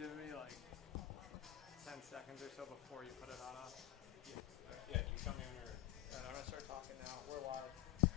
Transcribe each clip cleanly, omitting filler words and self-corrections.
Give me like 10 seconds or so before you put it on us. Yeah, you come in or... I'm going to start talking now. We're live.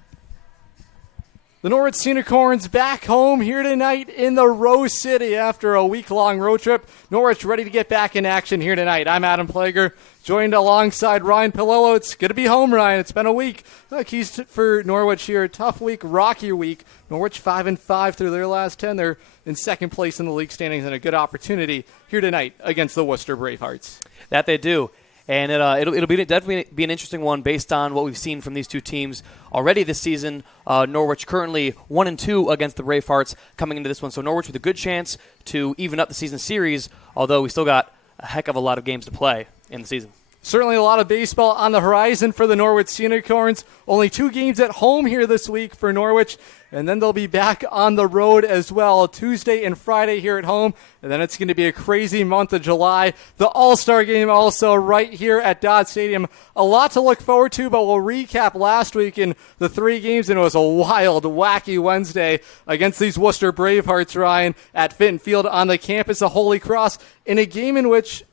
The Norwich Unicorns back home here tonight in the Rose City after a week-long road trip. Norwich ready to get back in action here tonight. I'm Adam Plager, joined alongside Ryan Pillillo. It's good to be home, Ryan. It's been a week. Keys for Norwich here. Tough week, rocky week. Norwich 5-5 through their last 10. They're in second place in the league standings and a good opportunity here tonight against the Worcester Bravehearts. That they do. And it'll be definitely be an interesting one based on what we've seen from these two teams already this season. Norwich currently 1-2 against the Bravehearts coming into this one. So Norwich with a good chance to even up the season series, although we still got a heck of a lot of games to play in the season. Certainly a lot of baseball on the horizon for the Norwich Unicorns. Only 2 games at home here this week for Norwich, and then they'll be back on the road as well, Tuesday and Friday here at home, and then it's going to be a crazy month of July. The All-Star game also right here at Dodd Stadium. A lot to look forward to, but we'll recap last week in the 3 games, and it was a wild, wacky Wednesday against these Worcester Bravehearts, Ryan, at Fitton Field on the campus of Holy Cross, in a game in which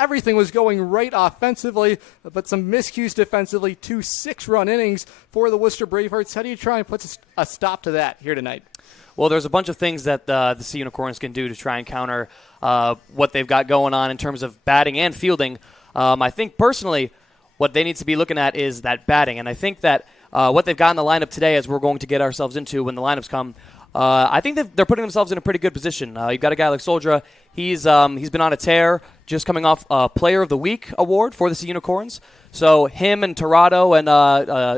everything was going right offensively, but some miscues defensively. 2 6-run innings for the Worcester Bravehearts. How do you try and put a stop to that here tonight? Well, there's a bunch of things that the Sea Unicorns can do to try and counter what they've got going on in terms of batting and fielding. I think personally what they need to be looking at is that batting, and I think that what they've got in the lineup today, as we're going to get ourselves into when the lineups come, I think they're putting themselves in a pretty good position. You've got a guy like Soldra. He's been on a tear, just coming off a Player of the Week award for the Sea Unicorns. So him and Torado and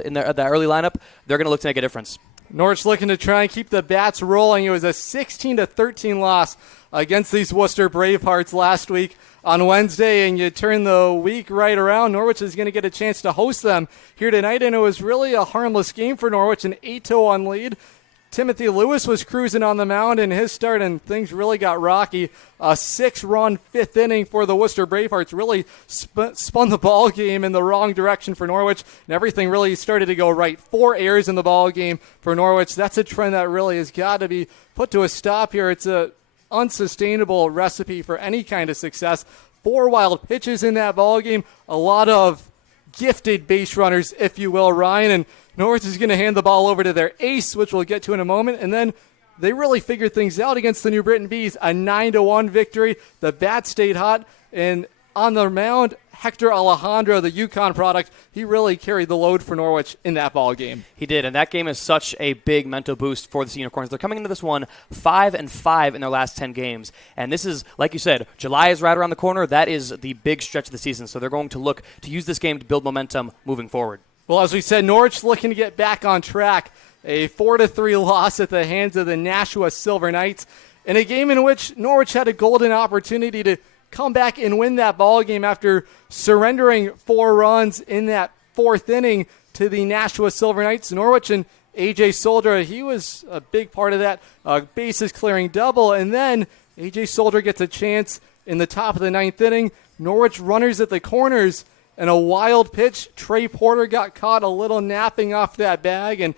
in the early lineup, they're going to look to make a difference. Norwich looking to try and keep the bats rolling. It was a 16-13 loss against these Worcester Bravehearts last week on Wednesday, and you turn the week right around. Norwich is going to get a chance to host them here tonight, and it was really a harmless game for Norwich, an 8-1 lead. Timothy Lewis was cruising on the mound in his start, and things really got rocky. A 6-run 5th inning for the Worcester Bravehearts really spun the ball game in the wrong direction for Norwich, and everything really started to go right. 4 errors in the ball game for Norwich. That's a trend that really has got to be put to a stop here. It's a unsustainable recipe for any kind of success. 4 wild pitches in that ball game. A lot of gifted base runners, if you will, Ryan, and Norwich is going to hand the ball over to their ace, which we'll get to in a moment, and then they really figured things out against the New Britain Bees. A 9-1 victory. The bats stayed hot, and on the mound, Hector Alejandro, the UConn product, he really carried the load for Norwich in that ball game. He did, and that game is such a big mental boost for the Sea Unicorns. They're coming into this one 5-5 in their last 10 games, and this is, like you said, July is right around the corner. That is the big stretch of the season, so they're going to look to use this game to build momentum moving forward. Well, as we said, Norwich looking to get back on track. A 4-3 loss at the hands of the Nashua Silver Knights in a game in which Norwich had a golden opportunity to come back and win that ball game after surrendering 4 runs in that 4th inning to the Nashua Silver Knights. Norwich and A.J. Soldra, he was a big part of that bases clearing double, and then A.J. Soldra gets a chance in the top of the 9th inning. Norwich runners at the corners, and a wild pitch. Trey Porter got caught a little napping off that bag, and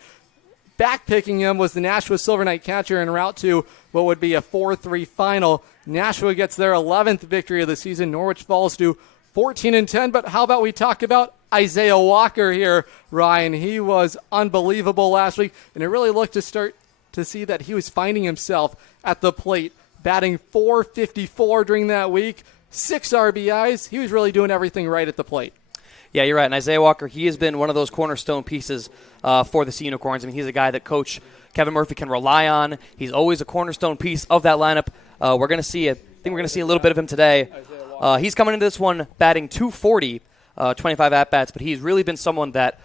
backpicking him was the Nashua Silver Knight catcher en route to what would be a 4-3 final. Nashua gets their 11th victory of the season. Norwich falls to 14-10, but how about we talk about Isaiah Walker here, Ryan? He was unbelievable last week, and it really looked to start to see that he was finding himself at the plate, batting .454 during that week. 6 RBIs. He was really doing everything right at the plate. Yeah, you're right. And Isaiah Walker, he has been one of those cornerstone pieces for the Sea Unicorns. I mean, he's a guy that Coach Kevin Murphy can rely on. He's always a cornerstone piece of that lineup. We're going to see a little bit of him today. He's coming into this one batting .240, 25 at-bats, but he's really been someone that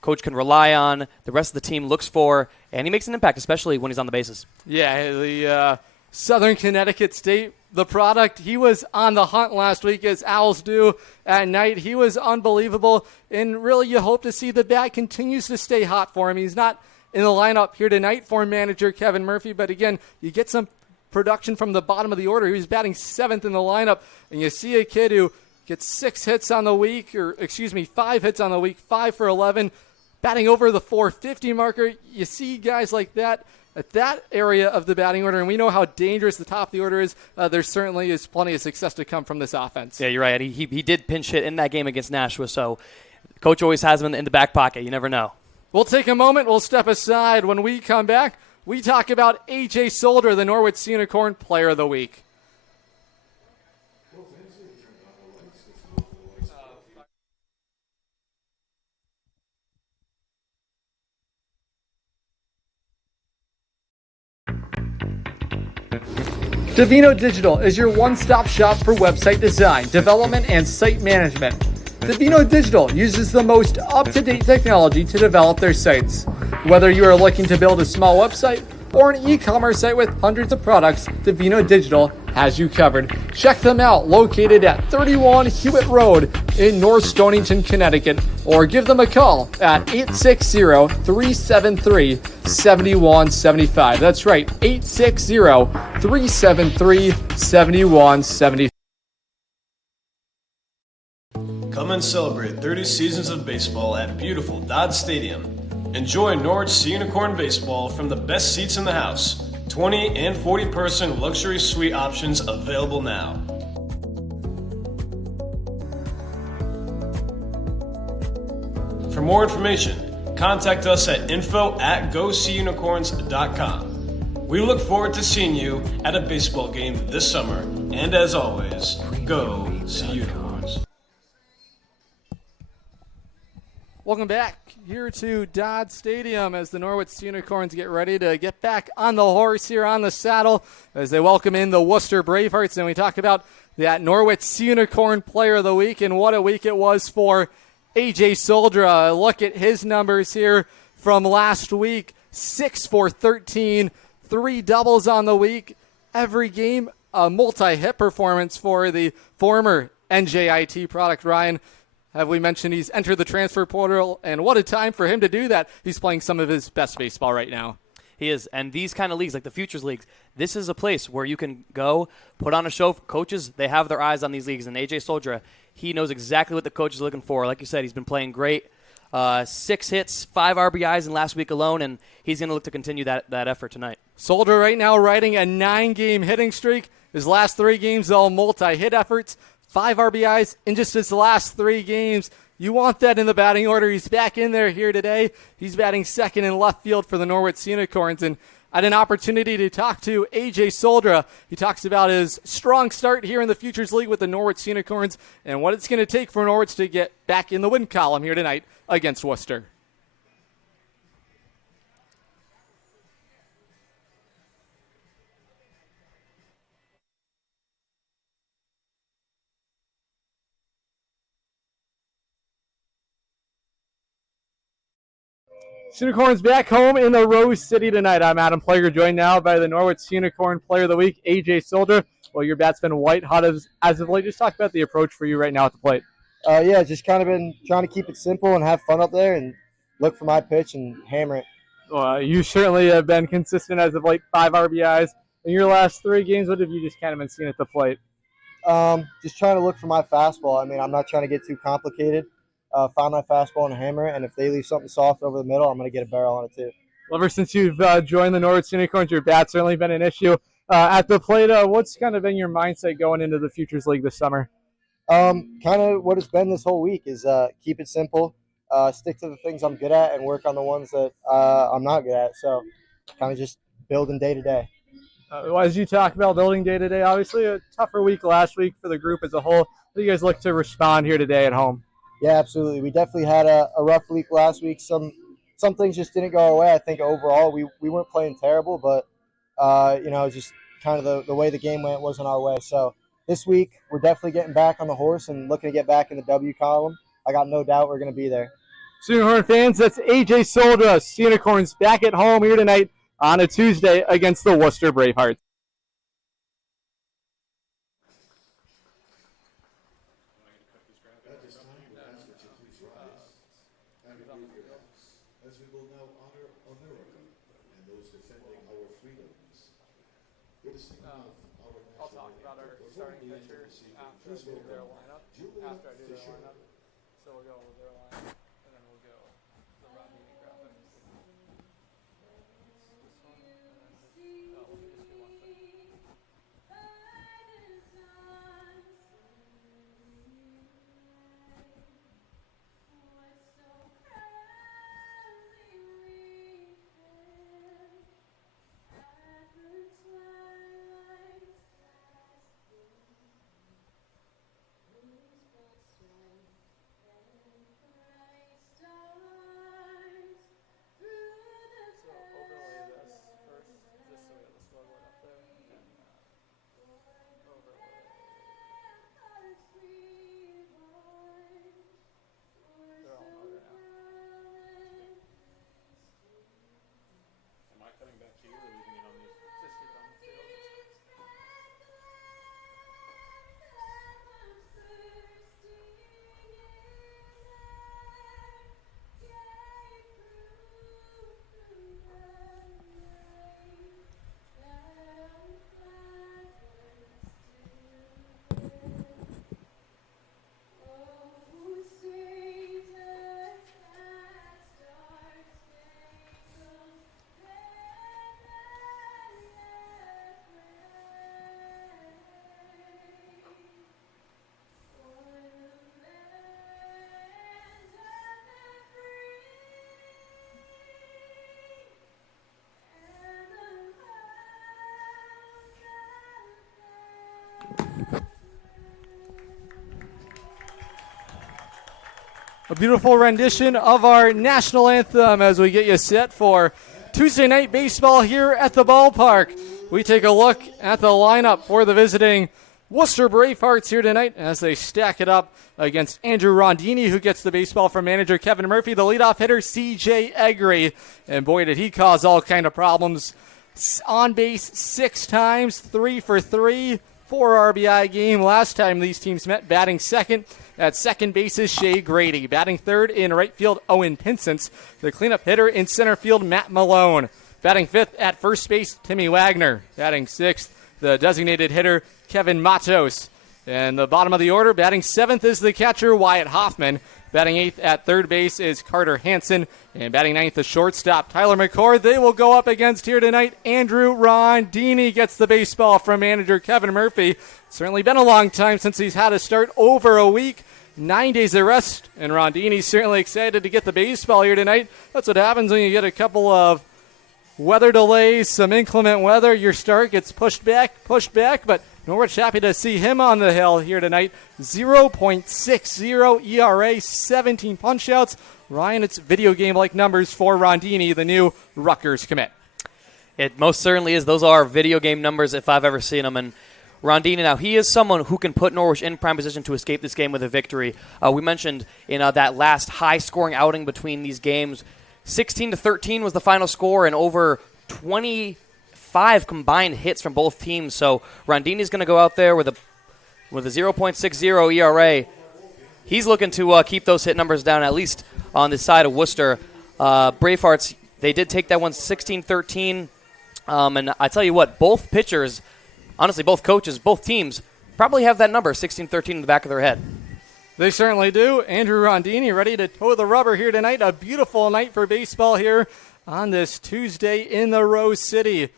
Coach can rely on, the rest of the team looks for, and he makes an impact, especially when he's on the bases. Yeah, the Southern Connecticut State, the product, he was on the hunt last week as Owls do at night. He was unbelievable, and really you hope to see the bat continues to stay hot for him. He's not in the lineup here tonight for manager Kevin Murphy, but again, you get some production from the bottom of the order. He was batting 7th in the lineup, and you see a kid who gets 5 hits on the week, 5 for 11, batting over the 450 marker. You see guys like that at that area of the batting order, and we know how dangerous the top of the order is. There certainly is plenty of success to come from this offense. Yeah, you're right. He did pinch hit in that game against Nashua, so coach always has him in the back pocket. You never know. We'll take a moment. We'll step aside. When we come back, we talk about A.J. Solder, the Norwich Unicorn Player of the Week. Divino Digital is your one-stop shop for website design, development, and site management. Divino Digital uses the most up-to-date technology to develop their sites. Whether you are looking to build a small website or an e-commerce site with hundreds of products, Divino Digital has you covered. Check them out, located at 31 Hewitt Road in North Stonington, Connecticut, or give them a call at 860-373-7175. That's right, 860-373-7175. Come and celebrate 30 seasons of baseball at beautiful Dodd Stadium. Enjoy Norwich Unicorn Baseball from the best seats in the house. 20 and 40-person luxury suite options available now. For more information, contact us at info@goseeunicorns.com. We look forward to seeing you at a baseball game this summer. And as always, go see Unicorns. Welcome back here to Dodd Stadium as the Norwich Unicorns get ready to get back on the horse here on the saddle as they welcome in the Worcester Bravehearts. And we talk about that Norwich Unicorn Player of the Week and what a week it was for A.J. Solder. Look at his numbers here from last week. 6 for 13, 3 doubles on the week. Every game, a multi-hit performance for the former NJIT product. Ryan, have we mentioned he's entered the transfer portal, and what a time for him to do that. He's playing some of his best baseball right now. He is, and these kind of leagues, like the Futures Leagues, this is a place where you can go, put on a show for coaches. They have their eyes on these leagues, and A.J. Solder, he knows exactly what the coach is looking for. Like you said, he's been playing great. 6 hits, 5 RBIs in last week alone, and he's going to look to continue that effort tonight. Solder right now riding a 9-game hitting streak. His last 3 games, all multi-hit efforts. 5 RBIs in just his last 3 games. You want that in the batting order. He's back in there here today. He's batting second in left field for the Norwich Unicorns. And I had an opportunity to talk to A.J. Solder. He talks about his strong start here in the Futures League with the Norwich Unicorns and what it's going to take for Norwich to get back in the win column here tonight against Worcester. Unicorns back home in the Rose City tonight. I'm Adam Plager, joined now by the Norwich Unicorn Player of the Week, A.J. Solder. Well, your bat's been white hot as of late. Just talk about the approach for you right now at the plate. Yeah, just kind of been trying to keep it simple and have fun up there and look for my pitch and hammer it. Well, you certainly have been consistent as of late, 5 RBIs. In your last 3 games, what have you just kind of been seeing at the plate? Just trying to look for my fastball. I mean, I'm not trying to get too complicated. Find my fastball and hammer it, and if they leave something soft over the middle, I'm going to get a barrel on it too. Well, ever since you've joined the Norwich Unicorns, your bat's certainly been an issue. At the plate, what's kind of been your mindset going into the Futures League this summer? Kind of what it's been this whole week is keep it simple, stick to the things I'm good at, and work on the ones that I'm not good at. So kind of just building day to day. As you talk about building day to day, obviously a tougher week last week for the group as a whole. How do you guys look to respond here today at home? Yeah, absolutely. We definitely had a rough week last week. Some things just didn't go our way. I think overall we weren't playing terrible, but just kind of the way the game went wasn't our way. So this week we're definitely getting back on the horse and looking to get back in the W column. I got no doubt we're going to be there. Unicorn fans, that's A.J. Solder. Unicorns back at home here tonight on a Tuesday against the Worcester Bravehearts. As we will now honor America and those defending our freedoms. I'll talk about our starting pitcher after I do their lineup. So we'll go with their lineup, and then we'll go the run. a beautiful rendition of our national anthem as we get you set for Tuesday night baseball here at the ballpark. We take a look at the lineup for the visiting Worcester Bravehearts here tonight as they stack it up against Andrew Rondini, who gets the baseball from manager Kevin Murphy, the leadoff hitter C.J. Eggery, and boy, did he cause all kind of problems. On base 6 times, 3 for 3, 4 RBI game. Last time these teams met, batting second at second base is Shea Grady. Batting third in right field, Owen Pinsence. The cleanup hitter in center field, Matt Malone. Batting fifth at first base, Timmy Wagner. Batting sixth, the designated hitter, Kevin Matos. And the bottom of the order, batting seventh is the catcher, Wyatt Hoffman. Batting eighth at third base is Carter Hansen. And batting ninth, the shortstop, Tyler McCord. They will go up against here tonight. Andrew Rondini gets the baseball from manager Kevin Murphy. Certainly been a long time since he's had to start over a week. 9 days of rest. And Rondini's certainly excited to get the baseball here tonight. That's what happens when you get a couple of weather delays, some inclement weather. Your start gets pushed back. But Norwich happy to see him on the hill here tonight. 0.60 ERA, 17 punch-outs. Ryan, it's video game-like numbers for Rondini, the new Rutgers commit. It most certainly is. Those are video game numbers if I've ever seen them. And Rondini, now, he is someone who can put Norwich in prime position to escape this game with a victory. We mentioned in that last high-scoring outing between these games, 16-13 was the final score, and over 25 combined hits from both teams. So Rondini's going to go out there with a 0.60 ERA. He's looking to keep those hit numbers down, at least on the side of Worcester. Bravehearts, they did take that one 16-13. And I tell you what, both pitchers, honestly, both coaches, both teams, probably have that number, 16-13, in the back of their head. They certainly do. Andrew Rondini ready to toe the rubber here tonight. A beautiful night for baseball here on this Tuesday in the Rose City.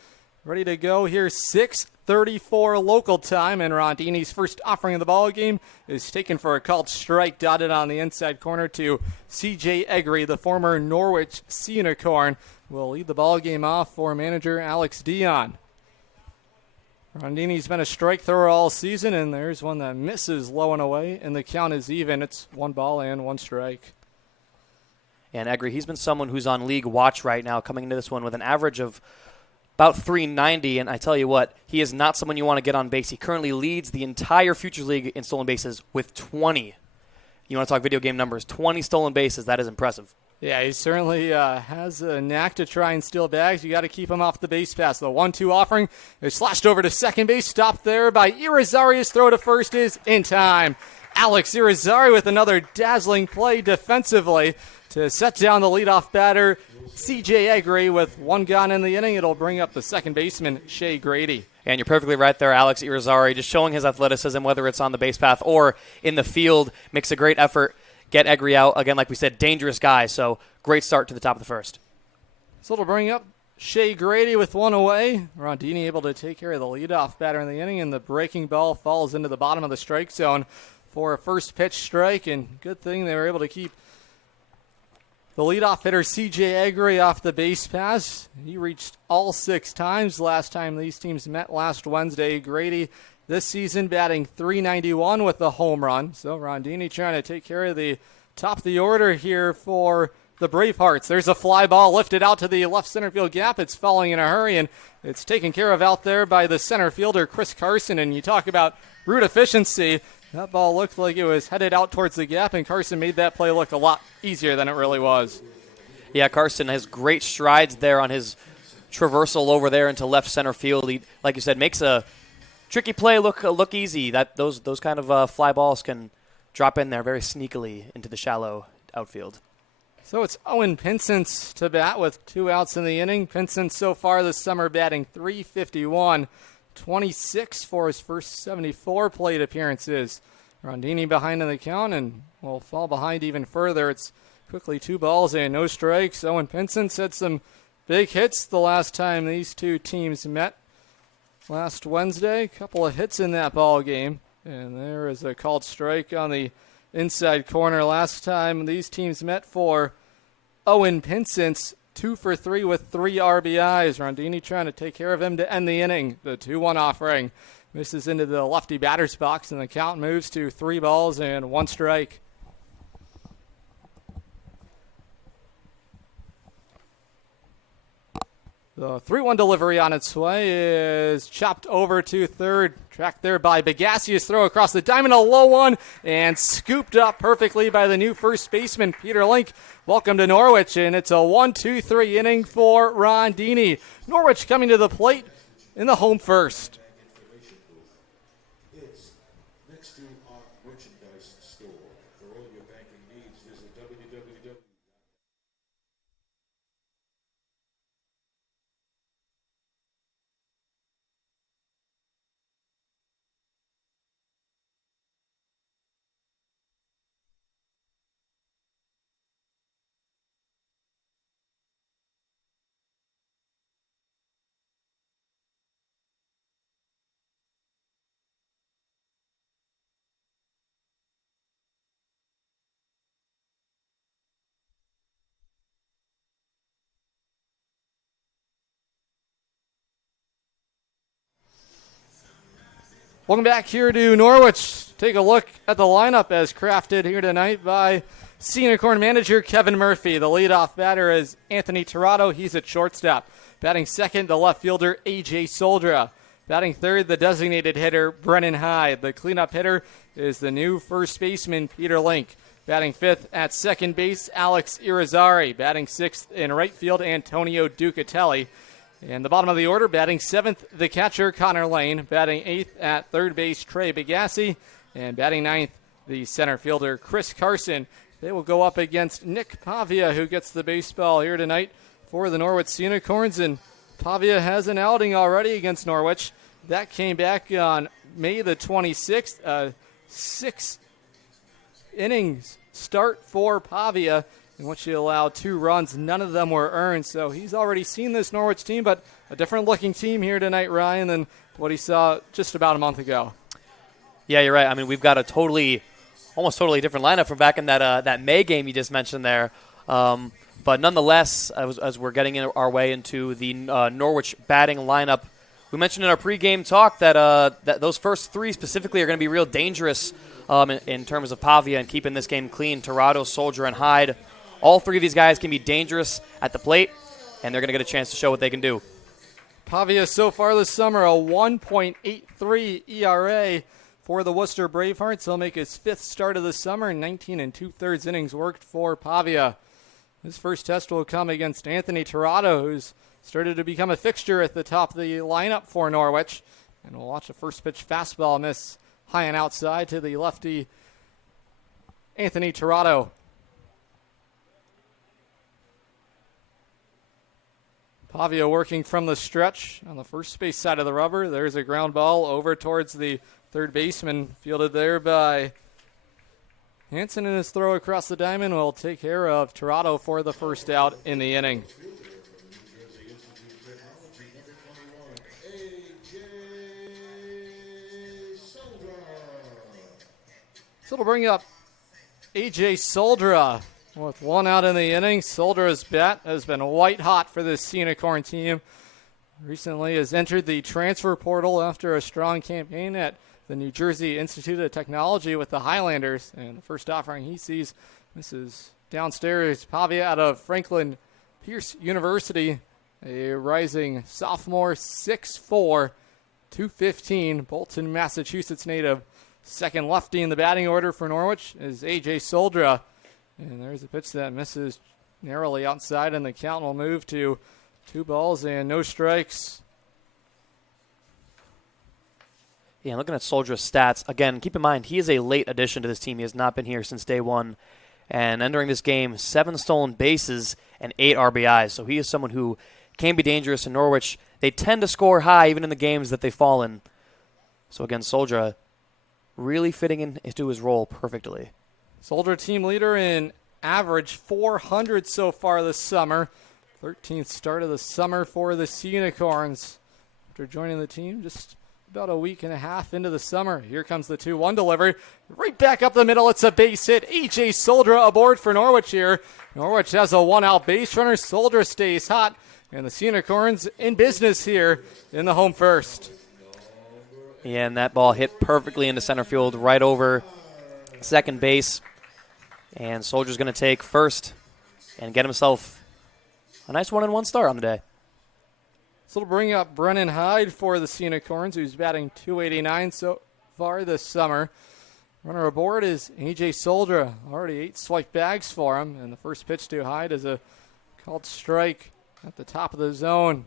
Ready to go here, 6:34 local time, and Rondini's first offering of the ball game is taken for a called strike, dotted on the inside corner to C.J. Eggery, the former Norwich Sea Unicorn, will lead the ball game off for manager Alex Dion. Rondini's been a strike thrower all season, and there's one that misses low and away, and the count is even. It's 1 ball and 1 strike. And Eggery, he's been someone who's on league watch right now, coming into this one with an average of about 390, and I tell you what, he is not someone you want to get on base. He currently leads the entire Futures League in stolen bases with 20. You want to talk video game numbers, 20 stolen bases. That is impressive. Yeah, he certainly has a knack to try and steal bags. You got to keep him off the base pass. The 1-2 offering is slashed over to second base, stopped there by Irizarry. His throw to first is in time. Alex Irizarry with another dazzling play defensively to set down the leadoff batter, C.J. Eggery, with 1 gone in the inning. It'll bring up the second baseman, Shea Grady. And you're perfectly right there, Alex Irizarry, just showing his athleticism, whether it's on the base path or in the field. Makes a great effort. Get Eggery out. Again, like we said, dangerous guy. So great start to the top of the first. So it'll bring up Shea Grady with 1 away. Rondini able to take care of the leadoff batter in the inning, and the breaking ball falls into the bottom of the strike zone for a first pitch strike. And good thing they were able to keep the leadoff hitter C.J. Eggery off the base pass. He reached all 6 times last time these teams met last Wednesday. Grady this season batting .391 with the home run. So Rondini trying to take care of the top of the order here for the Bravehearts. There's a fly ball lifted out to the left center field gap. It's falling in a hurry, and it's taken care of out there by the center fielder, Chris Carson. And you talk about route efficiency. That ball looked like it was headed out towards the gap, and Carson made that play look a lot easier than it really was. Yeah, Carson has great strides there on his traversal over there into left center field. He, like you said, makes a tricky play look easy. That those kind of fly balls can drop in there very sneakily into the shallow outfield. So it's Owen Pinsence to bat with 2 outs in the inning. Pinsence so far this summer batting .351, 26 for his first 74 plate appearances. Rondini behind in the count and will fall behind even further. It's quickly 2 balls and no strikes. Owen Pinsence had some big hits the last time these two teams met last Wednesday. A couple of hits in that ball game. And there is a called strike on the inside corner. Last time these teams met for Owen Pinsence, 2 for 3 with 3 RBIs. Rondini trying to take care of him to end the inning. The 2-1 offering misses into the lefty batter's box, and the count moves to 3 balls and 1 strike. The 3-1 delivery on its way is chopped over to third. Tracked there by Bagassius. Throw across the diamond, a low one, and scooped up perfectly by the new first baseman, Peter Link. Welcome to Norwich, and it's a 1-2-3 inning for Rondini. Norwich coming to the plate in the home first. It's next to our merchandise store. For all your banking needs, visit www. Welcome back here to Norwich. Take a look at the lineup as crafted here tonight by Senior Corn manager Kevin Murphy. The leadoff batter is Anthony Tirado. He's at shortstop. Batting second, the left fielder A.J. Soldra. Batting third, the designated hitter Brennan Hyde. The cleanup hitter is the new first baseman Peter Link. Batting fifth at second base, Alex Irizarry. Batting sixth in right field, Antonio Ducatelli. And the bottom of the order, batting seventh, the catcher, Connor Lane. Batting eighth at third base, Trey Bagassi. And batting ninth, the center fielder, Chris Carson. They will go up against Nick Pavia, who gets the baseball here tonight for the Norwich Unicorns. And Pavia has an outing already against Norwich. That came back on May the 26th. 6 innings start for Pavia, in which he allowed 2 runs. None of them were earned, so he's already seen this Norwich team, but a different-looking team here tonight, Ryan, than what he saw just about a month ago. Yeah, you're right. I mean, we've got a almost totally different lineup from back in that May game you just mentioned there. But nonetheless, as we're getting our way into the Norwich batting lineup, we mentioned in our pregame talk that those first 3 specifically are going to be real dangerous in terms of Pavia and keeping this game clean. Tirado, Soldier, and Hyde. All 3 of these guys can be dangerous at the plate, and they're going to get a chance to show what they can do. Pavia so far this summer, a 1.83 ERA for the Worcester Bravehearts. He'll make his 5th start of the summer, 19 2/3 innings worked for Pavia. His first test will come against Anthony Tirado, who's started to become a fixture at the top of the lineup for Norwich. And we'll watch a first pitch fastball miss high and outside to the lefty Anthony Tirado. Pavia working from the stretch on the first base side of the rubber. There's a ground ball over towards the third baseman, fielded there by Hansen, and his throw across the diamond will take care of Tirado for the first out in the inning. So it'll bring up A.J. Soldra with 1 out in the inning. Soldra's bat has been white hot for this Unicorn team. Recently has entered the transfer portal after a strong campaign at the New Jersey Institute of Technology with the Highlanders. And the first offering he sees, this is downstairs, Pavia out of Franklin Pierce University, a rising sophomore, 6'4", 215, Bolton, Massachusetts native. Second lefty in the batting order for Norwich is A.J. Soldra. And there's a pitch that misses narrowly outside, and the count will move to 2 balls and no strikes. Yeah, looking at Soldra's stats, again, keep in mind, he is a late addition to this team. He has not been here since day one. And entering this game, 7 stolen bases and 8 RBIs. So he is someone who can be dangerous in Norwich. They tend to score high even in the games that they fall in. So again, Soldra really fitting into his role perfectly. Soldra team leader in average 400 so far this summer. 13th start of the summer for the Unicorns. After joining the team just about a week and a half into the summer. Here comes the 2-1 delivery. Right back up the middle. It's a base hit. A.J. Soldra aboard for Norwich here. Norwich has a 1-out base runner. Soldra stays hot. And the Unicorns in business here in the home first. Yeah, and that ball hit perfectly into center field right over second base. And Soldier's going to take first and get himself a nice 1-1 start on the day. So it'll bring up Brennan Hyde for the Unicorns, who's batting .289 so far this summer. Runner aboard is A.J. Soldra. Already 8 swipe bags for him, and the first pitch to Hyde is a called strike at the top of the zone.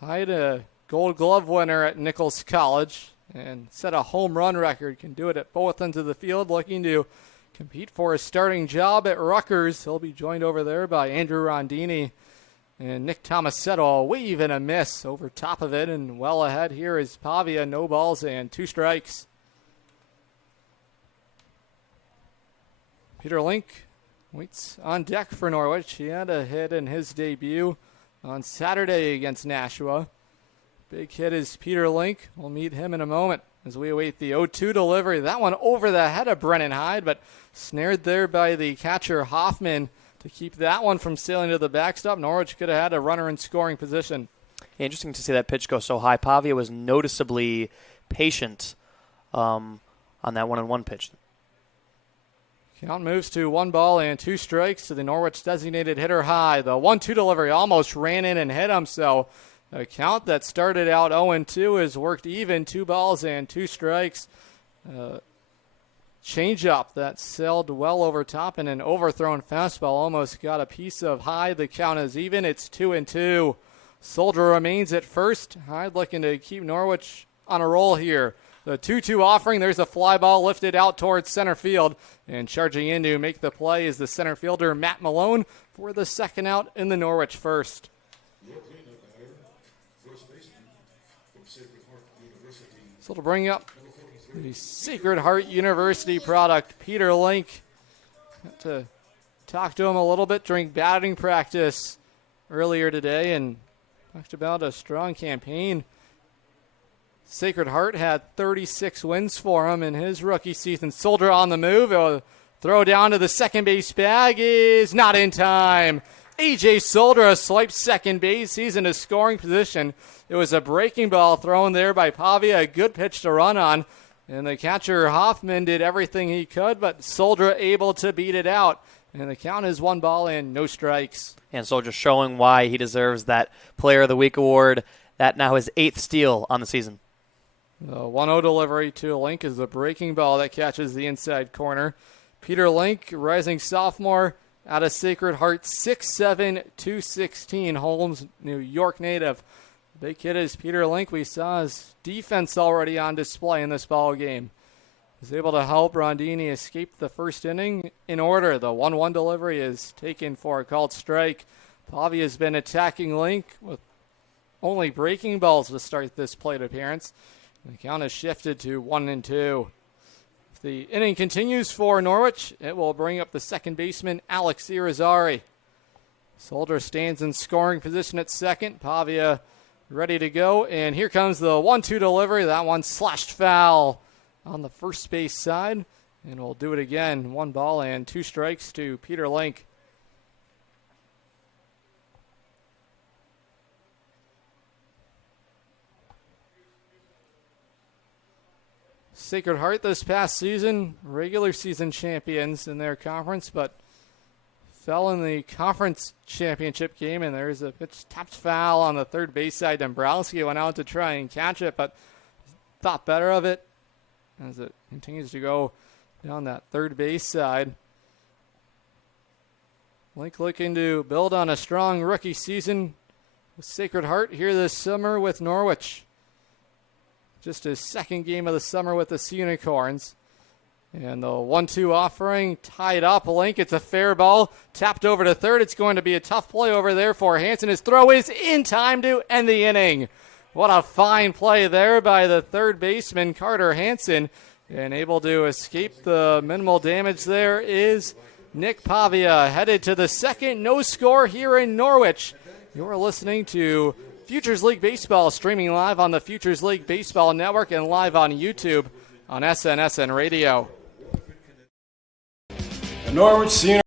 Hyde, a Gold Glove winner at Nichols College, and set a home run record. Can do it at both ends of the field, looking to compete for a starting job at Rutgers. He'll be joined over there by Andrew Rondini. And Nick Tomasetto, a wave and a miss over top of it, and well ahead here is Pavia, no balls and 2 strikes. Peter Link waits on deck for Norwich. He had a hit in his debut on Saturday against Nashua. Big hit is Peter Link. We'll meet him in a moment as we await the 0-2 delivery. That one over the head of Brennan Hyde, but snared there by the catcher Hoffman to keep that one from sailing to the backstop. Norwich could have had a runner in scoring position. Interesting to see that pitch go so high. Pavia was noticeably patient on that 1-1 pitch. Count moves to 1 ball and 2 strikes to the Norwich designated hitter Hyde. The 1-2 delivery almost ran in and hit him, so a count that started out 0-2 is worked even, 2 balls and 2 strikes. Changeup that sailed well over top, and an overthrown fastball almost got a piece of Hyde. The count is even. It's 2-2. Soldier remains at first. Hyde looking to keep Norwich on a roll here. The 2-2 offering. There's a fly ball lifted out towards center field, and charging in to make the play is the center fielder Matt Malone for the second out in the Norwich first. So to bring up the Sacred Heart University product, Peter Link. Got to talk to him a little bit during batting practice earlier today and talked about a strong campaign. Sacred Heart had 36 wins for him in his rookie season. Soldier on the move. A throw down to the second base bag is not in time. A.J. Soldier swipes second base. He's in a scoring position. It was a breaking ball thrown there by Pavia. A good pitch to run on. And the catcher Hoffman did everything he could, but Soldier able to beat it out. And the count is 1 ball and no strikes. And Soldier showing why he deserves that Player of the Week award. That now his 8th steal on the season. The 1-0 delivery to Link is a breaking ball that catches the inside corner. Peter Link, rising sophomore out of Sacred Heart, 6'7", 216, Holmes, New York native. Big kid is Peter Link. We saw his defense already on display in this ball game. Was able to help Rondini escape the first inning in order. The 1-1 delivery is taken for a called strike. Pavia has been attacking Link with only breaking balls to start this plate appearance. The count has shifted to 1-2. If the inning continues for Norwich, it will bring up the second baseman, Alex Irizarry. Soldier stands in scoring position at second. Pavia ready to go. And here comes the 1-2 delivery. That one slashed foul on the first base side. And we'll do it again. 1 ball and 2 strikes to Peter Link. Sacred Heart this past season, regular season champions in their conference, but fell in the conference championship game, and there's a pitch tapped foul on the third base side. Dombrowski went out to try and catch it, but thought better of it as it continues to go down that third base side. Link looking to build on a strong rookie season with Sacred Heart here this summer with Norwich. Just his second game of the summer with the Unicorns. And the 1-2 offering tied up. Link, it's a fair ball. Tapped over to third. It's going to be a tough play over there for Hansen. His throw is in time to end the inning. What a fine play there by the third baseman, Carter Hansen. And able to escape the minimal damage there is Nick Pavia. Headed to the second. No score here in Norwich. You're listening to Futures League Baseball, streaming live on the Futures League Baseball Network and live on YouTube on SNSN Radio. The Norwich Senior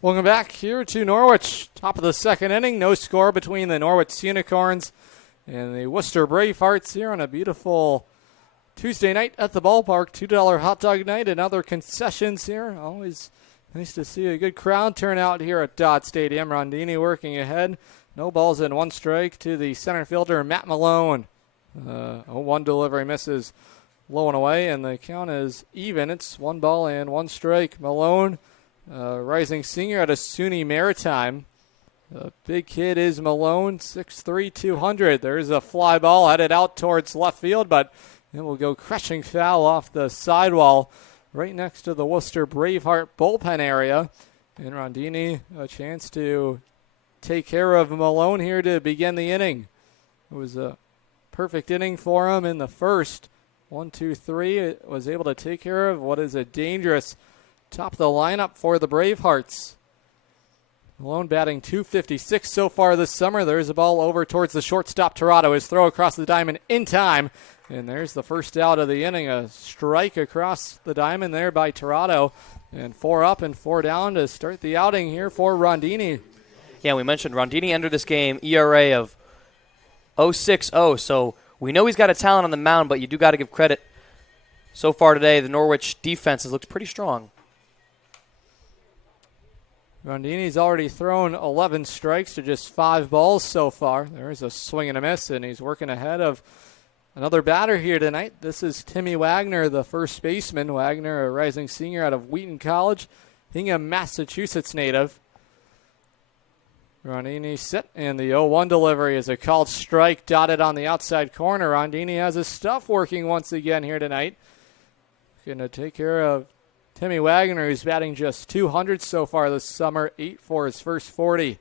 Welcome back here to Norwich. Top of the second inning. No score between the Norwich Unicorns and the Worcester Bravehearts here on a beautiful Tuesday night at the ballpark. $2 hot dog night and other concessions here. Always nice to see a good crowd turn out here at Dodd Stadium. Rondini working ahead. No balls and one strike to the center fielder, Matt Malone. 0-1 delivery misses low and away, and the count is even. It's 1 ball and 1 strike. Malone, rising senior out of SUNY Maritime. The big kid is Malone, 6'3", 200. There's a fly ball headed out towards left field, but it will go crashing foul off the sidewall right next to the Worcester Braveheart bullpen area. And Rondini, a chance to take care of Malone here to begin the inning. It was a perfect inning for him in the first. 1, 2, 3. It was able to take care of what is a dangerous top of the lineup for the Bravehearts. Malone batting .256 so far this summer. There's a ball over towards the shortstop, Tirado. His throw across the diamond in time. And there's the first out of the inning. A strike across the diamond there by Tirado. And 4 up and 4 down to start the outing here for Rondini. Yeah, we mentioned Rondini entered this game ERA of 0.60. So we know he's got a talent on the mound, but you do got to give credit. So far today, the Norwich defense has looked pretty strong. Rondini's already thrown 11 strikes to just 5 balls so far. There's a swing and a miss, and he's working ahead of another batter here tonight. This is Timmy Wagner, the first baseman. Wagner, a rising senior out of Wheaton College, Hingham, Massachusetts native. Rondini set, and the 0-1 delivery is a called strike dotted on the outside corner. Rondini has his stuff working once again here tonight. Going to take care of Timmy Wagner, who's batting just 200 so far this summer, 8 for his first 40.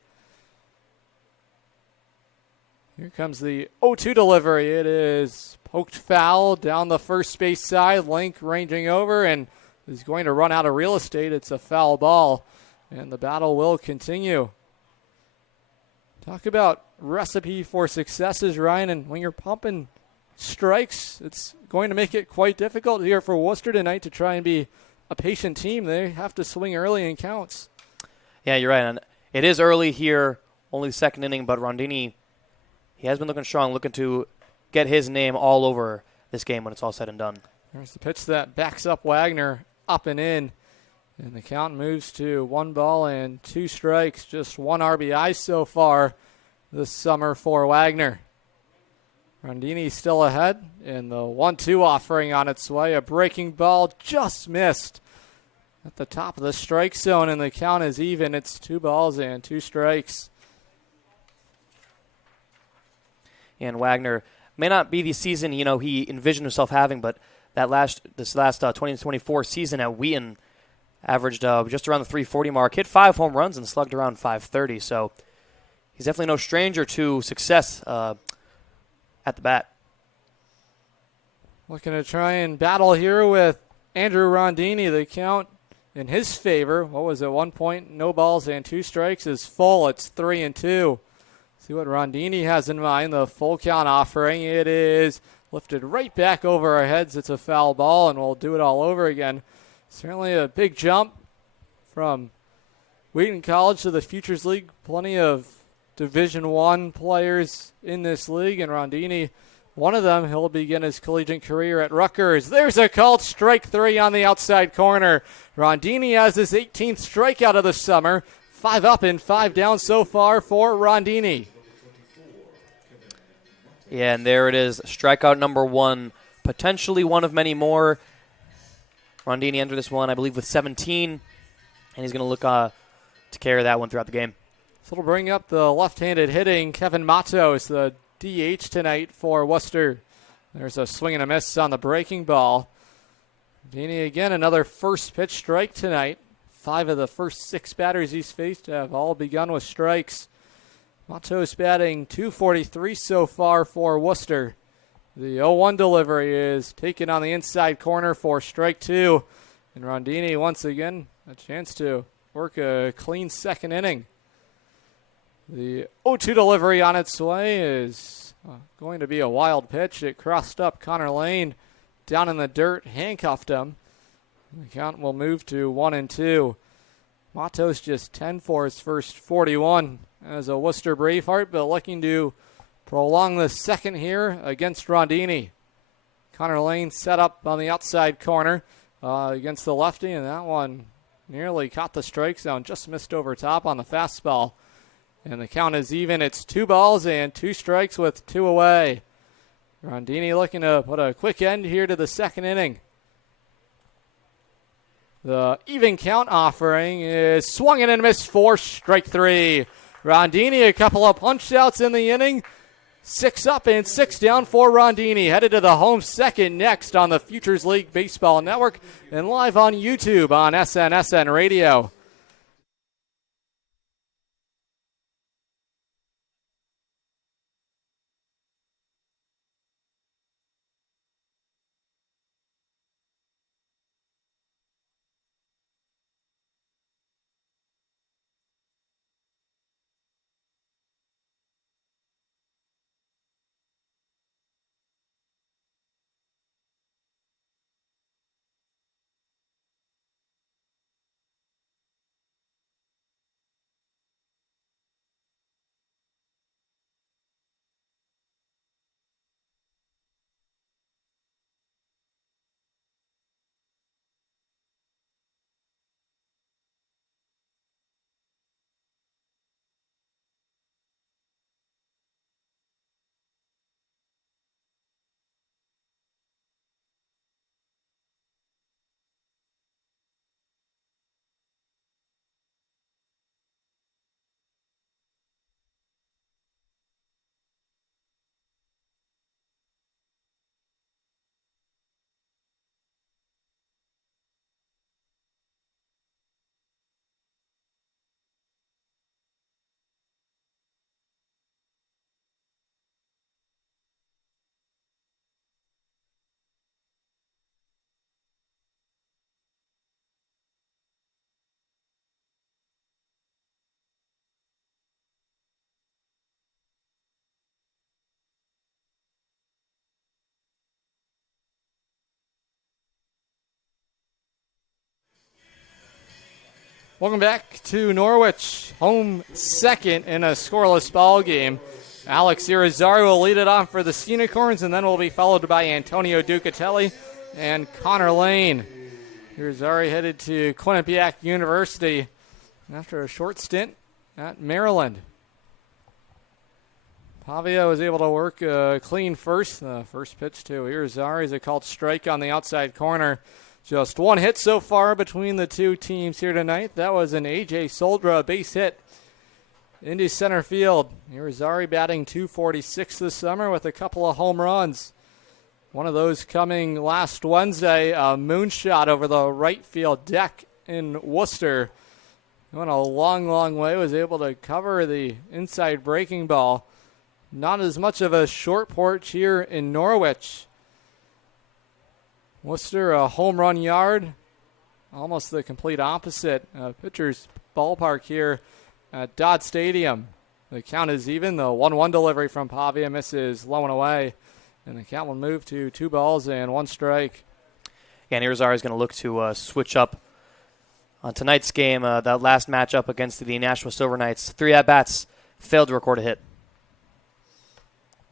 Here comes the 0-2 delivery. It is poked foul down the first base side. Link ranging over and is going to run out of real estate. It's a foul ball, and the battle will continue. Talk about recipe for successes, Ryan, and when you're pumping strikes, it's going to make it quite difficult here for Worcester tonight to try and be a patient team. They have to swing early in counts. Yeah, you're right. And it is early here, only the second inning, but Rondini, he has been looking strong, looking to get his name all over this game when it's all said and done. There's the pitch that backs up Wagner up and in. And the count moves to 1 ball and 2 strikes. Just 1 RBI so far this summer for Wagner. Rondini still ahead, and the 1-2 offering on its way. A breaking ball just missed at the top of the strike zone, and the count is even. It's 2 balls and 2 strikes. And Wagner may not be the season he envisioned himself having, but this last 2024 season at Wheaton averaged just around the 340 mark, hit 5 home runs and slugged around 530. So he's definitely no stranger to success at the bat. Looking to try and battle here with Andrew Rondini. The count in his favor, what was it, 1 point, no balls and 2 strikes is full. It's 3-2. See what Rondini has in mind. The full count offering. It is lifted right back over our heads. It's a foul ball, and we'll do it all over again. Certainly a big jump from Wheaton College to the Futures League. Plenty of Division I players in this league, and Rondini, one of them, he'll begin his collegiate career at Rutgers. There's a called strike 3 on the outside corner. Rondini has his 18th strikeout of the summer. 5 up and 5 down so far for Rondini. Yeah, and there it is, strikeout number 1, potentially one of many more. Rondini entered this one, I believe, with 17, and he's going to look to carry that one throughout the game. So it'll bring up the left-handed hitting Kevin Matos, the DH tonight for Worcester. There's a swing and a miss on the breaking ball. Rondini again, another first pitch strike tonight. 5 of the first 6 batters he's faced have all begun with strikes. Matos batting .243 so far for Worcester. The 0-1 delivery is taken on the inside corner for strike 2. And Rondini, once again, a chance to work a clean second inning. The 0-2 delivery on its way is going to be a wild pitch. It crossed up Connor Lane down in the dirt, handcuffed him. The count will move to 1-2. Matos just 10 for his first 41 as a Worcester Braveheart, but looking to prolong the second here against Rondini. Connor Lane set up on the outside corner against the lefty, and that one nearly caught the strike zone, just missed over top on the fastball. And the count is even. It's 2 balls and 2 strikes with 2 away. Rondini looking to put a quick end here to the second inning. The even count offering is swung in and missed for strike 3. Rondini, a couple of punch outs in the inning. 6 up and 6 down for Rondini. Headed to the home second next on the Futures League Baseball Network and live on YouTube on SNSN Radio. Welcome back to Norwich, home second in a scoreless ball game. Alex Irizarry will lead it on for the Unicorns, and then will be followed by Antonio Ducatelli and Connor Lane. Irizarry headed to Quinnipiac University after a short stint at Maryland. Pavia was able to work clean first. The first pitch to Irizarry is a called strike on the outside corner. Just one hit so far between the two teams here tonight. That was an A.J. Soldra base hit into center field. Irizarry batting .246 this summer with a couple of home runs. One of those coming last Wednesday, a moonshot over the right field deck in Worcester. Went a long, long way, was able to cover the inside breaking ball. Not as much of a short porch here in Norwich. Worcester, a home run yard, almost the complete opposite. Pitcher's ballpark here at Dodd Stadium. The count is even. The 1-1 delivery from Pavia misses low and away, and the count will move to 2 balls and 1 strike. Yeah, and Irizarry is going to look to switch up on tonight's game. That last matchup against the Nashua Silver Knights, 3 at-bats, failed to record a hit.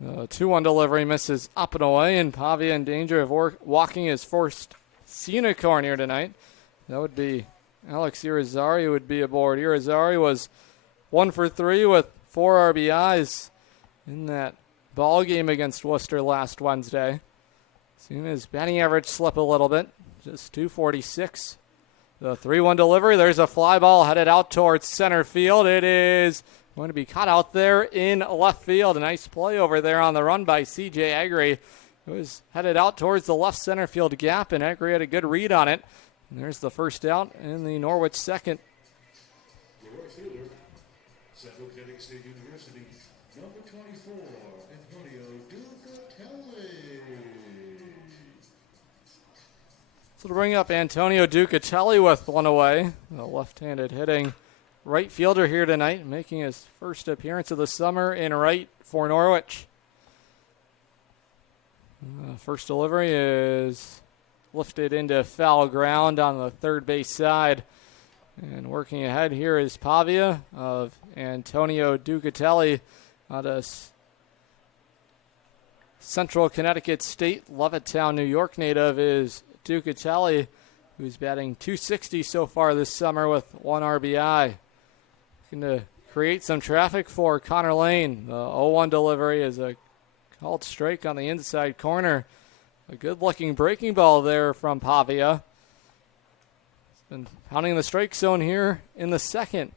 2-1 delivery misses up and away, and Pavia in danger of walking his first unicorn here tonight. That would be Alex Irizarry would be aboard. Irizarry was 1 for 3 with 4 RBIs in that ball game against Worcester last Wednesday. Seen his batting average slip a little bit, just .246. The 3-1 delivery, there's a fly ball headed out towards center field. It is going to be caught out there in left field. A nice play over there on the run by C.J. Agri. It was headed out towards the left center field gap, and Agri had a good read on it. And there's the first out in the Norwich second. The right fielder, Central Connecticut State University, number 24, Antonio Ducatelli. So to bring up Antonio Ducatelli with 1 away, the left-handed hitting right fielder here tonight, making his first appearance of the summer in right for Norwich. First delivery is lifted into foul ground on the third base side. And working ahead here is Pavia of Antonio Ducatelli out of Central Connecticut State. Levittown, New York native is Ducatelli, who's batting .260 so far this summer with 1 RBI. Looking to create some traffic for Connor Lane. The 0-1 delivery is a called strike on the inside corner. A good-looking breaking ball there from Pavia. He's been pounding the strike zone here in the second.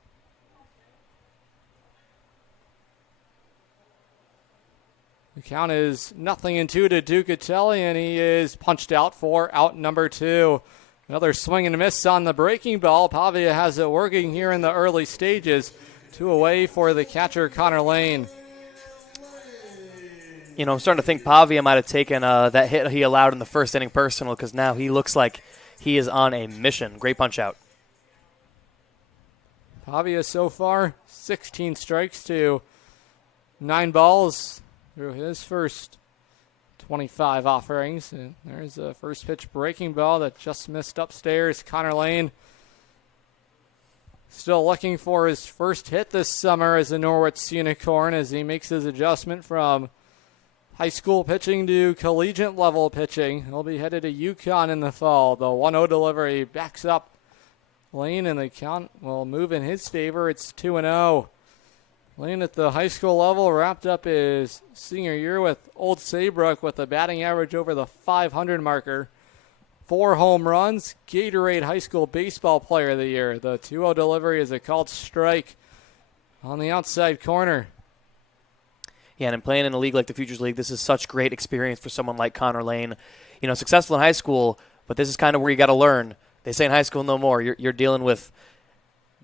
The count is 0-2 to Ducatelli, and he is punched out for out number 2. Another swing and a miss on the breaking ball. Pavia has it working here in the early stages. 2 away for the catcher, Connor Lane. You know, I'm starting to think Pavia might have taken that hit he allowed in the first inning personal, because now he looks like he is on a mission. Great punch out. Pavia so far, 16 strikes to 9 balls through his first 25 offerings. And there's a first pitch breaking ball that just missed upstairs. Connor Lane still looking for his first hit this summer as a Norwich Unicorn as he makes his adjustment from high school pitching to collegiate level pitching. He'll be headed to UConn in the fall. The 1-0 delivery backs up Lane, and the count will move in his favor. It's 2-0. Lane at the high school level wrapped up his senior year with Old Saybrook with a batting average over the 500 marker. 4 home runs, Gatorade High School Baseball Player of the Year. The 2-0 delivery is a called strike on the outside corner. Yeah, and playing in a league like the Futures League, this is such great experience for someone like Connor Lane. You know, successful in high school, but this is kind of where you got to learn. They say in high school no more. You're dealing with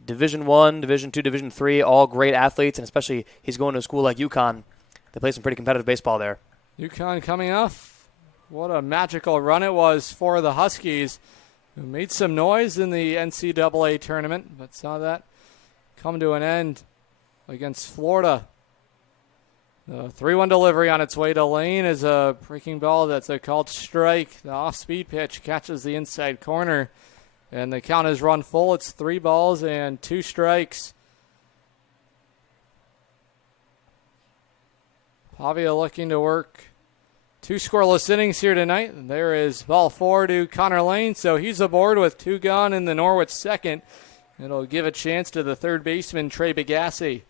Division I, Division II, Division III, all great athletes, and especially he's going to a school like UConn. They play some pretty competitive baseball there. UConn coming off. What a magical run it was for the Huskies, who made some noise in the NCAA tournament, but saw that come to an end against Florida. The 3-1 delivery on its way to Lane is a breaking ball that's a called strike. The off-speed pitch catches the inside corner, and the count is run full. It's 3 balls and 2 strikes. Pavia looking to work 2 scoreless innings here tonight. And there is ball 4 to Connor Lane, so he's aboard with 2 gone in the Norwich second. It'll give a chance to the third baseman, Trey Bagassi.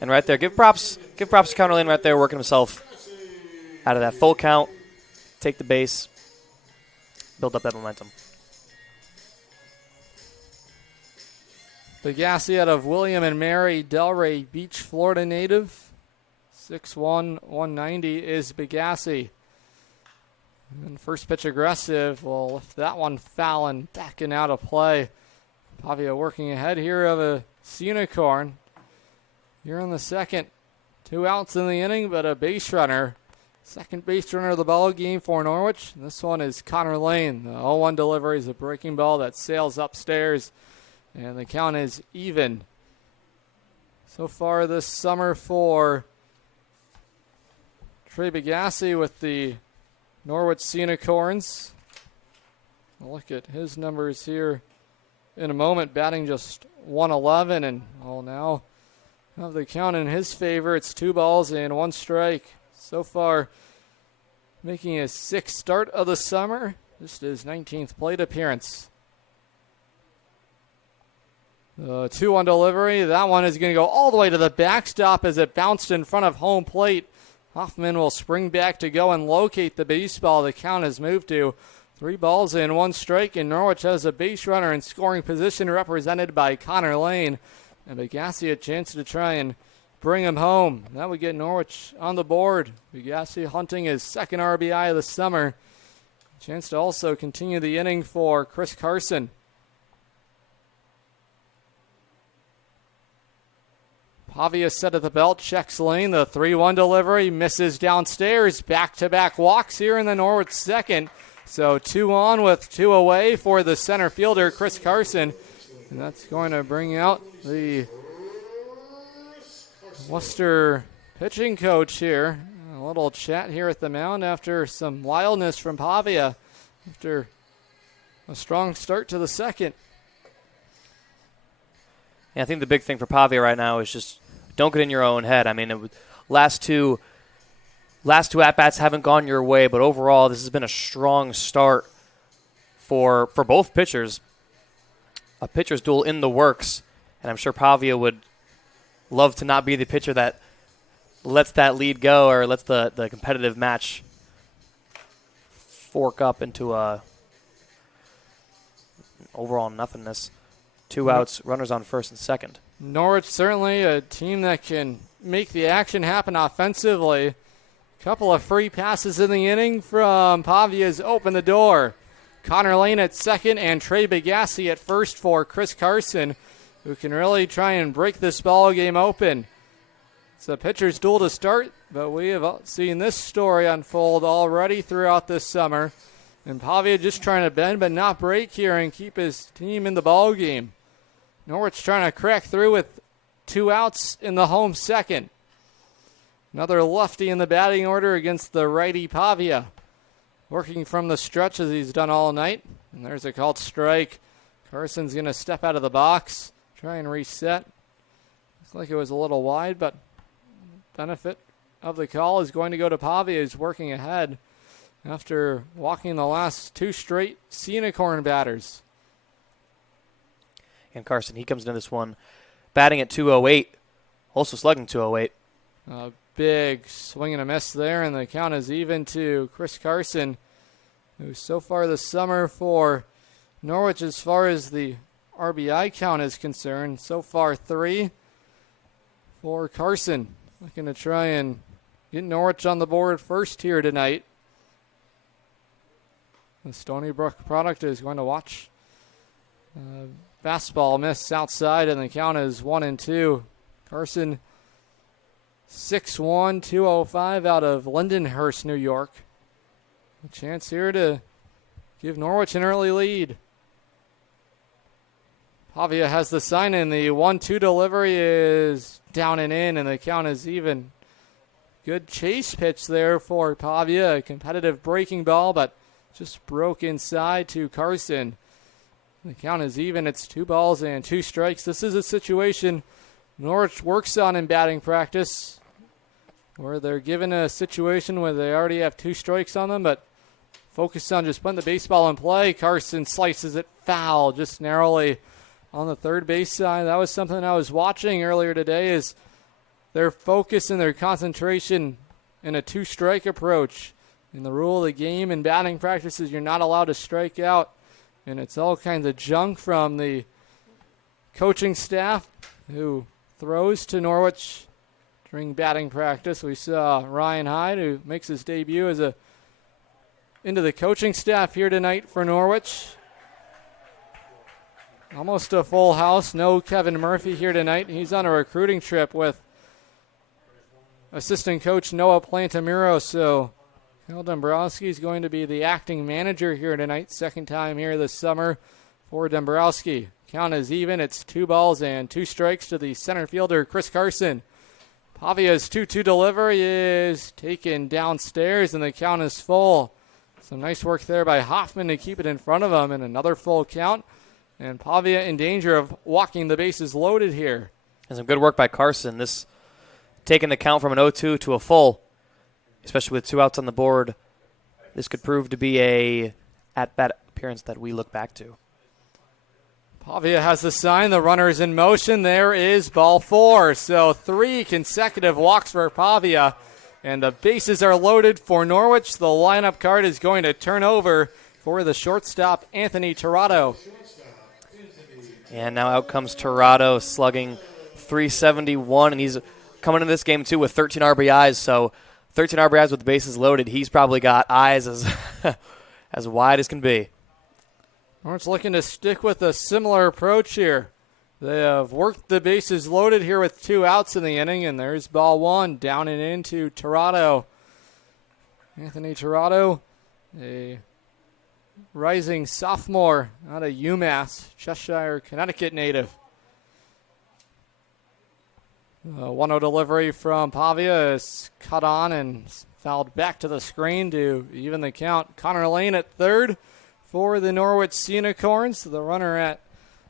And right there, give props to Connor Lane right there, working himself out of that full count, take the base, build up that momentum. Bagassi out of William and Mary Delray Beach, Florida native. 6'1", 190 is Bagassi. And first pitch aggressive. Will lift that one foul and backing out of play. Pavia working ahead here of a Unicorn. Here in the second. 2 outs in the inning, but a base runner. Second base runner of the ball game for Norwich. And this one is Connor Lane. The 0-1 delivery is a breaking ball that sails upstairs. And the count is even. So far this summer for Trey Bagassi with the Norwich Unicorns. We'll look at his numbers here in a moment. Batting just 111, and will now have the count in his favor. It's 2 balls and 1 strike. So far, making his 6th start of the summer. This is his 19th plate appearance. The 2-1 delivery. That one is going to go all the way to the backstop as it bounced in front of home plate. Hoffman will spring back to go and locate the baseball. The count has moved to 3 balls and 1 strike, and Norwich has a base runner in scoring position represented by Connor Lane. And Bagassi a chance to try and bring him home. That would get Norwich on the board. Bagassi hunting his 2nd RBI of the summer. Chance to also continue the inning for Chris Carson. Pavia set at the belt, checks Lane. The 3-1 delivery misses downstairs. Back-to-back walks here in the Norwich second. So 2 on with 2 away for the center fielder, Chris Carson. And that's going to bring out the Worcester pitching coach here. A little chat here at the mound after some wildness from Pavia. After A strong start to the second. Yeah, I think the big thing for Pavia right now is just don't get in your own head. I mean, last two at-bats haven't gone your way, but overall this has been a strong start for both pitchers. A pitcher's duel in the works, and I'm sure Pavia would love to not be the pitcher that lets that lead go or lets the competitive match fork up into a overall nothingness. 2 outs, runners on first and second. Norwich certainly a team that can make the action happen offensively. Couple of free passes in the inning from Pavia's open the door. Connor Lane at second and Trey Bagassi at first for Chris Carson, who can really try and break this ball game open. It's a pitcher's duel to start, but we have seen this story unfold already throughout this summer. And Pavia just trying to bend but not break here and keep his team in the ball game. Norwich trying to crack through with 2 outs in the home second. Another lefty in the batting order against the righty Pavia. Working from the stretch as he's done all night. And there's a called strike. Carson's going to step out of the box, try and reset. Looks like it was a little wide, but benefit of the call is going to go to Pavia, who's working ahead after walking the last 2 straight Unicorn batters. And Carson, he comes into this one batting at 208, also slugging 208. A big swing and a miss there, and the count is even to Chris Carson, who so far this summer for Norwich, as far as the RBI count is concerned, so far 3 for Carson. Looking to try and get Norwich on the board first here tonight. The Stony Brook product is going to watch. Fastball miss outside, and the count is 1-2. Carson, 6'1", 205 out of Lindenhurst, New York. A chance here to give Norwich an early lead. Pavia has the sign in. The 1-2 delivery is down and in, and the count is even. Good chase pitch there for Pavia. A competitive breaking ball, but just broke inside to Carson. The count is even. It's 2 balls and 2 strikes. This is a situation Norwich works on in batting practice, where they're given a situation where they already have 2 strikes on them, but focus on just putting the baseball in play. Carson slices it foul just narrowly on the third base side. That was something I was watching earlier today, is their focus and their concentration in a 2-strike approach. And the rule of the game in batting practice is you're not allowed to strike out. And it's all kinds of junk from the coaching staff who throws to Norwich during batting practice. We saw Ryan Hyde, who makes his debut as into the coaching staff here tonight for Norwich. Almost a full house. No Kevin Murphy here tonight. He's on a recruiting trip with assistant coach Noah Plantamuro. So Kyle Dombrowski is going to be the acting manager here tonight. Second time here this summer for Dombrowski. Count is even. It's 2 balls and 2 strikes to the center fielder, Chris Carson. Pavia's 2-2 delivery is taken downstairs, and the count is full. Some nice work there by Hoffman to keep it in front of him, and another full count. And Pavia in danger of walking the bases loaded here. And some good work by Carson. This taking the count from an 0-2 to a full, especially with 2 outs on the board. This could prove to be a at-bat appearance that we look back to. Pavia has the sign. The runner is in motion. There is ball 4. So 3 consecutive walks for Pavia. And the bases are loaded for Norwich. The lineup card is going to turn over for the shortstop, Anthony Tirado. And now out comes Tirado, slugging .371, and he's coming into this game, too, with 13 RBIs. So 13 RBIs with the bases loaded. He's probably got eyes as as wide as can be. Norwich looking to stick with a similar approach here. They have worked the bases loaded here with 2 outs in the inning, and there's ball 1 down and into Tirado. Anthony Tirado, a rising sophomore out of UMass, Cheshire, Connecticut native. 1-0 delivery from Pavia is cut on and fouled back to the screen to even the count. Connor Lane at third for the Norwich Unicorns. The runner at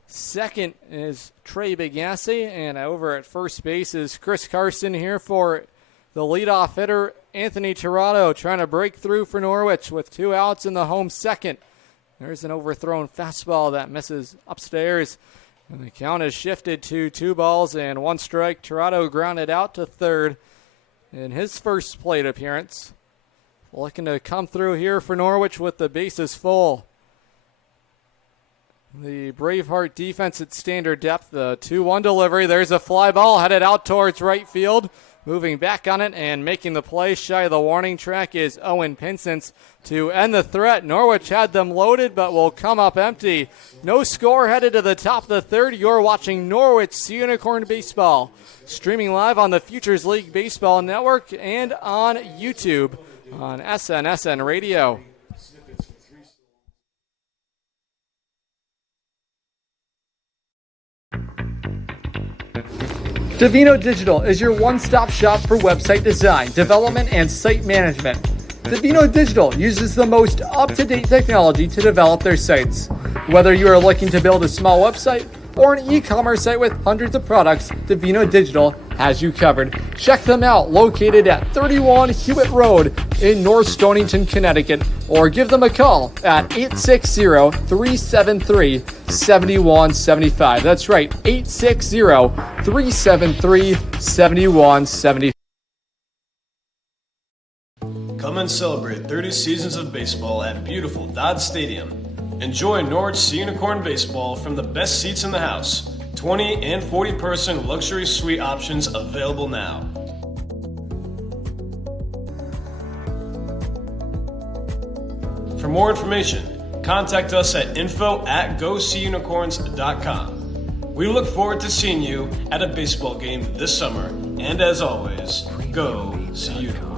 second is Trey Bigassi, and over at first base is Chris Carson here for the leadoff hitter, Anthony Tirado, trying to break through for Norwich with 2 outs in the home second. There's an overthrown fastball that misses upstairs, and the count is shifted to 2 balls and 1 strike. Tirado grounded out to third in his first plate appearance. Looking to come through here for Norwich with the bases full. The Braveheart defense at standard depth. The 2-1 delivery. There's a fly ball headed out towards right field. Moving back on it and making the play shy of the warning track is Owen Pinsence to end the threat. Norwich had them loaded but will come up empty. No score headed to the top of the third. You're watching Norwich Unicorn Baseball. Streaming live on the Futures League Baseball Network and on YouTube on SNSN Radio. Divino Digital is your one-stop shop for website design, development, and site management. Divino Digital uses the most up-to-date technology to develop their sites. Whether you are looking to build a small website or an e-commerce site with hundreds of products, Divino Digital has you covered. Check them out, located at 31 Hewitt Road in North Stonington, Connecticut, or give them a call at 860-373-7175. That's right, 860-373-7175. Come and celebrate 30 seasons of baseball at beautiful Dodd Stadium. Enjoy Norwich Unicorn Baseball from the best seats in the house. 20 and 40 person luxury suite options available now. For more information, contact us at info@goseeunicorns.com. We look forward to seeing you at a baseball game this summer. And as always, go see Unicorns.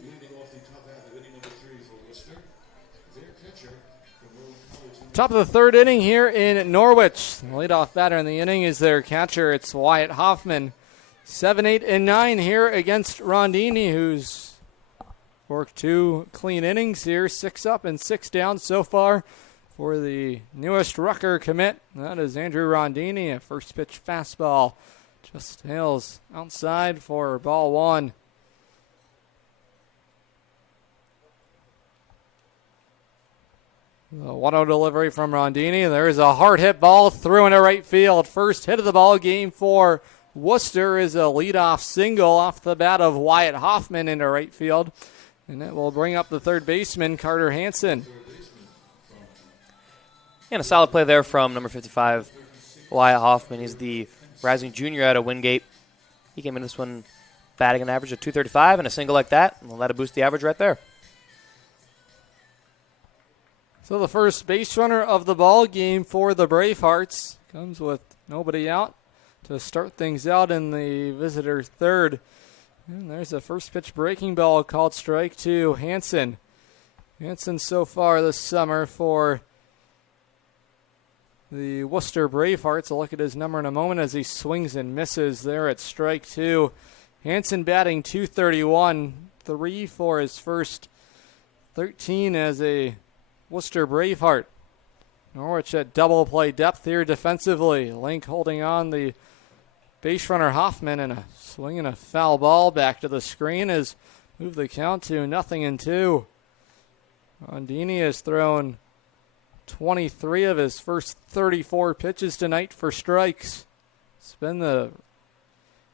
Leading off the top half of inning number 3 for Worcester, their catcher from Collegiate. Top of the third inning here in Norwich. The leadoff batter in the inning is their catcher. It's Wyatt Hoffman. 7, 8, and 9 here against Rondini, who's worked 2 clean innings here. 6 up and 6 down so far for the newest Rucker commit. That is Andrew Rondini. A first pitch fastball just tails outside for ball 1. The 1-0 delivery from Rondini. There's a hard hit ball through into right field. First hit of the ball game for Worcester is a leadoff single off the bat of Wyatt Hoffman into right field. And that will bring up the third baseman, Carter Hansen. And a solid play there from number 55, Wyatt Hoffman. He's the rising junior out of Wingate. He came in this one batting an average of .235, and a single like that, and that'll boost the average right there. So the first base runner of the ball game for the Bravehearts comes with nobody out to start things out in the visitor third. And there's a first pitch breaking ball called strike to Hansen. Hansen so far this summer for the Worcester Bravehearts. I'll look at his number in a moment as he swings and misses there at strike 2. Hansen batting .231, 3 for his first 13 as a Worcester Braveheart. Norwich at double play depth here defensively. Link holding on the base runner Hoffman, and a swing and a foul ball back to the screen has moved the count to 0-2. Rondini has thrown 23 of his first 34 pitches tonight for strikes. It's been the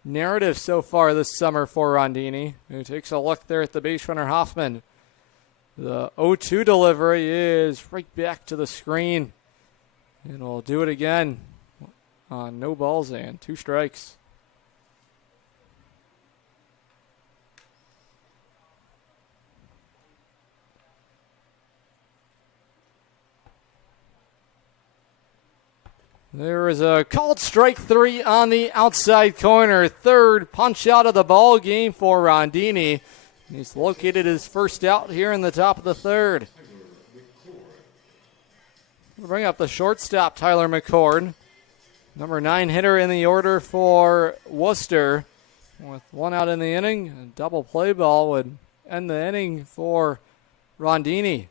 narrative so far this summer for Rondini, who takes a look there at the base runner Hoffman. The 0-2 delivery is right back to the screen. And we'll do it again on no balls and 2 strikes. There is a called strike 3 on the outside corner. Third punch out of the ball game for Rondini. He's located his first out here in the top of the third. We'll bring up the shortstop, Tyler McCord. Number 9 hitter in the order for Worcester. With one out in the inning, a double play ball would end the inning for Rondini,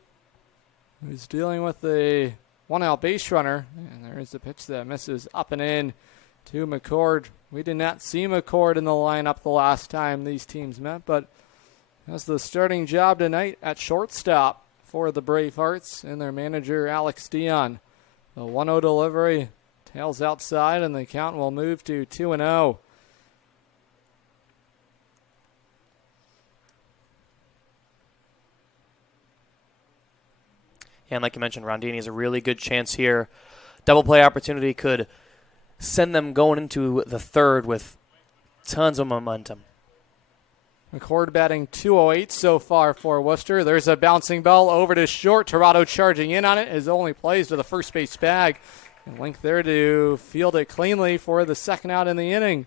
who's dealing with a one-out base runner. And there's the pitch that misses up and in to McCord. We did not see McCord in the lineup the last time these teams met, but that's the starting job tonight at shortstop for the Bravehearts and their manager, Alex Dion. The 1-0 delivery, tails outside, and the count will move to 2-0. And like you mentioned, Rondini has a really good chance here. Double play opportunity could send them going into the third with tons of momentum. McCord batting .208 so far for Worcester. There's a bouncing ball over to short. Torado charging in on it. His only plays to the first base bag. And Link there to field it cleanly for the second out in the inning.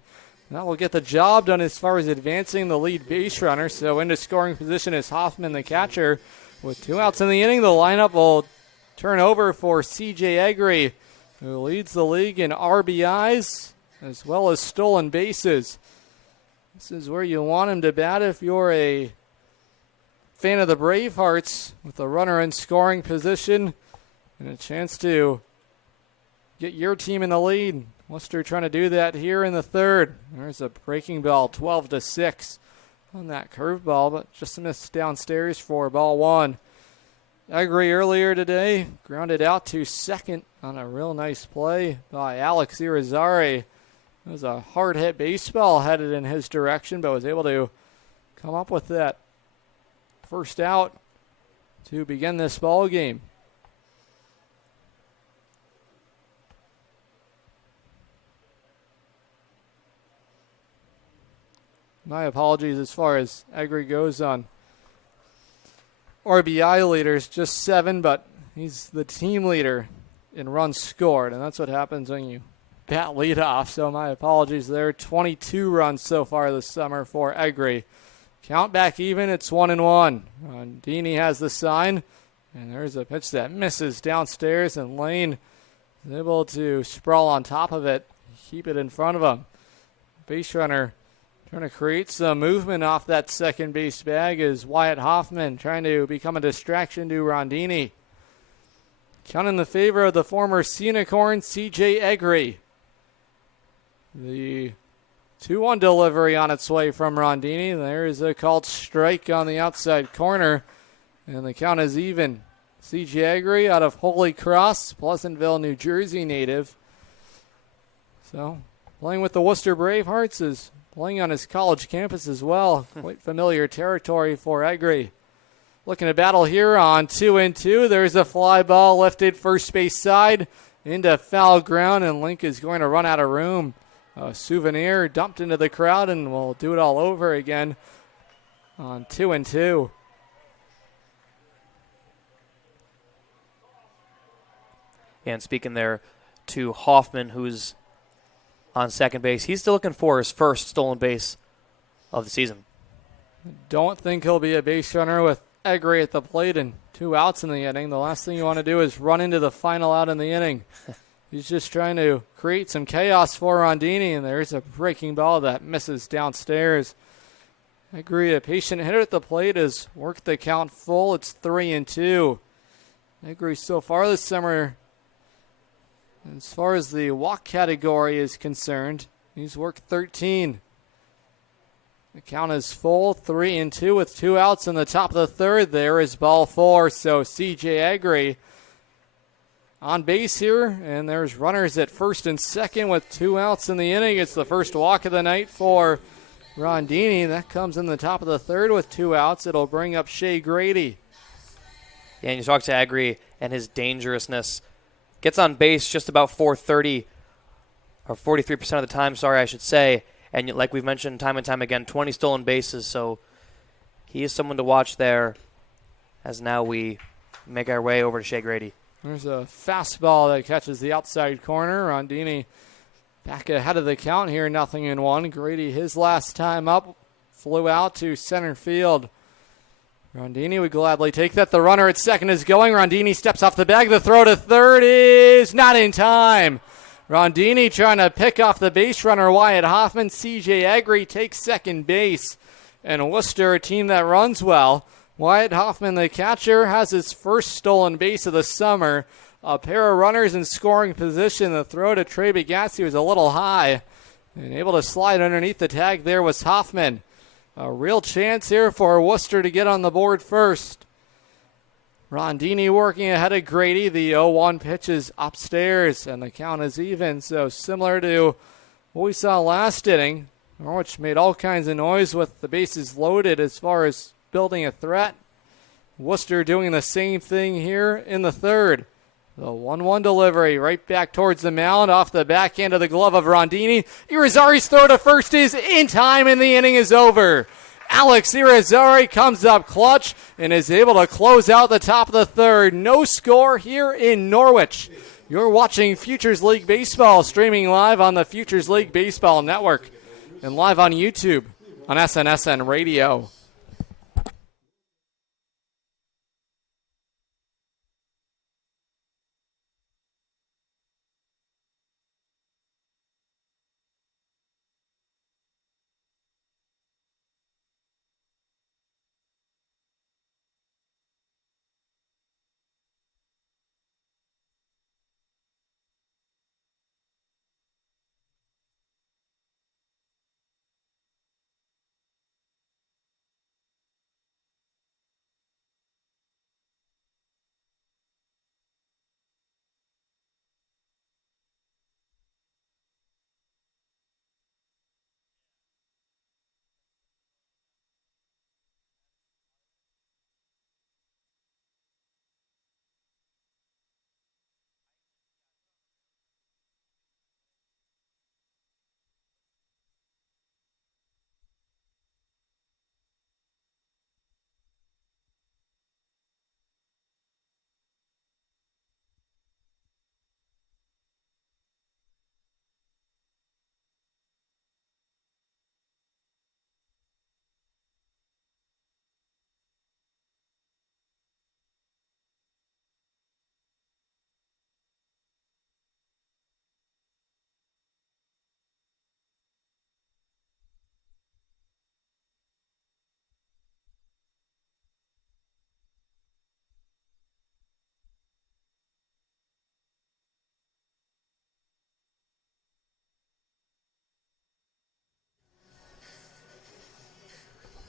That will get the job done as far as advancing the lead base runner. So into scoring position is Hoffman, the catcher. With 2 outs in the inning, the lineup will turn over for C.J. Egri, who leads the league in RBIs as well as stolen bases. This is where you want him to bat if you're a fan of the Bravehearts, with a runner in scoring position and a chance to get your team in the lead. Worcester trying to do that here in the third. There's a breaking ball, 12-6 on that curveball, but just missed downstairs for ball 1. Egri earlier today grounded out to second on a real nice play by Alex Irizarry. It was a hard-hit baseball headed in his direction, but was able to come up with that first out to begin this ball game. My apologies as far as Egri goes on RBI leaders, just 7, but he's the team leader in runs scored, and that's what happens when you bat leadoff. So my apologies there. 22 runs so far this summer for Egri. Count back even. It's 1-1. Rondini has the sign, and there's a pitch that misses downstairs, and Lane is able to sprawl on top of it, keep it in front of him. Base runner trying to create some movement off that second base bag is Wyatt Hoffman, trying to become a distraction to Rondini. Count in the favor of the former Unicorn, C.J. Egri. The 2-1 delivery on its way from Rondini. There is a called strike on the outside corner, and the count is even. C.J. Egri out of Holy Cross, Pleasantville, New Jersey native. So, playing with the Worcester Bravehearts is playing on his college campus as well. Quite familiar territory for Egri. Looking to battle here on 2-2. There's a fly ball lifted first base side into foul ground, and Link is going to run out of room. A souvenir dumped into the crowd, and we'll do it all over again on 2-2. And speaking there to Hoffman, who's on second base, he's still looking for his first stolen base of the season. Don't think he'll be a base runner with Egri at the plate and 2 outs in the inning. The last thing you want to do is run into the final out in the inning. He's just trying to create some chaos for Rondini, and there's a breaking ball that misses downstairs. Egri, a patient hitter at the plate, has worked the count full. It's 3-2. Egri so far this summer, as far as the walk category is concerned, he's worked 13. The count is full, 3-2 with 2 outs in the top of the third. There is ball 4, so C.J. Egri on base here, and there's runners at first and second with 2 outs in the inning. It's the first walk of the night for Rondini. That comes in the top of the third with 2 outs. It'll bring up Shea Grady. Yeah, and you talk to Egri and his dangerousness. Gets on base just about 430, or 43% of the time, I should say. And like we've mentioned time and time again, 20 stolen bases. So he is someone to watch there as now we make our way over to Shea Grady. There's a fastball that catches the outside corner. Rondini back ahead of the count here, 0-1. Grady, his last time up, flew out to center field. Rondini would gladly take that. The runner at second is going. Rondini steps off the bag. The throw to third is not in time. Rondini trying to pick off the base runner, Wyatt Hoffman. C.J. Egri takes second base. And Worcester, a team that runs well. Wyatt Hoffman, the catcher, has his first stolen base of the summer. A pair of runners in scoring position. The throw to Trey Bagassi was a little high. And able to slide underneath the tag there was Hoffman. A real chance here for Worcester to get on the board first. Rondini working ahead of Grady. The 0-1 pitch is upstairs, and the count is even. So similar to what we saw last inning, Norwich made all kinds of noise with the bases loaded as far as building a threat. Worcester doing the same thing here in the third. The 1-1 delivery right back towards the mound off the backhand of the glove of Rondini. Irizarry's throw to first is in time, and the inning is over. Alex Irizarry comes up clutch and is able to close out the top of the third. No score here in Norwich. You're watching Futures League Baseball, streaming live on the Futures League Baseball Network and live on YouTube on SNSN Radio.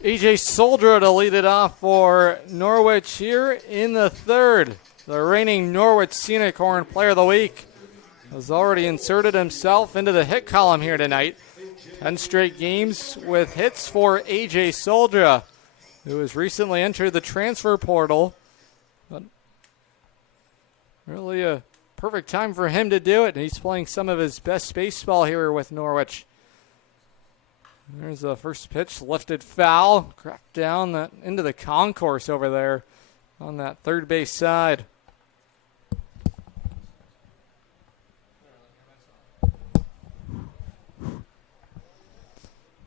A.J. Soldra to lead it off for Norwich here in the third. The reigning Norwich Scenic Horn Player of the Week has already inserted himself into the hit column here tonight. 10 straight games with hits for A.J. Soldra, who has recently entered the transfer portal. But really a perfect time for him to do it. And he's playing some of his best baseball here with Norwich. There's the first pitch, lifted foul, cracked down into the concourse over there on that third base side.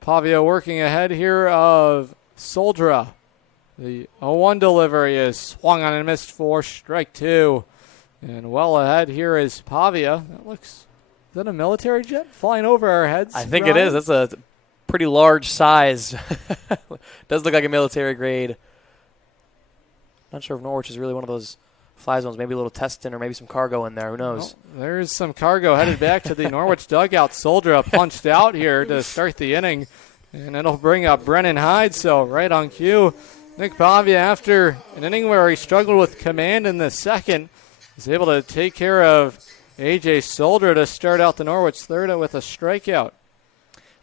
Pavia working ahead here of Soldra. The 0-1 delivery is swung on and missed for strike two. And well ahead here is Pavia. Is that a military jet flying over our heads? I think Ryan? it is. That's a pretty large size. Does look like a military grade. Not sure if Norwich is really one of those fly zones. Maybe a little testing or maybe some cargo in there. Who knows? Well, there's some cargo headed back to the Norwich dugout. Soldra punched out here to start the inning, and it'll bring up Brennan Hyde. So right on cue, Nick Pavia, after an inning where he struggled with command in the second, is able to take care of A.J. Soldra to start out the Norwich third with a strikeout.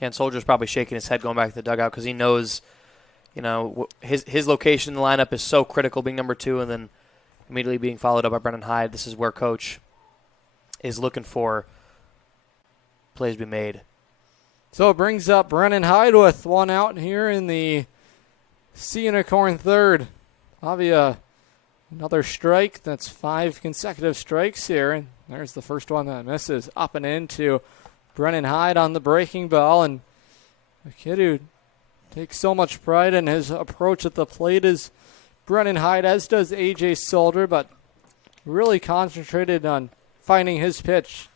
And Soldier's probably shaking his head going back to the dugout because he knows, his location in the lineup is so critical, being number two, and then immediately being followed up by Brennan Hyde. This is where Coach is looking for plays to be made. So it brings up Brennan Hyde with one out here in the Unicorn third. Pavia Another strike. That's 5 consecutive strikes here. And there's the first one that misses. Up and into Brennan Hyde on the breaking ball. And a kid who takes so much pride in his approach at the plate is Brennan Hyde, as does A.J. Solder, but really concentrated on finding his pitch.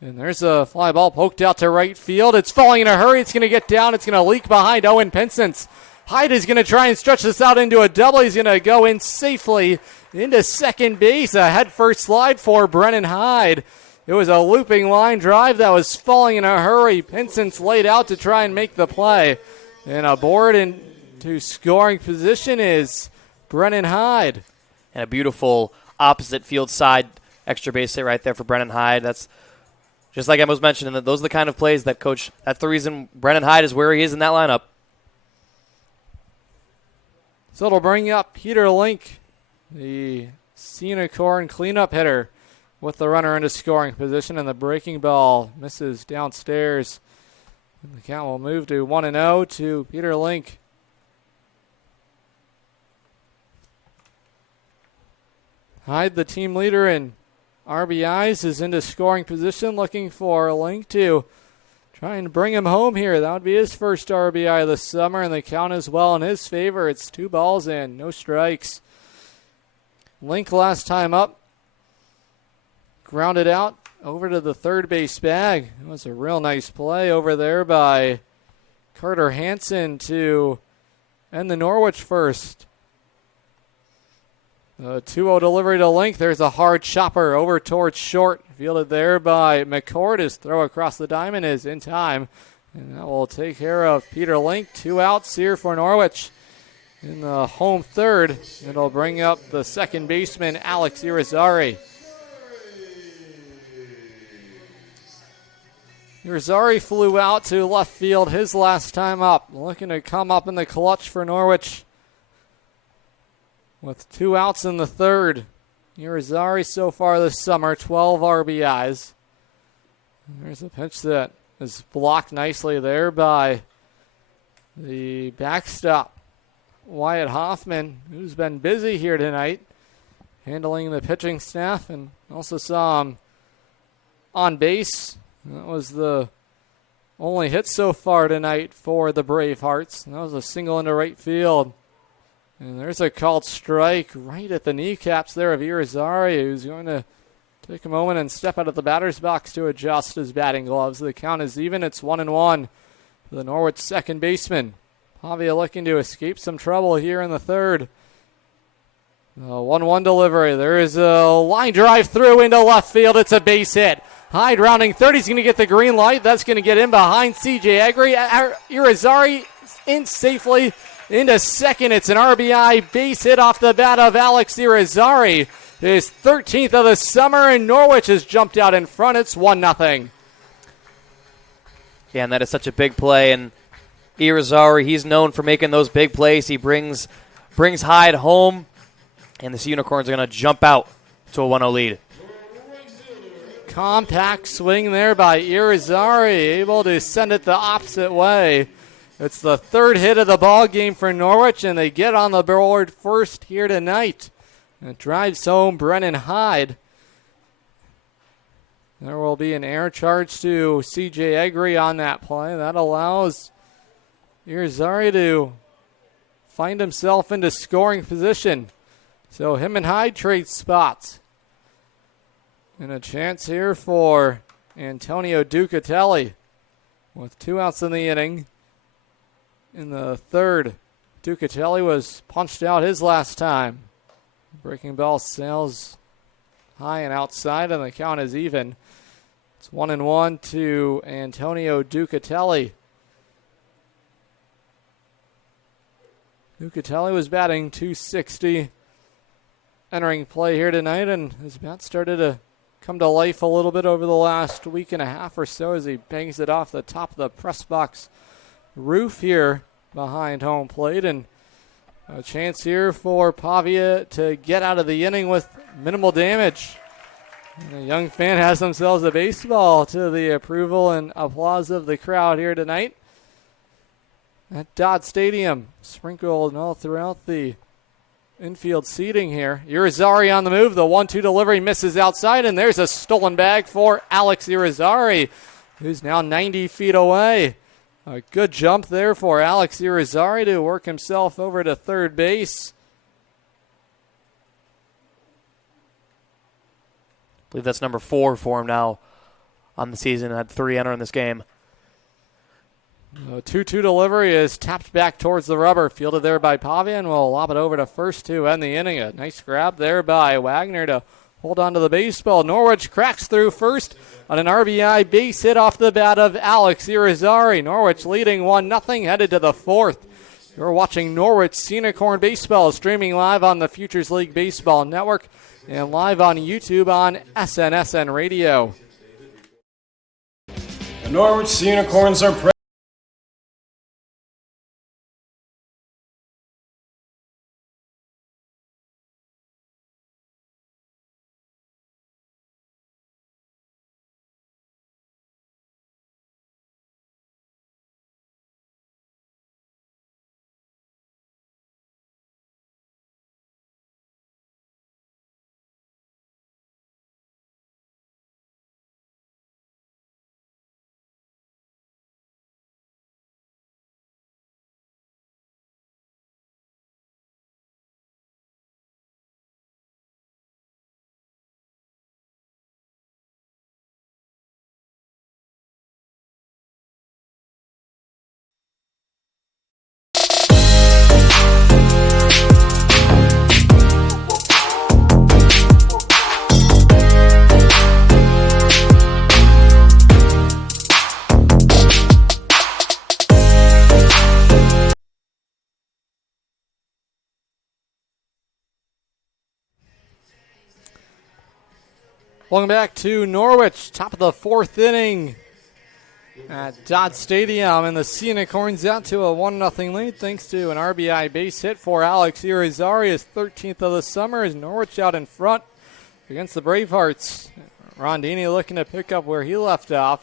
And there's a fly ball poked out to right field. It's falling in a hurry. It's going to get down. It's going to leak behind Owen Pinsence. Hyde is going to try and stretch this out into a double. He's going to go in safely into second base. A head-first slide for Brennan Hyde. It was a looping line drive that was falling in a hurry. Pinsence laid out to try and make the play. And aboard into scoring position is Brennan Hyde. And a beautiful opposite field side extra base hit right there for Brennan Hyde. That's just like I was mentioning, that those are the kind of plays that coach, that's the reason Brennan Hyde is where he is in that lineup. So it'll bring up Peter Link, the Unicorn cleanup hitter, with the runner into scoring position, and the breaking ball misses downstairs. And the count will move to 1-0 to Peter Link. Hyde, the team leader in RBIs, is into scoring position, looking for Link to try and bring him home here. That would be his first RBI this summer, and the count is well in his favor. It's 2 balls in, no strikes. Link last time up, grounded out over to the third base bag. It was a real nice play over there by Carter Hansen to end the Norwich first. The 2-0 delivery to Link. There's a hard chopper over towards short. Fielded there by McCord. His throw across the diamond is in time. And that will take care of Peter Link. 2 outs here for Norwich in the home third. It'll bring up the second baseman, Alex Irizarry. Irizarry flew out to left field his last time up. Looking to come up in the clutch for Norwich. With 2 outs in the third. Irizarry so far this summer, 12 RBIs. There's a pitch that is blocked nicely there by the backstop, Wyatt Hoffman, who's been busy here tonight, handling the pitching staff, and also saw him on base. That was the only hit so far tonight for the Bravehearts. That was a single into right field. And there's a called strike right at the kneecaps there of Irizarry, who's going to take a moment and step out of the batter's box to adjust his batting gloves. The count is even. It's 1-1 for the Norwich second baseman. Pavia looking to escape some trouble here in the third. The 1-1 delivery. There is a line drive through into left field. It's a base hit. Hyde rounding third. He's going to get the green light. That's going to get in behind C.J. Egri. Irizarry in safely into second. It's an RBI base hit off the bat of Alex Irizarry. His 13th of the summer, and Norwich has jumped out in front. It's 1-0. Yeah, and that is such a big play. And Irizarry, he's known for making those big plays. He brings Hyde home, and the Unicorns are going to jump out to a 1-0 lead. Compact swing there by Irizarry, able to send it the opposite way. It's the third hit of the ball game for Norwich, and they get on the board first here tonight. It drives home Brennan Hyde. There will be an air charge to C.J. Egri on that play. That allows Irizarry to find himself into scoring position. So him and Hyde trade spots. And a chance here for Antonio Ducatelli with 2 outs in the inning. In the third, Ducatelli was punched out his last time. Breaking ball sails high and outside, and the count is even. It's 1-1 to Antonio Ducatelli. Ducatelli was batting .260 entering play here tonight, and his bat started to come to life a little bit over the last week and a half or so as he bangs it off the top of the press box roof here behind home plate, and a chance here for Pavia to get out of the inning with minimal damage. And a young fan has themselves a baseball to the approval and applause of the crowd here tonight at Dodd Stadium, sprinkled all throughout the infield seating here. Irizarry on the move. The 1-2 delivery misses outside, and there's a stolen bag for Alex Irizarry, who's now 90 feet away. A good jump there for Alex Irizarry to work himself over to third base. I believe that's number 4 for him now on the season. Had 3 enter in this game. The 2-2 delivery is tapped back towards the rubber. Fielded there by Pavian. Will lob it over to first to end the inning. A nice grab there by Wagner to hold on to the baseball. Norwich cracks through first on an RBI base hit off the bat of Alex Irizarry. Norwich leading 1-0, headed to the 4th. You're watching Norwich Unicorn Baseball, streaming live on the Futures League Baseball Network and live on YouTube on SNSN Radio. The Norwich Unicorns are Welcome back to Norwich, top of the 4th inning at Dodd Stadium, and the Unicorns out to a 1-0 lead thanks to an RBI base hit for Alex Irizarry, his 13th of the summer, as Norwich out in front against the Bravehearts. Rondini looking to pick up where he left off.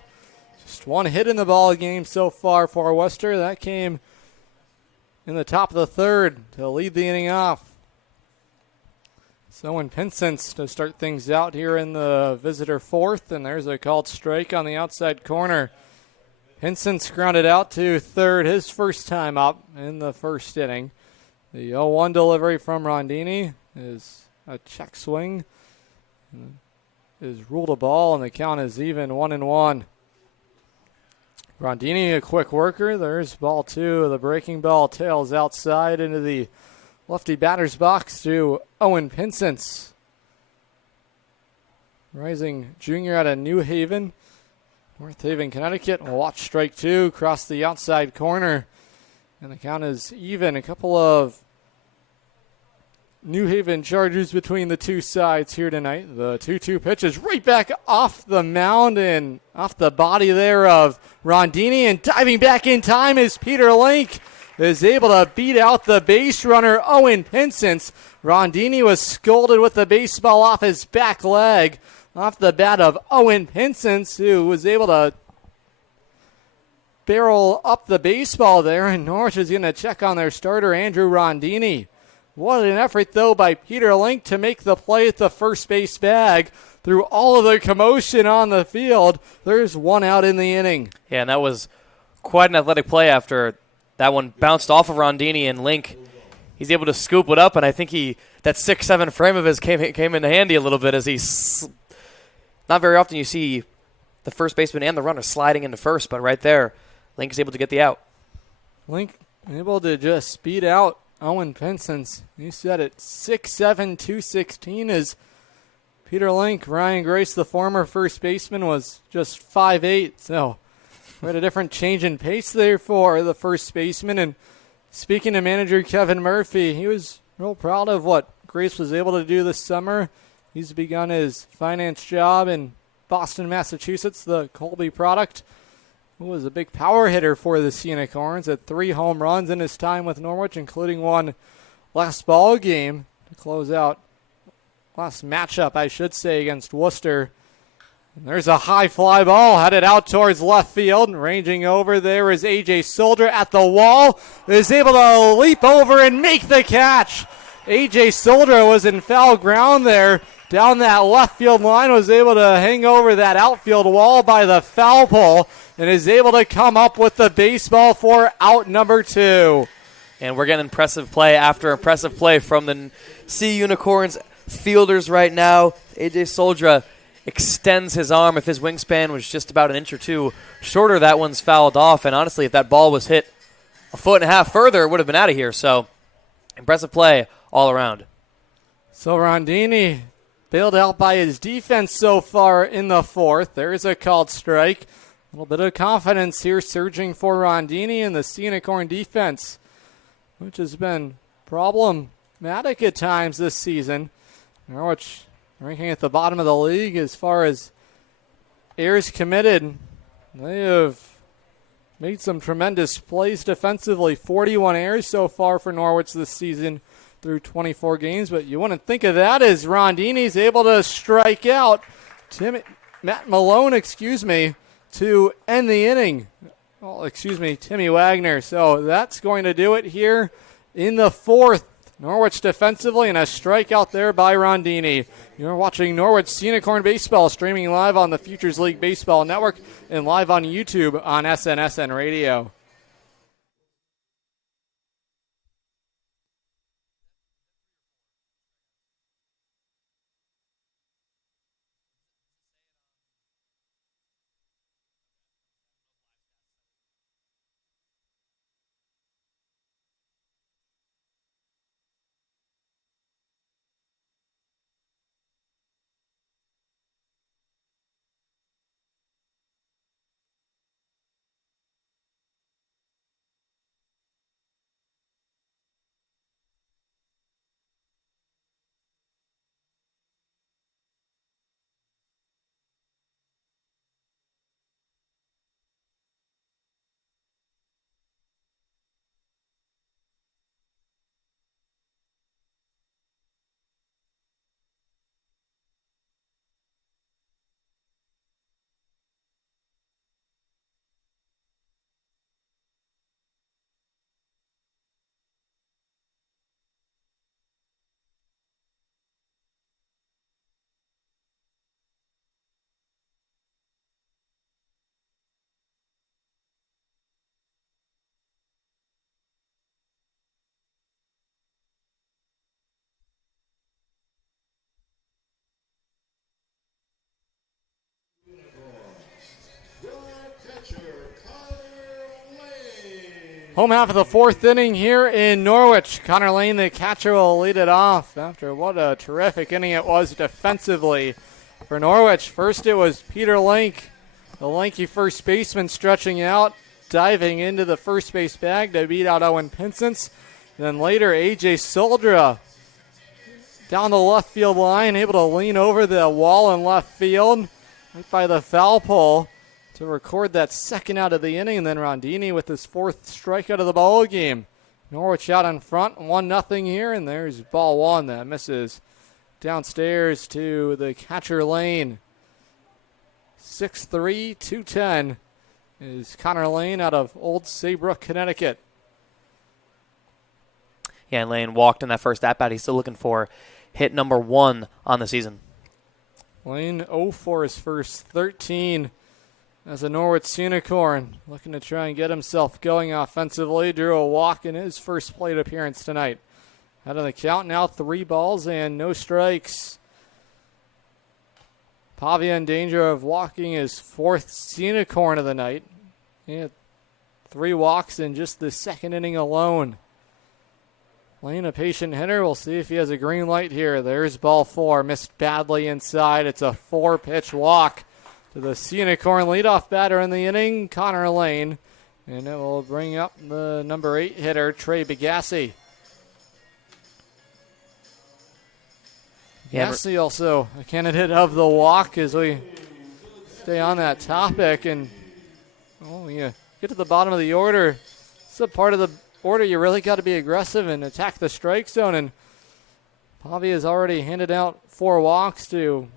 Just one hit in the ball game so far for Worcester. That came in the top of the 3rd to lead the inning off. So Owen Pinsence to start things out here in the visitor 4th, and there's a called strike on the outside corner. Pinsence grounded out to 3rd, his first time up in the 1st inning. The 0-1 delivery from Rondini is a check swing. Is ruled a ball, and the count is even 1-1. Rondini, a quick worker. There's ball 2. The breaking ball tails outside into the lefty batter's box to Owen Pinsence. Rising junior out of New Haven, North Haven, Connecticut. Watch strike 2 across the outside corner. And the count is even. A couple of New Haven Chargers between the two sides here tonight. The 2-2 pitch is right back off the mound and off the body there of Rondini. And diving back in time is Peter Link. Is able to beat out the base runner, Owen Pinsence. Rondini was scolded with the baseball off his back leg, off the bat of Owen Pinsence, who was able to barrel up the baseball there, and Norwich is going to check on their starter, Andrew Rondini. What an effort, though, by Peter Link to make the play at the first base bag. Through all of the commotion on the field, there's one out in the inning. Yeah, and that was quite an athletic play after that one bounced off of Rondini, and Link, he's able to scoop it up, and I think that 6'7" frame of his came in handy a little bit as not very often you see the first baseman and the runner sliding into first, but right there, Link is able to get the out. Link able to just speed out Owen Pinsence. You said it, 6'7", 216 is Peter Link. Ryan Grace, the former first baseman, was just 5'8", so we had a different change in pace there for the first baseman. And speaking to manager Kevin Murphy, he was real proud of what Grace was able to do this summer. He's begun his finance job in Boston, Massachusetts, the Colby product. He was a big power hitter for the Unicorns, had 3 home runs in his time with Norwich, including one last ball game to close out last matchup, I should say, against Worcester. And there's a high fly ball headed out towards left field. Ranging over there is A.J. Soldier at the wall. Is able to leap over and make the catch. A.J. Soldra was in foul ground there. Down that left field line, was able to hang over that outfield wall by the foul pole and is able to come up with the baseball for out number 2. And we're getting impressive play after impressive play from the Sea Unicorns fielders right now. A.J. Soldra extends his arm. If his wingspan was just about an inch or two shorter, that one's fouled off. And honestly, if that ball was hit a foot and a half further, it would have been out of here. So impressive play all around. So Rondini bailed out by his defense so far in the 4th. There's a called strike. A little bit of confidence here surging for Rondini and the Sea Unicorn defense, which has been problematic at times this season. Norwich ranking at the bottom of the league as far as errors committed. They have made some tremendous plays defensively. 41 errors so far for Norwich this season through 24 games, but you wouldn't think of that as Rondini's able to strike out Matt Malone, to end the inning. Timmy Wagner. So that's going to do it here in the 4th. Norwich defensively and a strikeout there by Rondini. You're watching Norwich Sea Unicorn Baseball, streaming live on the Futures League Baseball Network and live on YouTube on SNSN Radio. Home half of the 4th inning here in Norwich. Connor Lane, the catcher, will lead it off after what a terrific inning it was defensively for Norwich. First it was Peter Link, the lanky first baseman, stretching out, diving into the first base bag to beat out Owen Pinsence. Then later A.J. Soldra down the left field line, able to lean over the wall in left field right by the foul pole to record that second out of the inning. And then Rondini with his 4th strikeout of the ball game. Norwich out in front, 1-0 here, and there's ball 1 that misses downstairs to the catcher Lane. 6'3", 210 is Connor Lane out of Old Saybrook, Connecticut. Yeah, and Lane walked in that first at-bat. He's still looking for hit number 1 on the season. Lane 0 for his first 13 as a Norwich Unicorn, looking to try and get himself going offensively. Drew a walk in his first plate appearance tonight. Out of the count now, 3 balls and no strikes. Pavia in danger of walking his 4th Unicorn of the night. He had 3 walks in just the 2nd inning alone. Lane, a patient hitter. We'll see if he has a green light here. There's ball 4, missed badly inside. It's a 4-pitch walk to the Unicorn leadoff batter in the inning, Connor Lane. And it will bring up the number 8 hitter, Trey Bagassi. Bagassi also a candidate of the walk as we stay on that topic. And, get to the bottom of the order. It's a part of the order you really got to be aggressive and attack the strike zone. And Pavia has already handed out 4 walks to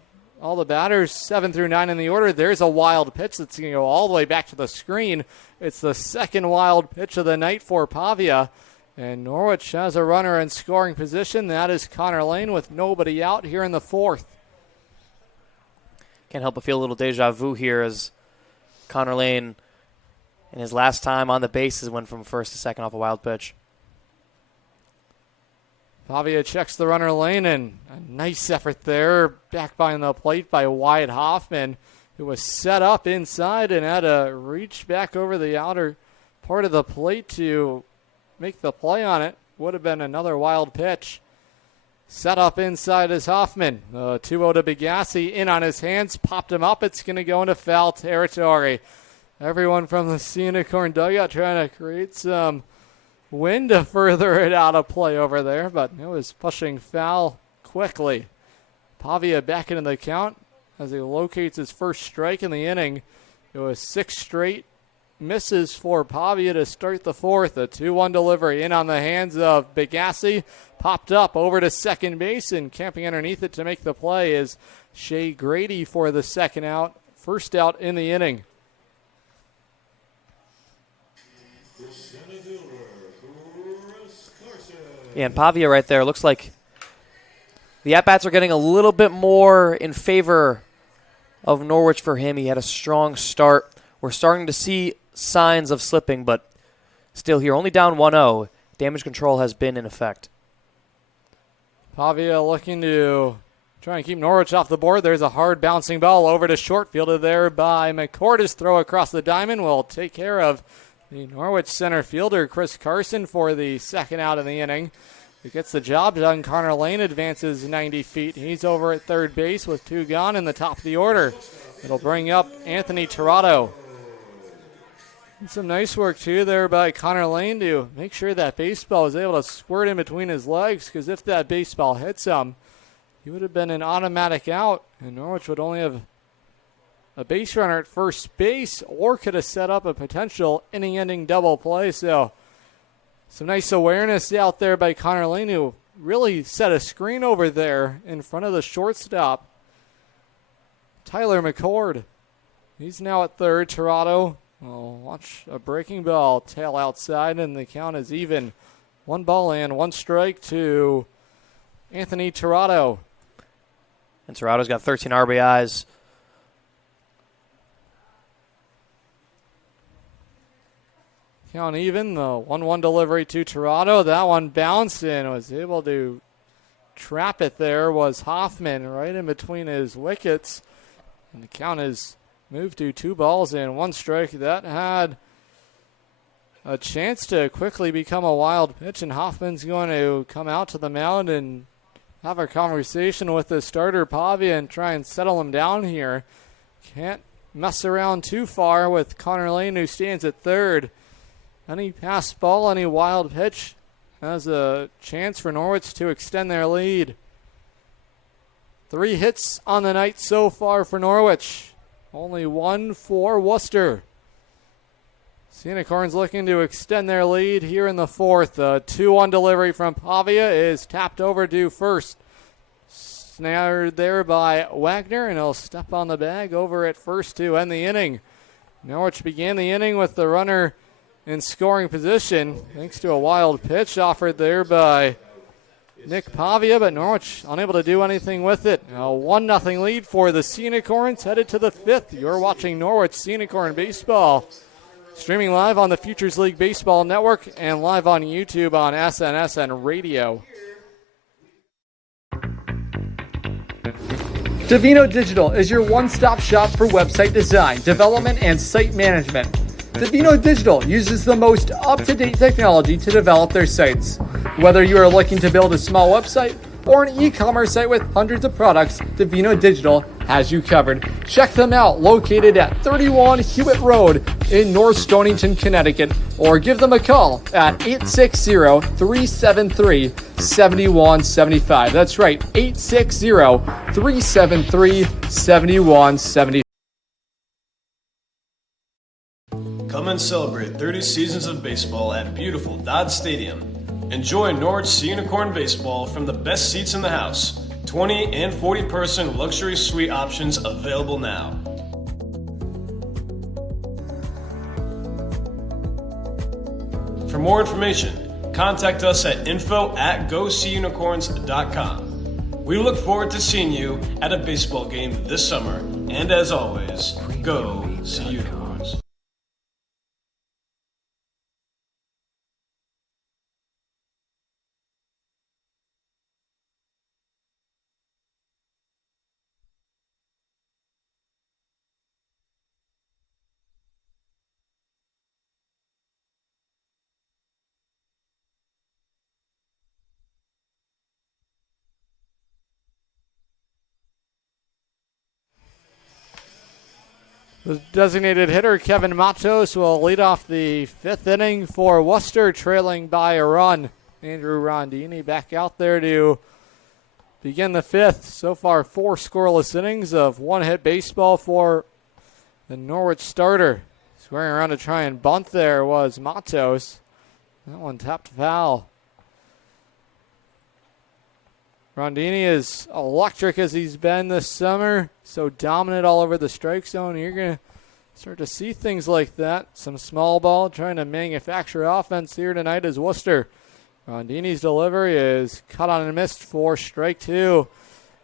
all the batters, 7 through 9 in the order. There's a wild pitch that's going to go all the way back to the screen. It's the 2nd wild pitch of the night for Pavia. And Norwich has a runner in scoring position. That is Connor Lane with nobody out here in the fourth. Can't help but feel a little deja vu here as Connor Lane, in his last time on the bases, went from first to second off a wild pitch. Pavia checks the runner Lane, and a nice effort there. Back behind the plate by Wyatt Hoffman, who was set up inside and had to reach back over the outer part of the plate to make the play on it. Would have been another wild pitch. Set up inside is Hoffman. 2-0 to Bigassi. In on his hands. Popped him up. It's going to go into foul territory. Everyone from the Unicorn dugout trying to create some wind to further it out of play over there, but it was pushing foul quickly. Pavia back into the count as he locates his first strike in the inning. It was 6 straight misses for Pavia to start the fourth. A 2-1 delivery in on the hands of Bigassi. Popped up over to second base, and camping underneath it to make the play is Shea Grady for the second out. First out in the inning. Yeah, and Pavia right there, looks like the at-bats are getting a little bit more in favor of Norwich for him. He had a strong start. We're starting to see signs of slipping, but still here. Only down 1-0. Damage control has been in effect. Pavia looking to try and keep Norwich off the board. There's a hard bouncing ball over to short, fielded there by McCord. His throw across the diamond will take care of the Norwich center fielder, Chris Carson, for the second out of the inning. He gets the job done. Connor Lane advances 90 feet. He's over at third base with 2 gone in the top of the order. It'll bring up Anthony Tirado. Some nice work, too, there by Connor Lane to make sure that baseball is able to squirt in between his legs, because if that baseball hits him, he would have been an automatic out, and Norwich would only have a base runner at first base, or could have set up a potential inning-ending double play. So some nice awareness out there by Connor Lane, who really set a screen over there in front of the shortstop, Tyler McCord. He's now at third. Tirado will watch a breaking ball tail outside, and the count is even. 1 ball and 1 strike to Anthony Tirado. And Tirado's got 13 RBIs. Count even. The 1-1 delivery to Tirado. That one bounced and was able to trap it there was Hoffman right in between his wickets. And the count is moved to 2 balls and 1 strike. That had a chance to quickly become a wild pitch, and Hoffman's going to come out to the mound and have a conversation with the starter, Pavia, and try and settle him down here. Can't mess around too far with Connor Lane, who stands at third. Any pass ball, any wild pitch has a chance for Norwich to extend their lead. 3 hits on the night so far for Norwich. Only 1 for Worcester. Unicorns looking to extend their lead here in the fourth. A 2-1 delivery from Pavia is tapped over to first. Snared there by Wagner, and he'll step on the bag over at first to end the inning. Norwich began the inning with the runner in scoring position, thanks to a wild pitch offered there by Nick Pavia, but Norwich unable to do anything with it. A 1-0 lead for the Unicorns, headed to the 5th. You're watching Norwich Unicorn Baseball, streaming live on the Futures League Baseball Network and live on YouTube on SNSN Radio. Divino Digital is your one-stop shop for website design, development, and site management. Divino Digital uses the most up-to-date technology to develop their sites. Whether you are looking to build a small website or an e-commerce site with hundreds of products, Divino Digital has you covered. Check them out, located at 31 Hewitt Road in North Stonington, Connecticut, or give them a call at 860-373-7175. That's right, 860-373-7175. Come and celebrate 30 seasons of baseball at beautiful Dodd Stadium. Enjoy Norwich Unicorn Baseball from the best seats in the house. 20 and 40 person luxury suite options available now. For more information, contact us at info@goseeunicorns.com. We look forward to seeing you at a baseball game this summer. And as always, go see Unicorns. The designated hitter, Kevin Matos, will lead off the fifth inning for Worcester, trailing by a run. Andrew Rondini back out there to begin the fifth. So far, 4 scoreless innings of one-hit baseball for the Norwich starter. Squaring around to try and bunt there was Matos. That one tapped foul. Rondini is electric as he's been this summer. So dominant all over the strike zone. You're going to start to see things like that. Some small ball trying to manufacture offense here tonight as Worcester. Rondini's delivery is cut on and missed for strike 2.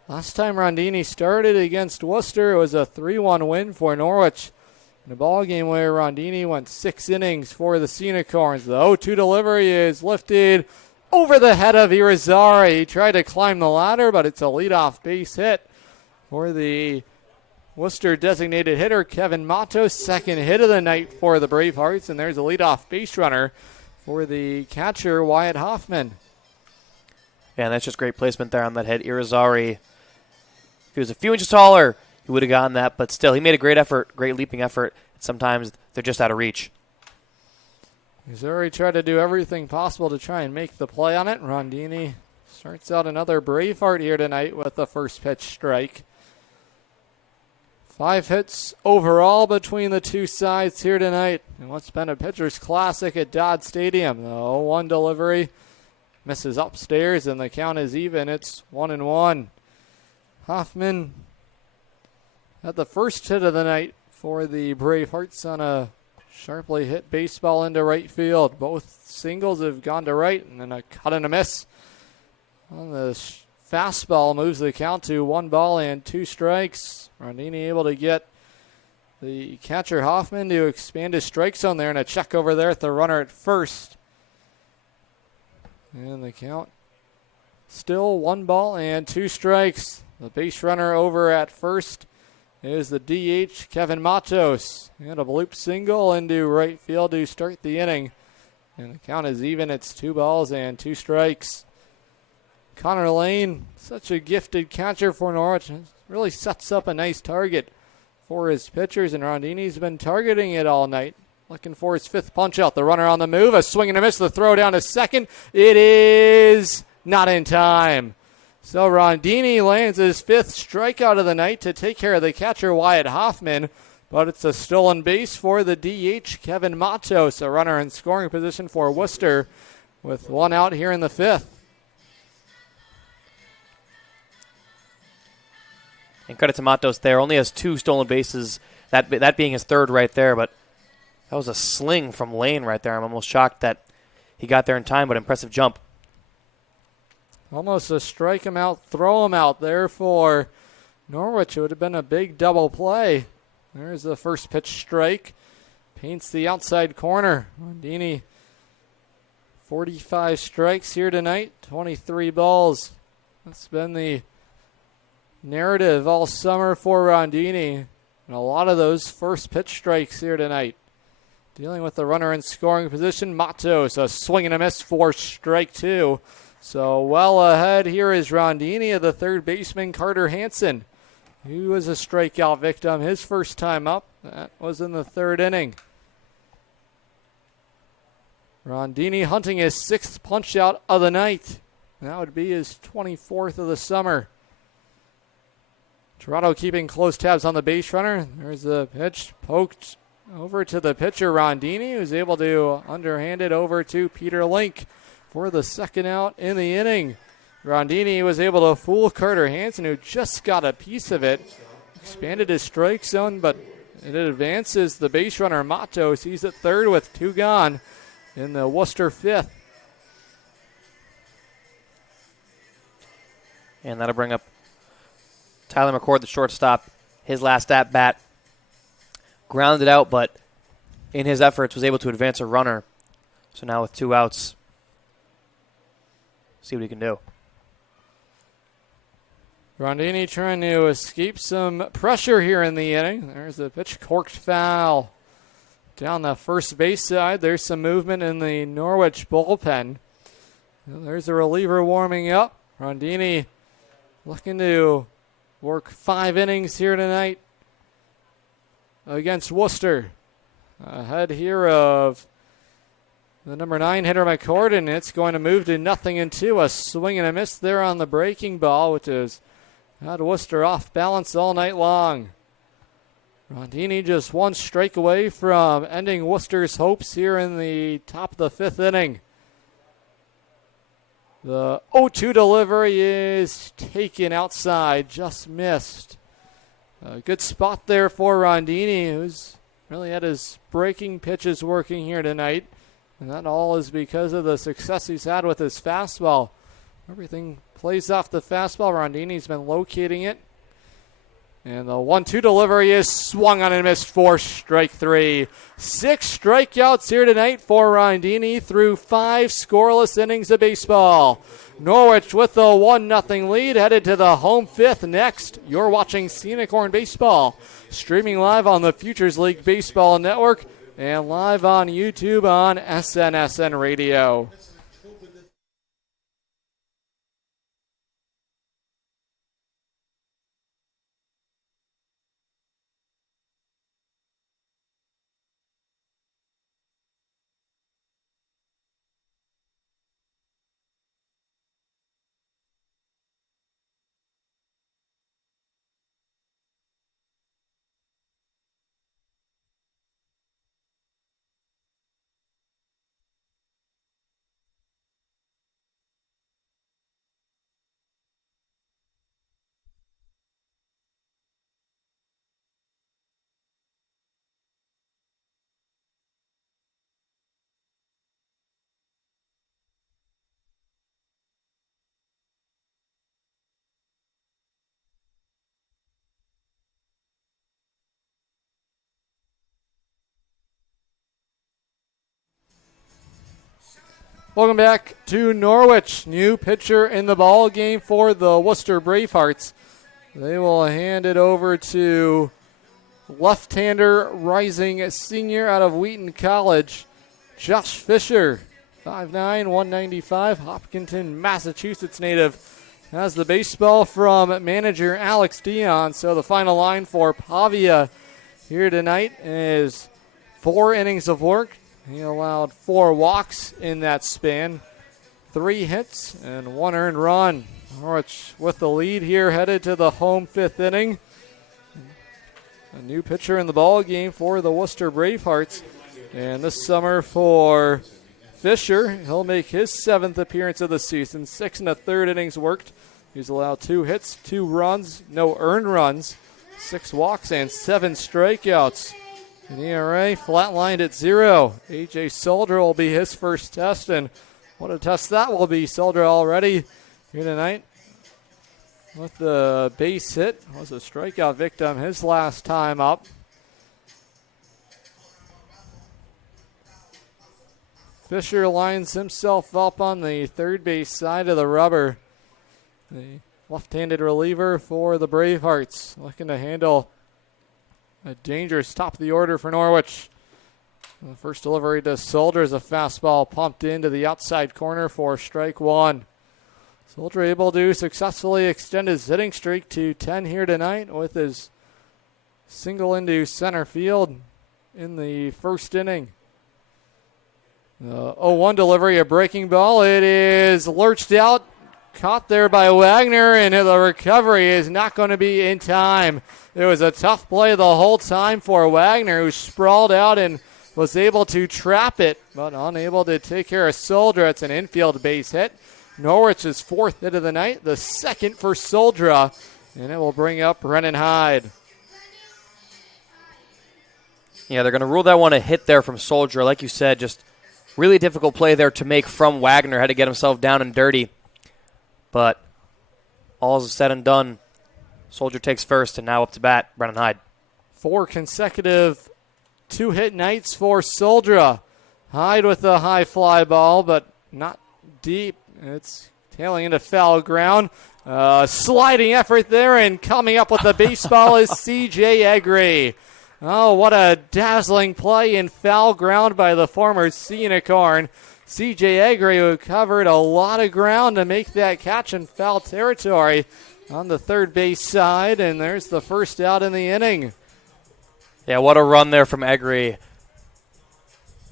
Last time Rondini started against Worcester, it was a 3-1 win for Norwich. In a ball game where Rondini went 6 innings for the Unicorns. The 0-2 delivery is lifted over the head of Irizarry. He tried to climb the ladder, but it's a leadoff base hit for the Worcester designated hitter, Kevin Matos. Second hit of the night for the Bravehearts, and there's a leadoff base runner for the catcher, Wyatt Hoffman. Yeah, and that's just great placement there on that hit. Irizarry, if he was a few inches taller, he would have gotten that, but still, he made a great effort, great leaping effort. Sometimes they're just out of reach. Irizarry tried to do everything possible to try and make the play on it. Rondini starts out another Braveheart here tonight with the first pitch strike. 5 hits overall between the two sides here tonight. And what's been a pitcher's classic at Dodd Stadium. The 0-1 delivery misses upstairs, and the count is even. It's 1-1. Hoffman had the first hit of the night for the Bravehearts on a sharply hit baseball into right field. Both singles have gone to right, and then a cut and a miss on the fastball moves the count to 1-2 strikes. Rondini able to get the catcher Hoffman to expand his strike zone there, and a check over there at the runner at first. And the count still 1-2 strikes. The base runner over at first is the DH, Kevin Matos. And a bloop single into right field to start the inning. And the count is even. It's 2-2 strikes. Connor Lane, such a gifted catcher for Norwich. Really sets up a nice target for his pitchers, and Rondini's been targeting it all night. Looking for his 5th punch out. The runner on the move. A swing and a miss. The throw down to second. It is not in time. So Rondini lands his 5th strikeout of the night to take care of the catcher, Wyatt Hoffman. But it's a stolen base for the DH, Kevin Matos, a runner in scoring position for Worcester with 1 out here in the 5th. And credit to Matos there. Only has 2 stolen bases, that being his 3rd right there. But that was a sling from Lane right there. I'm almost shocked that he got there in time, but impressive jump. Almost a strike him out, throw him out there for Norwich. It would have been a big double play. There's the first pitch strike. Paints the outside corner. Rondini, 45 strikes here tonight, 23 balls. That's been the narrative all summer for Rondini. And a lot of those first pitch strikes here tonight. Dealing with the runner in scoring position, Matos, a swing and a miss for strike 2. So well ahead here is Rondini of the third baseman, Carter Hansen. He was a strikeout victim his first time up. That was in the 3rd inning. Rondini hunting his 6th punch out of the night. That would be his 24th of the summer. Toronto keeping close tabs on the base runner. There's the pitch poked over to the pitcher, Rondini, who's able to underhand it over to Peter Link for the 2nd out in the inning. Rondini was able to fool Carter Hansen, who just got a piece of it. Expanded his strike zone, but it advances the base runner, Matos. He's at 3rd with 2 gone in the Worcester 5th. And that'll bring up Tyler McCord, the shortstop, his last at-bat. Grounded out, but in his efforts was able to advance a runner. So now with 2 outs, see what he can do. Rondini trying to escape some pressure here in the inning. There's a pitch, corked foul. Down the first base side, there's some movement in the Norwich bullpen. There's a reliever warming up. Rondini looking to work 5 innings here tonight against Worcester. Ahead here of the number 9 hitter, McCord, and it's going to move to 0-2. A swing and a miss there on the breaking ball, which has had Worcester off balance all night long. Rondini just 1 strike away from ending Worcester's hopes here in the top of the 5th inning. The 0-2 delivery is taken outside, just missed. A good spot there for Rondini, who's really had his breaking pitches working here tonight. And that all is because of the success he's had with his fastball. Everything plays off the fastball. Rondini's been locating it. And the 1-2 delivery is swung on and missed for strike 3. 6 strikeouts here tonight for Rondini through 5 scoreless innings of baseball. Norwich with the 1-0 lead, headed to the home 5th next. You're watching Unicorn Baseball, streaming live on the Futures League Baseball Network and live on YouTube on SNSN Radio. Welcome back to Norwich. New pitcher in the ball game for the Worcester Bravehearts. They will hand it over to left-hander, rising senior out of Wheaton College, Josh Fisher, 5'9", 195, Hopkinton, Massachusetts native. Has the baseball from manager Alex Dion. So the final line for Pavia here tonight is 4 innings of work. He allowed 4 walks in that span, 3 hits, and 1 earned run. Norwich with the lead here, headed to the home 5th inning. A new pitcher in the ball game for the Worcester Bravehearts. And this summer for Fisher, he'll make his 7th appearance of the season. 6 1/3 innings worked. He's allowed 2 hits, 2 runs, no earned runs, 6 walks, and 7 strikeouts. An ERA flatlined at 0. A.J. Soldier will be his first test, and what a test that will be. Soldier already here tonight with the base hit. Was a strikeout victim his last time up. Fisher lines himself up on the third base side of the rubber. The left-handed reliever for the Bravehearts, looking to handle a dangerous top of the order for Norwich. The first delivery to Soldier is a fastball pumped into the outside corner for strike 1. Soldier able to successfully extend his hitting streak to 10 here tonight with his single into center field in the first inning. The 0-1 delivery, a breaking ball. It is lurched out, caught there by Wagner, and the recovery is not going to be in time. It was a tough play the whole time for Wagner, who sprawled out and was able to trap it, but unable to take care of Soldier. It's an infield base hit. Norwich's 4th hit of the night, the 2nd for Soldier, and it will bring up Brennan Hyde. Yeah, they're going to rule that one a hit there from Soldier. Like you said, just really difficult play there to make from Wagner. Had to get himself down and dirty. But all is said and done, Soldier takes first, and now up to bat, Brennan Hyde. 4 consecutive 2-hit nights for Soldier. Hyde with a high fly ball, but not deep. It's tailing into foul ground. Sliding effort there, and coming up with the baseball is C.J. Egri. Oh, what a dazzling play in foul ground by the former Unicorn. C.J. Egri, who covered a lot of ground to make that catch in foul territory on the third base side, and there's the first out in the inning. Yeah, what a run there from Egri.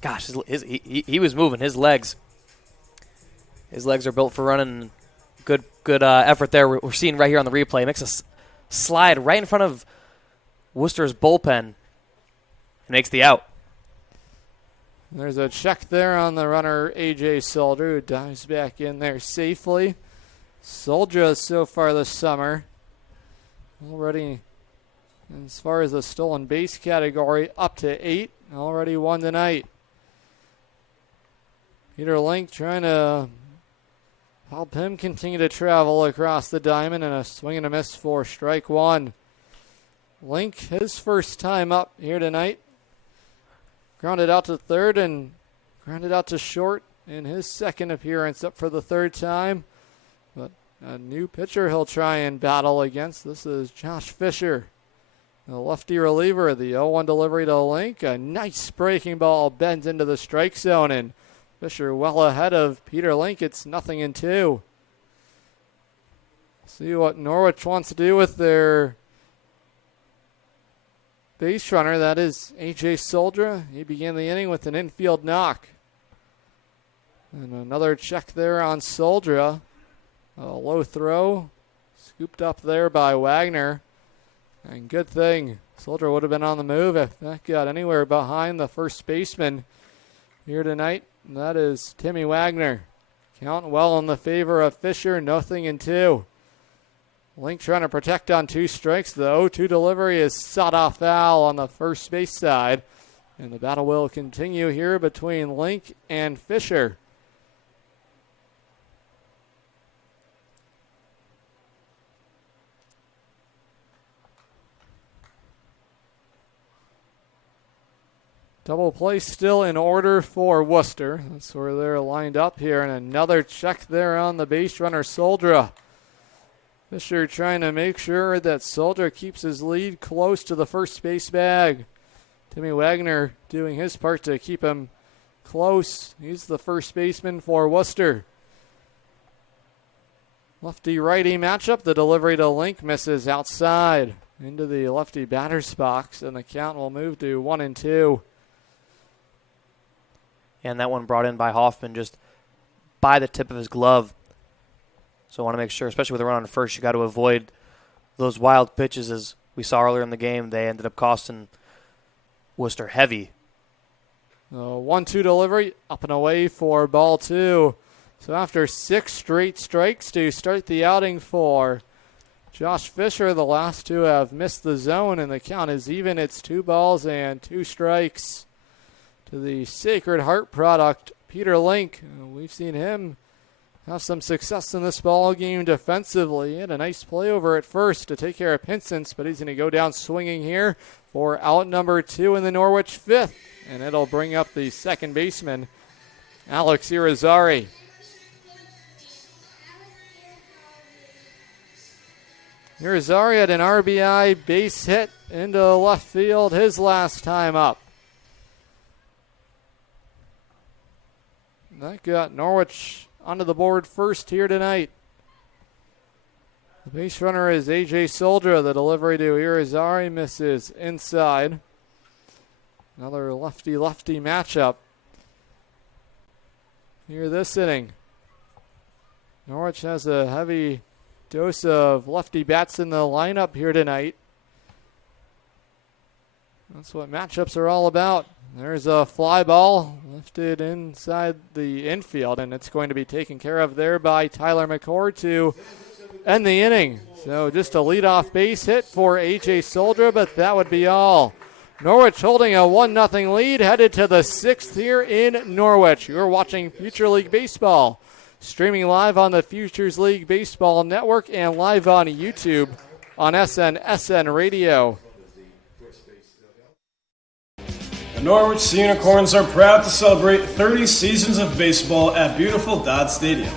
Gosh, he was moving his legs. His legs are built for running. Good effort there. We're seeing right here on the replay. Makes a slide right in front of Worcester's bullpen and makes the out. There's a check there on the runner, A.J. Soldier, who dives back in there safely. Soldier so far this summer, already as far as the stolen base category, up to 8, already won tonight. Peter Link trying to help him continue to travel across the diamond, and a swing and a miss for strike 1. Link, his first time up here tonight. Grounded out to third and grounded out to short in his second appearance, up for the third time. But a new pitcher he'll try and battle against. This is Josh Fisher, the lefty reliever. The 0-1 delivery to Link. A nice breaking ball bends into the strike zone, and Fisher well ahead of Peter Link. It's 0-2. See what Norwich wants to do with their base runner. That is A.J. Soldier. He began the inning with an infield knock. And another check there on Soldier. A low throw. Scooped up there by Wagner. And good thing Soldier would have been on the move if that got anywhere behind the first baseman here tonight. And that is Timmy Wagner. Count well in the favor of Fisher. 0-2. Link trying to protect on 2 strikes. The 0-2 delivery is sawed off foul on the first base side. And the battle will continue here between Link and Fisher. Double play still in order for Worcester. That's where they're lined up here. And another check there on the base runner, Soldier. Fisher trying to make sure that Soldier keeps his lead close to the first base bag. Timmy Wagner doing his part to keep him close. He's the first baseman for Worcester. Lefty-righty matchup. The delivery to Link misses outside into the lefty batter's box, and the count will move to 1-2. And that one brought in by Hoffman just by the tip of his glove. So I want to make sure, especially with a run on first, you got to avoid those wild pitches. As we saw earlier in the game, they ended up costing Worcester heavy. 1-2 delivery, up and away for ball 2. So after 6 straight strikes to start the outing for Josh Fisher, the last 2 have missed the zone, and the count is even. It's 2 balls and 2 strikes to the Sacred Heart product, Peter Link. We've seen him have some success in this ball game defensively. He had a nice play over at first to take care of Pinsence, but he's going to go down swinging here for out number 2 in the Norwich 5th, and it'll bring up the second baseman, Alex Irizarry. Irizarry had an RBI base hit into left field his last time up. That got Norwich onto the board first here tonight. The base runner is A.J. Soldier. The delivery to Irizarry misses inside. Another lefty-lefty matchup here this inning. Norwich has a heavy dose of lefty bats in the lineup here tonight. That's what matchups are all about. There's a fly ball lifted inside the infield, and it's going to be taken care of there by Tyler McCord to end the inning. So just a leadoff base hit for A.J. Soldier, but that would be all. Norwich holding a 1-0 lead, headed to the 6th here in Norwich. You're watching Future League Baseball. streaming live on the Futures League Baseball Network and live on YouTube on SN Radio. The Norwich Sea Unicorns are proud to celebrate 30 seasons of baseball at beautiful Dodd Stadium.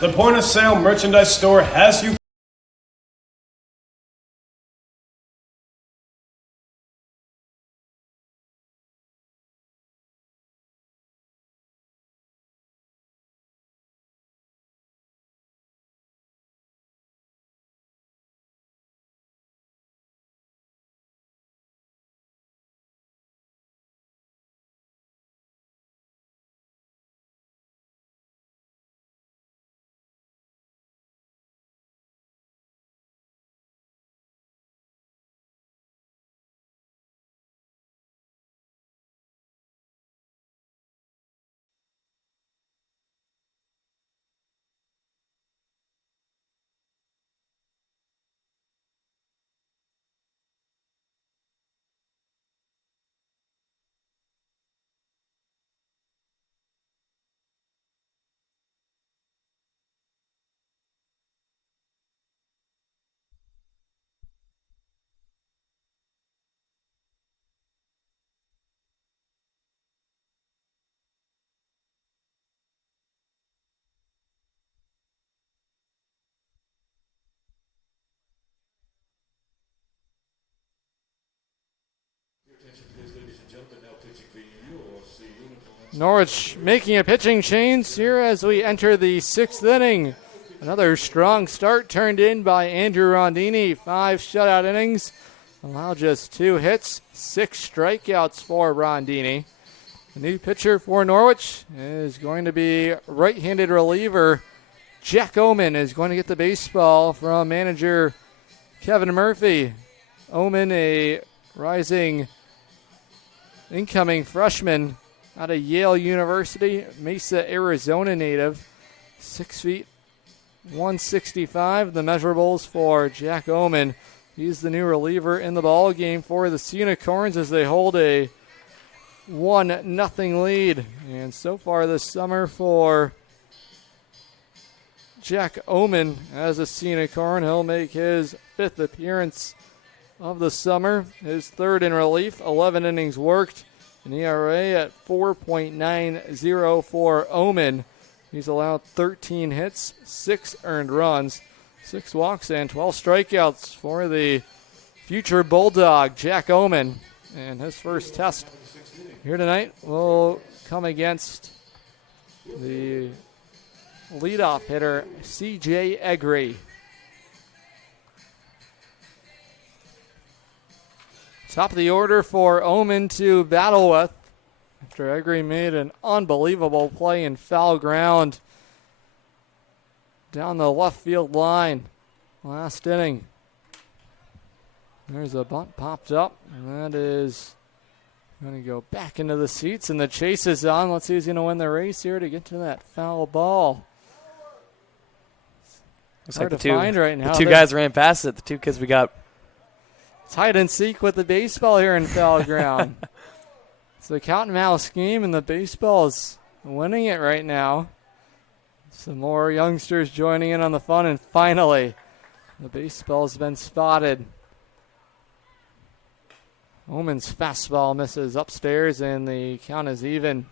The point-of-sale merchandise store has you Norwich making a pitching change here as we enter the 6th inning. Another strong start turned in by Andrew Rondini. 5 shutout innings, allowed just 2 hits, 6 strikeouts for Rondini. The new pitcher for Norwich is going to be right-handed reliever Jack Oman is going to get the baseball from manager Kevin Murphy. Oman, a rising incoming freshman out of Yale University, Mesa, Arizona native, 6 feet, 165. The measurables for Jack Oman. He's the new reliever in the ball game for the Sea Unicorns as they hold a 1-0 lead. And so far this summer for Jack Oman as a Sea Unicorn, he'll make his 5th appearance of the summer, his 3rd in relief, 11 innings worked. An ERA at 4.90 for Oman. He's allowed 13 hits, 6 earned runs, 6 walks, and 12 strikeouts for the future Bulldog, Jack Oman. And his first test here tonight will come against the leadoff hitter, C.J. Egri. Top of the order for Oman to battle with after Egri made an unbelievable play in foul ground down the left field line last inning. There's a bunt popped up, and that is going to go back into the seats, and the chase is on. Let's see who's going to win the race here to get to that foul ball. Looks hard like to find right now. The 2 guys ran past it. The 2 kids we got. It's hide and seek with the baseball here in foul ground. It's a cat and mouse game, and the baseball's winning it right now. Some more youngsters joining in on the fun, and finally, the baseball's been spotted. Oman's fastball misses upstairs, and the count is even.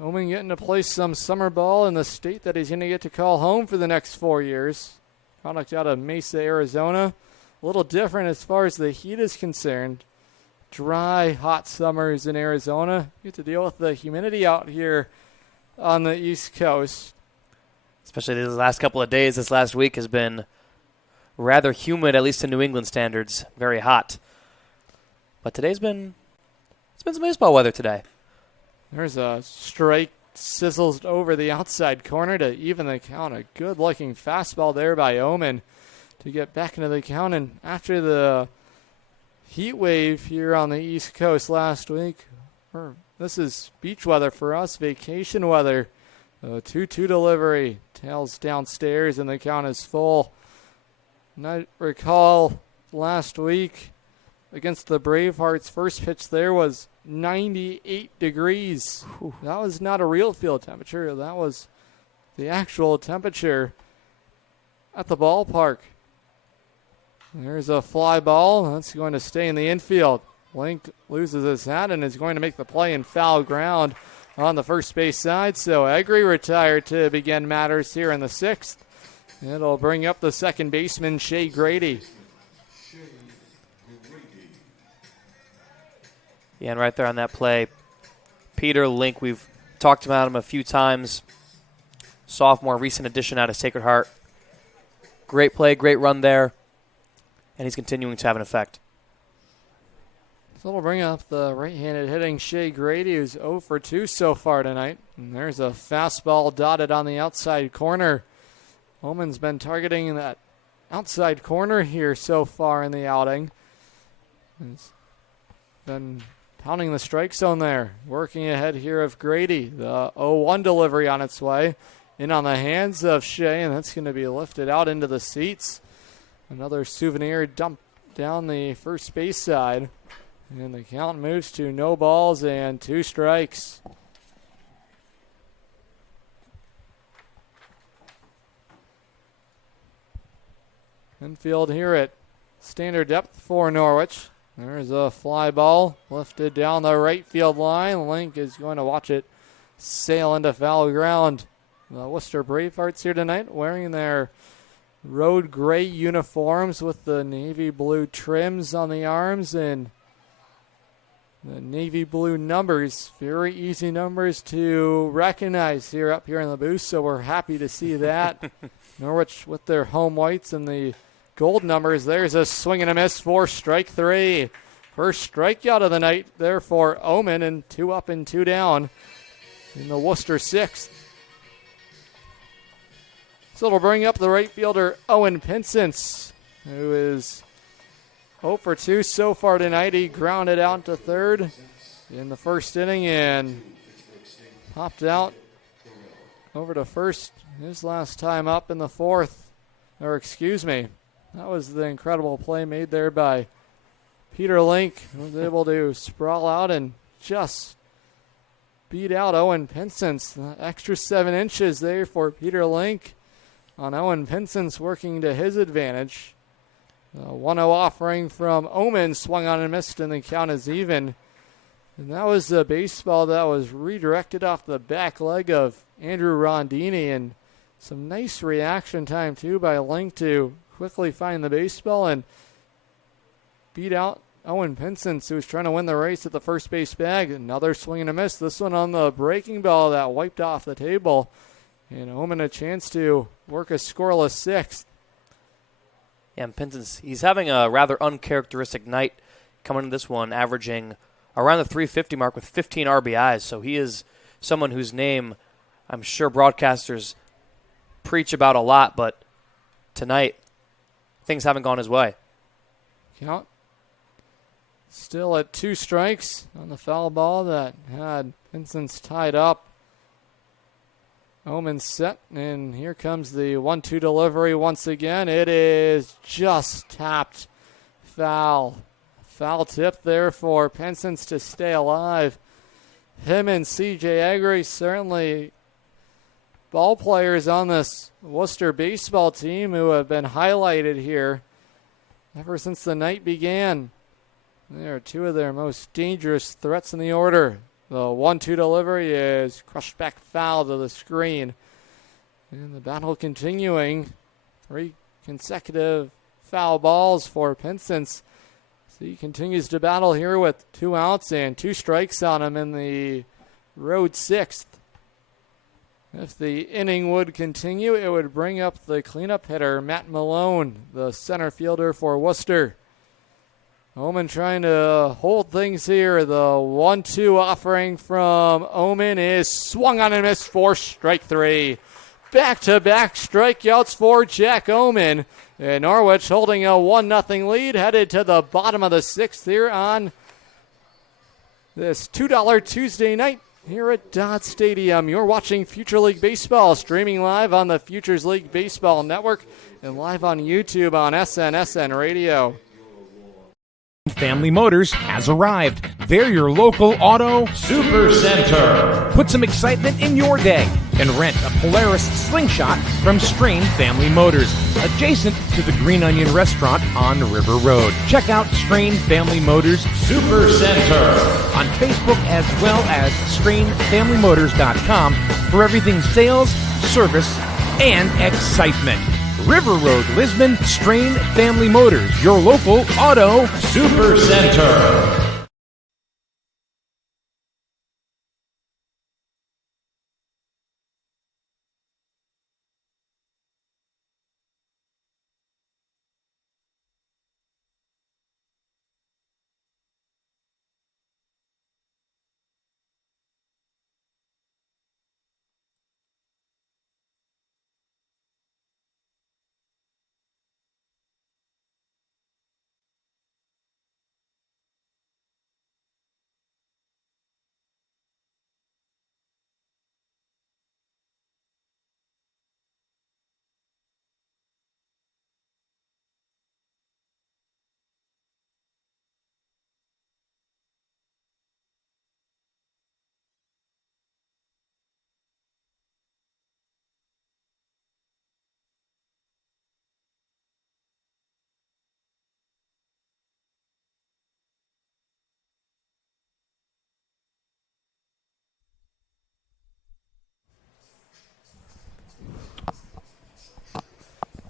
Oman getting to play some summer ball in the state that he's going to get to call home for the next 4 years. Product out of Mesa, Arizona. A little different as far as the heat is concerned. Dry, hot summers in Arizona. You get to deal with the humidity out here on the East Coast. Especially these last couple of days. This last week has been rather humid, at least in New England standards. Very hot. But it's been some baseball weather today. There's a strike sizzles over the outside corner to even the count. A good-looking fastball there by Oman to get back into the count. And after the heat wave here on the East Coast last week, this is beach weather for us, vacation weather. A 2-2 delivery. Tails downstairs, and the count is full. And I recall last week against the Bravehearts. First pitch there was 98 degrees. That was not a real field temperature. That was the actual temperature at the ballpark. There's a fly ball. That's going to stay in the infield. Link loses his hat and is going to make the play in foul ground on the first base side. So Egri retired to begin matters here in the sixth. It'll bring up the second baseman, Shea Grady. Yeah, and right there on that play, Peter Link, we've talked about him a few times. Sophomore, recent addition out of Sacred Heart. Great play, great run there, and he's continuing to have an effect. So it'll bring up the right-handed hitting Shea Grady, who's 0 for 2 so far tonight. And there's a fastball dotted on the outside corner. Omen's been targeting that outside corner here so far in the outing. He's been pounding the strike zone there. Working ahead here of Grady. The 0-1 delivery on its way. In on the hands of Shea, and that's going to be lifted out into the seats. Another souvenir dumped down the first base side. And the count moves to no balls and 2 strikes. Infield here at standard depth for Norwich. There's a fly ball lifted down the right field line. Link is going to watch it sail into foul ground. The Worcester Bravehearts here tonight wearing their road gray uniforms with the navy blue trims on the arms and the navy blue numbers. Very easy numbers to recognize up here in the booth, so we're happy to see that. Norwich with their home whites and the gold numbers. There's a swing and a miss for strike 3. First strikeout of the night there for Omen, and 2 up and 2 down in the Worcester 6th. So it'll bring up the right fielder Owen Pinsence, who is 0 for 2 so far tonight. He grounded out to third in the first inning and popped out over to first his last time up in the fourth. Or excuse me, that was the incredible play made there by Peter Link, who was able to sprawl out and just beat out Owen Pinsence. The extra 7 inches there for Peter Link on Owen Pinsence, working to his advantage. 1-0 offering from Omen swung on and missed, and the count is even. And that was the baseball that was redirected off the back leg of Andrew Rondini, and some nice reaction time too by Link to quickly find the baseball and beat out Owen Pinsence, who was trying to win the race at the first base bag. Another swing and a miss. This one on the breaking ball that wiped off the table. And Omen a chance to work a scoreless 6th. Yeah, and Pinsence, he's having a rather uncharacteristic night coming into this one, averaging around the 350 mark with 15 RBIs. So he is someone whose name I'm sure broadcasters preach about a lot, but tonight things haven't gone his way. Count still at 2 strikes on the foul ball that had Pinsence tied up. Omen set, and here comes the 1-2 delivery once again. It is just tapped foul. Foul tip there for Pinsence to stay alive. Him and C.J. Egri, certainly ball players on this Worcester baseball team who have been highlighted here ever since the night began. They are 2 of their most dangerous threats in the order. The 1-2 delivery is crushed back foul to the screen. And the battle continuing. 3 consecutive foul balls for Pinsence. So he continues to battle here with 2 outs and 2 strikes on him in the road 6th. If the inning would continue, it would bring up the cleanup hitter, Matt Malone, the center fielder for Worcester. Omen trying to hold things here. The 1-2 offering from Omen is swung on and missed for strike 3. Back-to-back strikeouts for Jack Omen. And Norwich holding a 1-0 lead, headed to the bottom of the 6th here on this $2 Tuesday night here at Dodd Stadium. You're watching Future League Baseball, streaming live on the Futures League Baseball Network and live on YouTube on SNSN Radio. Family Motors has arrived. They're your local auto super center. Put some excitement in your day and rent a Polaris Slingshot from Strain Family Motors, adjacent to the Green Onion Restaurant on River Road. Check out Strain Family Motors Super Center on Facebook as well as strainfamilymotors.com for everything sales, service, and excitement. River Road, Lisbon, Strain Family Motors, your local auto super center.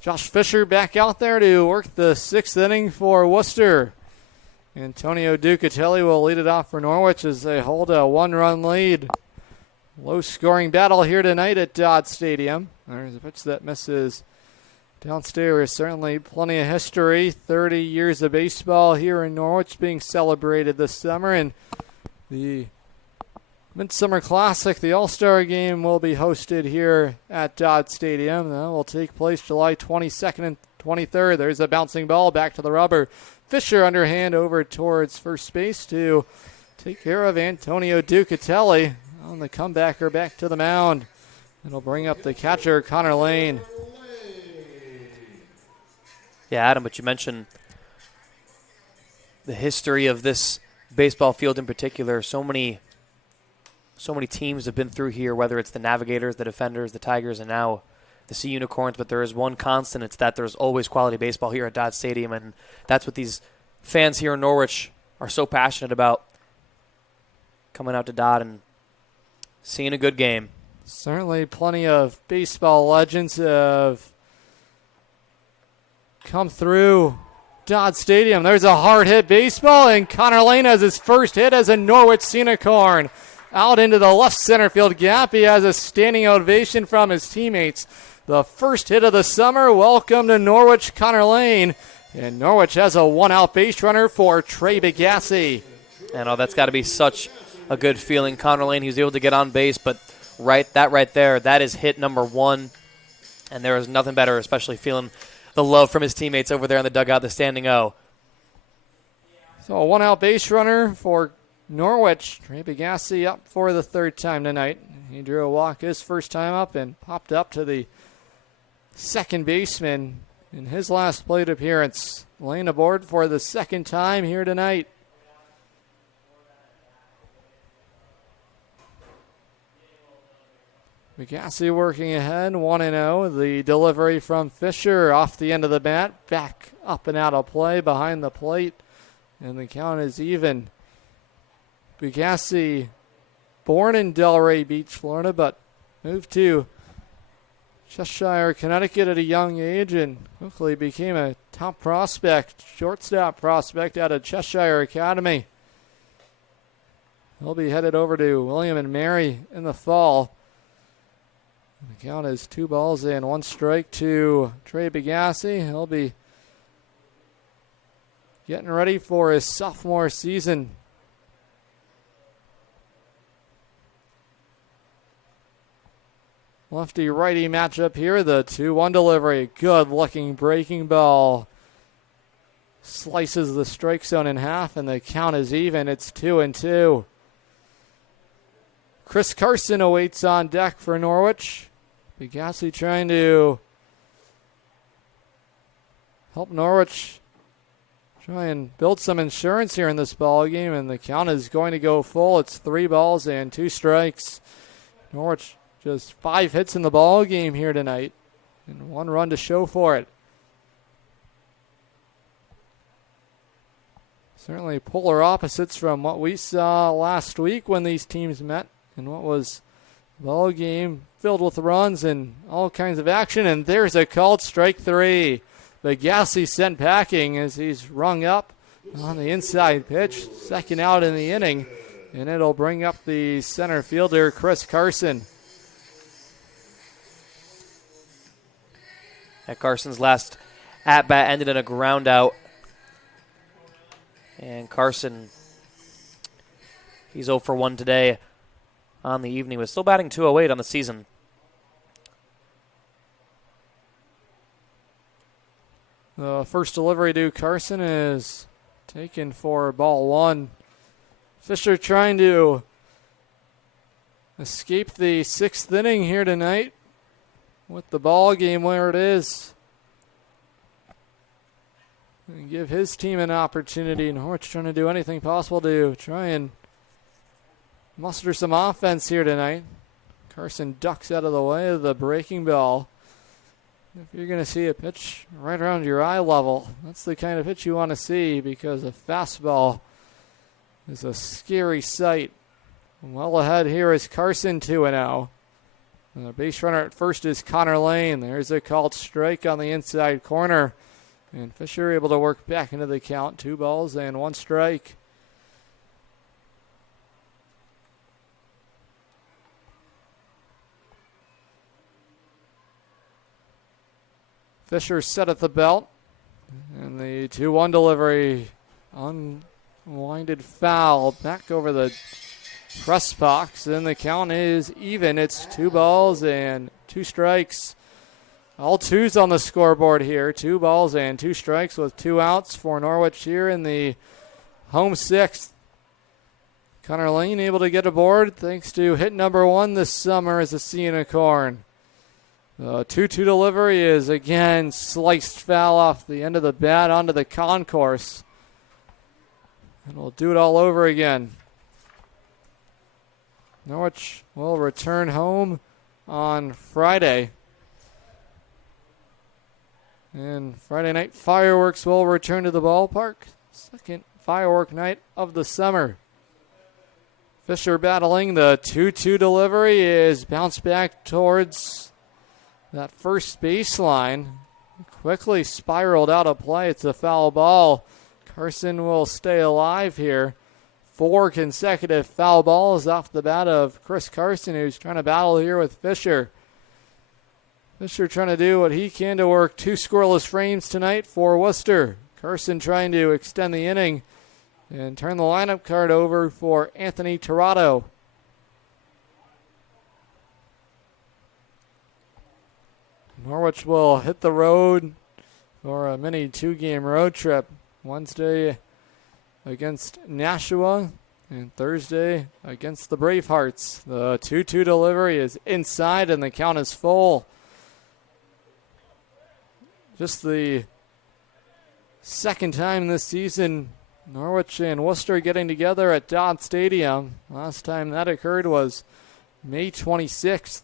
Josh Fisher back out there to work the 6th inning for Worcester. Antonio Ducatelli will lead it off for Norwich as they hold a 1-run lead. Low-scoring battle here tonight at Dodd Stadium. There's a pitch that misses downstairs. Certainly plenty of history. 30 years of baseball here in Norwich being celebrated this summer. And the Midsummer Classic, the All-Star Game, will be hosted here at Dodd Stadium. That will take place July 22nd and 23rd. There's a bouncing ball back to the rubber. Fisher underhand over towards first base to take care of Antonio Ducatelli. On the comebacker back to the mound. It'll bring up the catcher, Connor Lane. Yeah, Adam, but you mentioned the history of this baseball field in particular. So many teams have been through here, whether it's the Navigators, the Defenders, the Tigers, and now the Sea Unicorns. But there is one constant. It's that there's always quality baseball here at Dodd Stadium, and that's what these fans here in Norwich are so passionate about, coming out to Dodd and seeing a good game. Certainly plenty of baseball legends have come through Dodd Stadium. There's a hard hit baseball, and Connor Lane has his first hit as a Norwich Unicorn. Out into the left center field gap. He has a standing ovation from his teammates. The first hit of the summer. Welcome to Norwich, Connor Lane. And Norwich has a 1-out base runner for Trey Bigassi. And that's got to be such a good feeling. Connor Lane, he was able to get on base, but right there, that is hit number 1. And there is nothing better, especially feeling the love from his teammates over there in the dugout, the standing O. So a 1-out base runner for Norwich. Trey Bigassi up for the 3rd time tonight. He drew a walk his first time up and popped up to the second baseman in his last plate appearance. Lane aboard for the 2nd time here tonight. Bigassi working ahead, 1-0. The delivery from Fisher off the end of the bat, back up and out of play behind the plate, and the count is even. Bigassi, born in Delray Beach, Florida, but moved to Cheshire, Connecticut at a young age and quickly became a top prospect, shortstop prospect out of Cheshire Academy. He'll be headed over to William and Mary in the fall. The count is 2 balls and 1 strike to Trey Bigassi. He'll be getting ready for his sophomore season. Lefty-righty matchup here. The 2-1 delivery. Good-looking breaking ball. Slices the strike zone in half, and the count is even. It's 2-2. Chris Carson awaits on deck for Norwich. Bigassi trying to help Norwich try and build some insurance here in this ball game, and the count is going to go full. It's 3 balls and 2 strikes. Norwich just 5 hits in the ball game here tonight, and 1 run to show for it. Certainly polar opposites from what we saw last week when these teams met, and what was a ball game filled with runs and all kinds of action. And there's a called strike 3. Bagassi sent packing as he's rung up on the inside pitch. Second out in the inning, and it'll bring up the center fielder, Chris Carson. Carson's last at-bat ended in a ground out. And Carson, he's 0 for 1 today on the evening, but still batting .208 on the season. The first delivery to Carson is taken for ball 1. Fisher trying to escape the 6th inning here tonight with the ball game where it is. And give his team an opportunity. Norwich trying to do anything possible to try and muster some offense here tonight. Carson ducks out of the way of the breaking ball. If you're going to see a pitch right around your eye level, that's the kind of pitch you want to see, because a fastball is a scary sight. Well ahead here is Carson 2-0. The base runner at first is Connor Lane. There's a called strike on the inside corner. And Fisher able to work back into the count. 2 balls and 1 strike. Fisher set at the belt. And the 2-1 delivery. Unwinded foul. Back over the press box. And the count is even. It's 2 balls and 2 strikes. All 2s on the scoreboard here. 2 balls and 2 strikes with 2 outs for Norwich here in the home 6th. Connor Lane able to get aboard thanks to hit number 1 this summer as a Unicorn. The 2-2 delivery is again sliced foul off the end of the bat onto the concourse. And we'll do it all over again. Norwich will return home on Friday. And Friday night fireworks will return to the ballpark. Second firework night of the summer. Fisher battling. The 2-2 delivery is bounced back towards that first baseline. Quickly spiraled out of play. It's a foul ball. Carson will stay alive here. 4 consecutive foul balls off the bat of Chris Carson, who's trying to battle here with Fisher. Fisher trying to do what he can to work 2 scoreless frames tonight for Worcester. Carson trying to extend the inning and turn the lineup card over for Anthony Tirado. Norwich will hit the road for a mini 2-game road trip. Wednesday against Nashua and Thursday against the Bravehearts. The 2-2 delivery is inside and the count is full. Just the second time this season Norwich and Worcester getting together at Dodd Stadium. Last time that occurred was May 26th.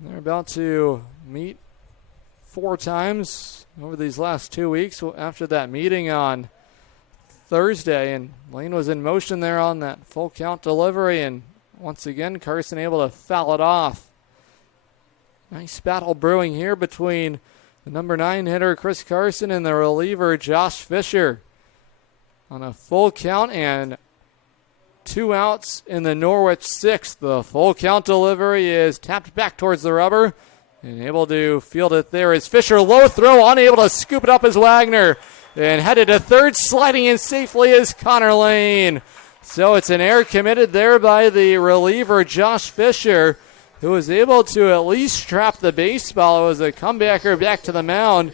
They're about to meet 4 times over these last 2 weeks after that meeting on Thursday, and Lane was in motion there on that full count delivery, and once again Carson able to foul it off. Nice battle brewing here between the number 9 hitter Chris Carson and the reliever Josh Fisher. On a full count and 2 outs in the Norwich 6th. The full count delivery is tapped back towards the rubber and able to field it there is Fisher. Low throw, unable to scoop it up as Wagner. And headed to third, sliding in safely is Connor Lane. So it's an error committed there by the reliever Josh Fisher, who was able to at least trap the baseball. It was a comebacker back to the mound,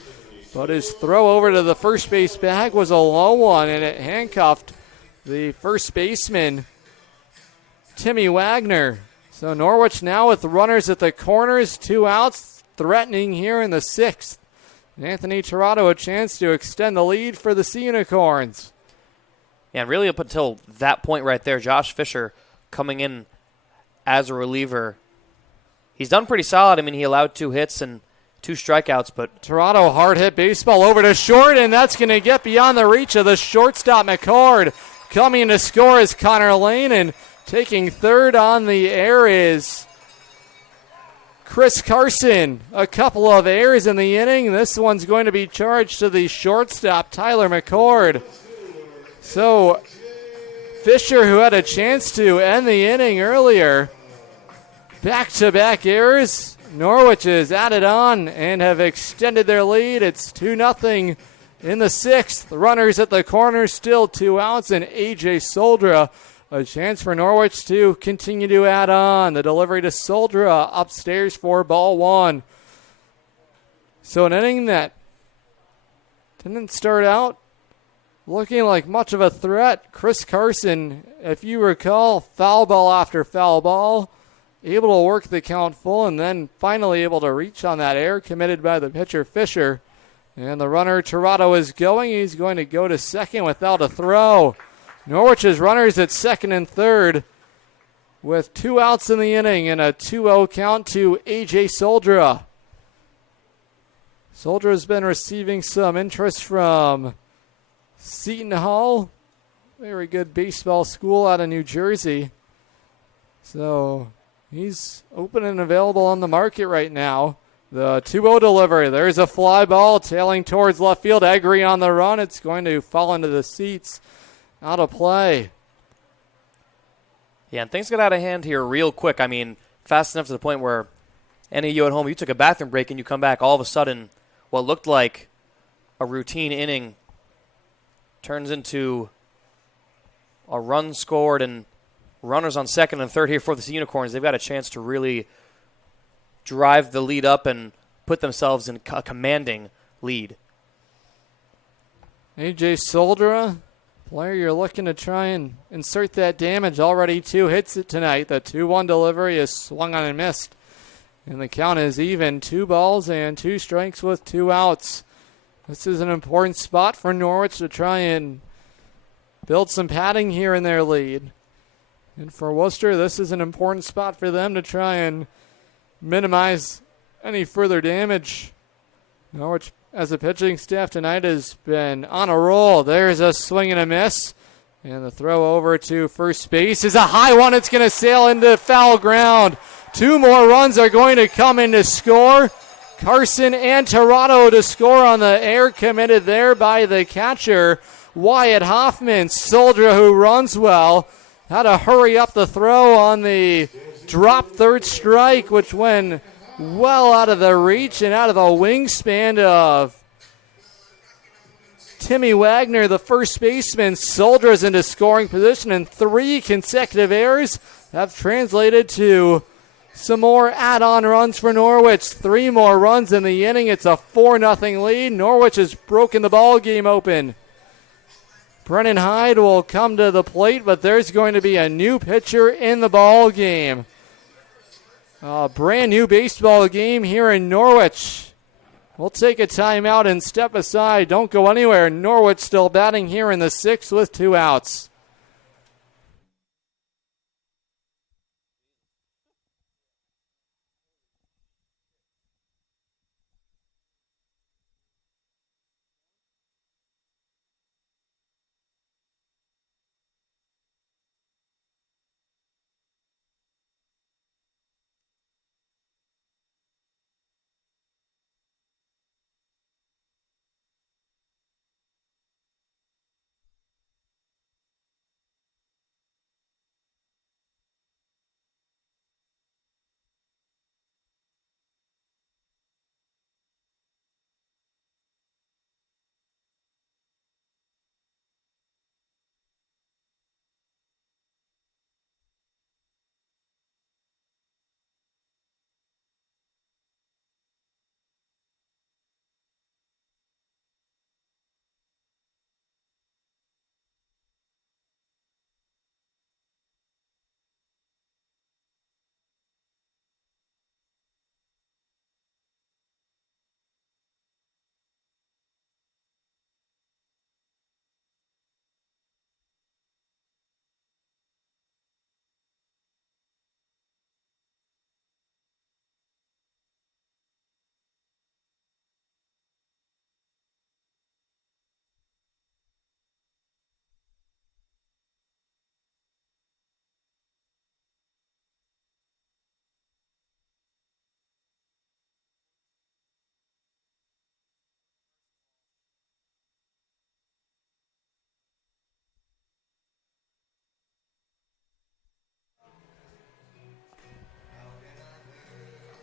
but his throw over to the first base bag was a low one, and it handcuffed the first baseman, Timmy Wagner. So Norwich now with runners at the corners, 2 outs, threatening here in the 6th. Anthony Tirado a chance to extend the lead for the Sea Unicorns. Yeah, and really up until that point right there, Josh Fisher coming in as a reliever. He's done pretty solid. I mean, he allowed 2 hits and 2 strikeouts, but Tirado hard hit baseball over to short, and that's going to get beyond the reach of the shortstop McCord. Coming to score is Connor Lane, and taking third on the air is Chris Carson. A couple of errors in the inning. This one's going to be charged to the shortstop, Tyler McCord. So Fisher, who had a chance to end the inning earlier, back-to-back errors. Norwich has added on and have extended their lead. It's 2-0 in the 6th. The runners at the corner, still 2 outs, and A.J. Soldra, a chance for Norwich to continue to add on. The delivery to Soldra upstairs for ball 1. So an inning that didn't start out looking like much of a threat. Chris Carson, if you recall, foul ball after foul ball, able to work the count full, and then finally able to reach on that error committed by the pitcher Fisher. And the runner Tirado is going. He's going to go to second without a throw. Norwich's runners at second and third with 2 outs in the inning and a 2-0 count to A.J. Soldra. Soldra has been receiving some interest from Seton Hall, very good baseball school out of New Jersey. So he's open and available on the market right now. The 2-0 delivery. There's a fly ball tailing towards left field. Egri on the run. It's going to fall into the seats. Out of play. yeah, and things got out of hand here real quick. I mean, fast enough to the point where any of you at home, you took a bathroom break and you come back, all of a sudden what looked like a routine inning turns into a run scored and runners on second and third here for the Sea Unicorns. They've got a chance to really drive the lead up and put themselves in a commanding lead. A.J. Soldra, player you're looking to try and insert that damage. Already 2 hits it tonight. The 2-1 delivery is swung on and missed. And the count is even. 2 balls and 2 strikes with 2 outs. This is an important spot for Norwich to try and build some padding here in their lead. And for Worcester, this is an important spot for them to try and minimize any further damage. Norwich, as a pitching staff tonight, has been on a roll. There's a swing and a miss. And the throw over to first base is a high one. It's going to sail into foul ground. 2 more runs are going to come in to score. Carson and Tirado to score on the error committed there by the catcher, Wyatt Hoffman. Soldra, who runs well, had to hurry up the throw on the drop third strike, which went well out of the reach and out of the wingspan of Timmy Wagner, the first baseman. Soldra's into scoring position, and 3 consecutive errors have translated to some more add-on runs for Norwich. 3 more runs in the inning. It's a 4-0 lead. Norwich has broken the ball game open. Brennan Hyde will come to the plate, but there's going to be a new pitcher in the ball game. A brand new baseball game here in Norwich. We'll take a timeout and step aside. Don't go anywhere. Norwich still batting here in the 6th with 2 outs.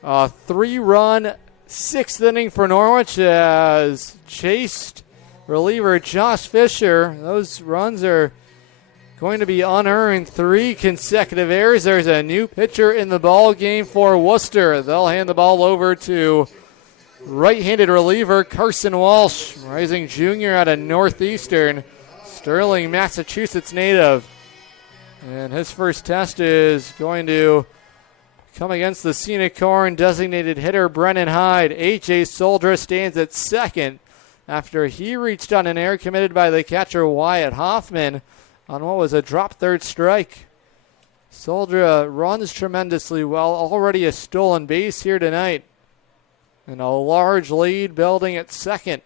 A 3-run 6th inning for Norwich as chased reliever Josh Fisher. Those runs are going to be unearned. 3 consecutive errors. There's a new pitcher in the ball game for Worcester. They'll hand the ball over to right-handed reliever Carson Walsh, rising junior out of Northeastern, Sterling, Massachusetts native. And his first test is going to come against the Scenic Corn designated hitter Brennan Hyde. A.J. Soldra stands at second after he reached on an error committed by the catcher Wyatt Hoffman on what was a drop third strike. Soldra runs tremendously well, already a stolen base here tonight. And a large lead building at second.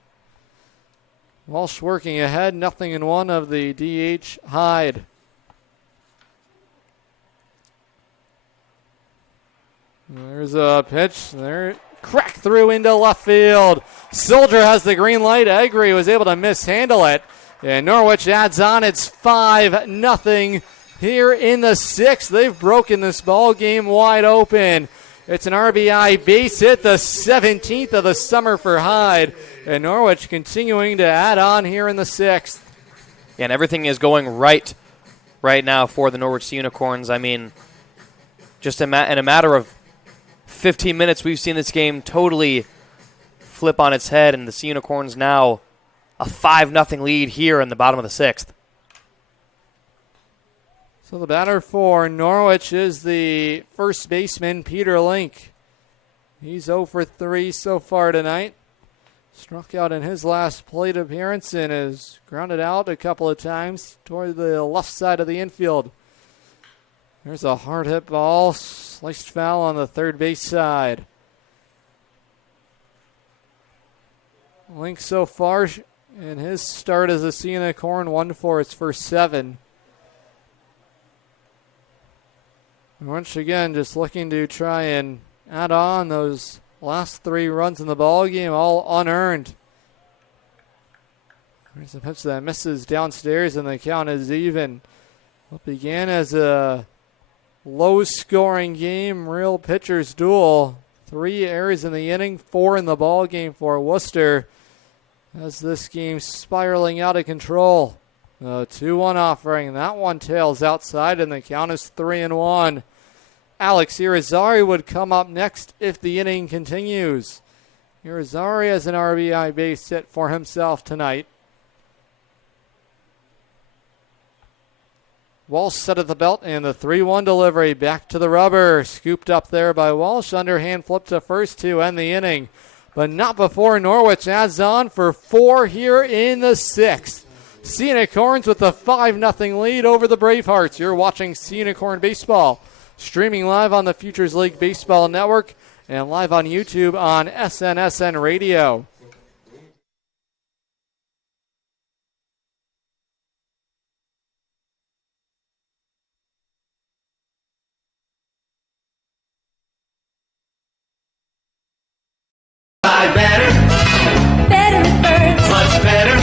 Walsh working ahead, 0-1 of the DH Hyde. There's a pitch. There, crack through into left field. Soldier has the green light. Egri was able to mishandle it. And Norwich adds on. It's 5-0 here in the 6th. They've broken this ball game wide open. It's an RBI base hit, the 17th of the summer for Hyde. And Norwich continuing to add on here in the 6th. Yeah, and everything is going right now for the Norwich Unicorns. I mean, just in a matter of 15 minutes, we've seen this game totally flip on its head, and the Unicorns now a 5-0 lead here in the bottom of the 6th. So the batter for Norwich is the first baseman, Peter Link. He's 0 for 3 so far tonight. Struck out in his last plate appearance and has grounded out a couple of times toward the left side of the infield. There's a hard hit ball, sliced foul on the third base side. Link so far in his start as a Scenic Corn, 1 for its first 7. Once again, just looking to try and add on those last 3 runs in the ball game, all unearned. There's a pitch that misses downstairs, and the count is even. What began as a low-scoring game, real pitchers duel. 3 errors in the inning, 4 in the ball game for Worcester, as this game spiraling out of control. The 2-1 offering. That one tails outside, and the count is 3-1. Alex Irizarry would come up next if the inning continues. Irizarry has an RBI base hit for himself tonight. Walsh set at the belt, and the 3-1 delivery back to the rubber. Scooped up there by Walsh. Underhand flip to first to end the inning. But not before Norwich adds on for 4 here in the 6th. Scenic Corns with a 5-0 lead over the Bravehearts. You're watching Scenic Corn Baseball, streaming live on the Futures League Baseball Network and live on YouTube on SNSN Radio. Better it burns. Much better.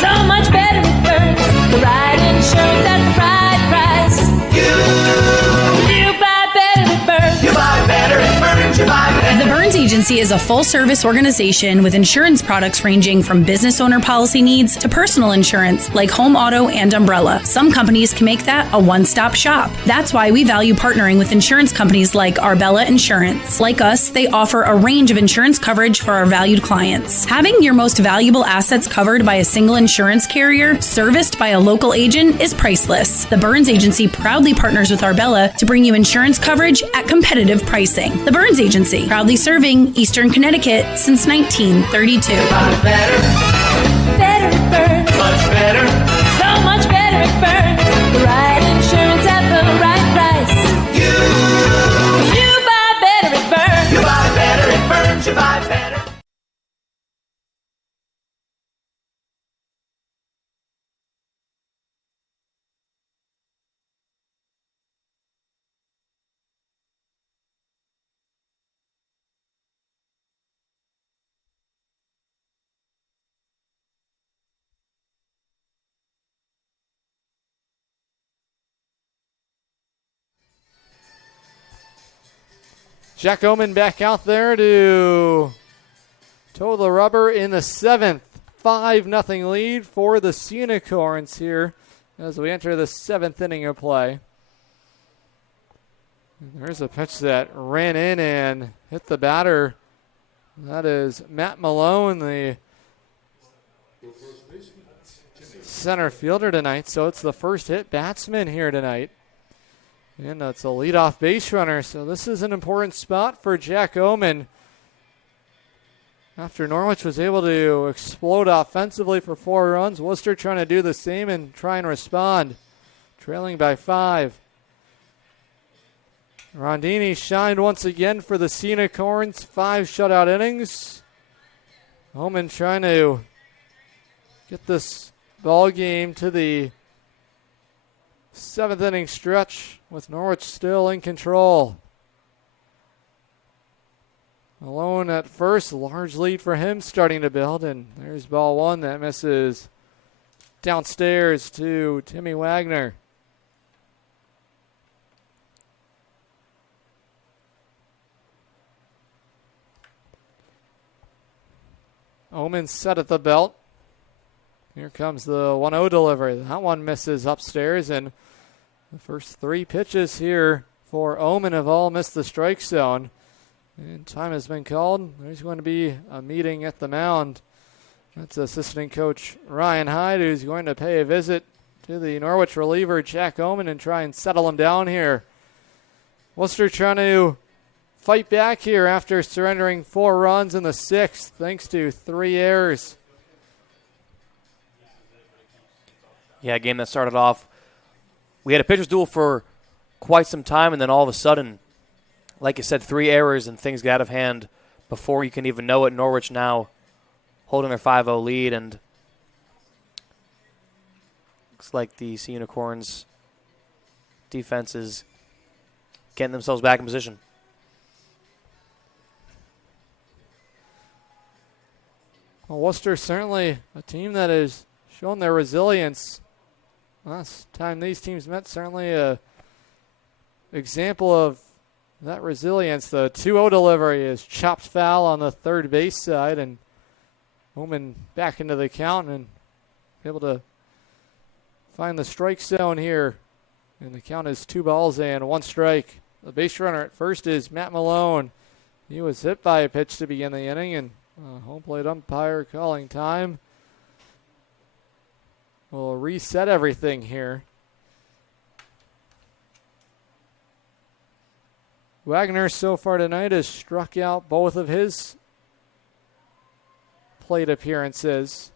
So much better it burns. The right insurance at the right price. You buy better it burns. You buy better it burns. You buy better. The Burns Agency is a full-service organization with insurance products ranging from business owner policy needs to personal insurance like home, auto, and umbrella. Some companies can make that a one-stop shop. That's why we value partnering with insurance companies like Arbella Insurance. Like us, they offer a range of insurance coverage for our valued clients. Having your most valuable assets covered by a single insurance carrier, serviced by a local agent, is priceless. The Burns Agency proudly partners with Arbella to bring you insurance coverage at competitive pricing. The Burns Agency, proudly serving Eastern Connecticut since 1932. Better it burns. Much better. So much better it burns. The right insurance at the right price. You buy better it burns. You buy better it burns. You buy better. Jack Oman back out there to toe the rubber in the 7th. 5-0 lead for the Unicorns here as we enter the 7th inning of play. There's a pitch that ran in and hit the batter. That is Matt Malone, the center fielder tonight. So it's the first hit batsman here tonight. And it's a leadoff base runner. So this is an important spot for Jack Oman. After Norwich was able to explode offensively for 4 runs, Worcester trying to do the same and try and respond. Trailing by 5. Rondini shined once again for the Unicorns. 5 shutout innings. Oman trying to get this ball game to the 7th inning stretch with Norwich still in control. Malone at first, large lead for him starting to build, and there's ball 1 that misses downstairs to Timmy Wagner. Oman set at the belt. Here comes the 1-0 delivery. That one misses upstairs, and the first 3 pitches here for Oman have all missed the strike zone. And time has been called. There's going to be a meeting at the mound. That's assistant coach Ryan Hyde, who's going to pay a visit to the Norwich reliever Jack Oman and try and settle him down here. Worcester trying to fight back here after surrendering 4 runs in the 6th, thanks to 3 errors. Yeah, a game that started off, we had a pitcher's duel for quite some time, and then all of a sudden, like you said, 3 errors and things got out of hand before you can even know it. Norwich now holding their 5-0 lead, and looks like the Sea Unicorns defense is getting themselves back in position. Well, Worcester certainly a team that has shown their resilience. Last time these teams met, certainly a example of that resilience. The 2-0 delivery is chopped foul on the third base side, and Oman back into the count and able to find the strike zone here. And the count is 2 balls and 1 strike. The base runner at first is Matt Malone. He was hit by a pitch to begin the inning, and home plate umpire calling time. We'll reset everything here. Wagner so far tonight has struck out both of his plate appearances.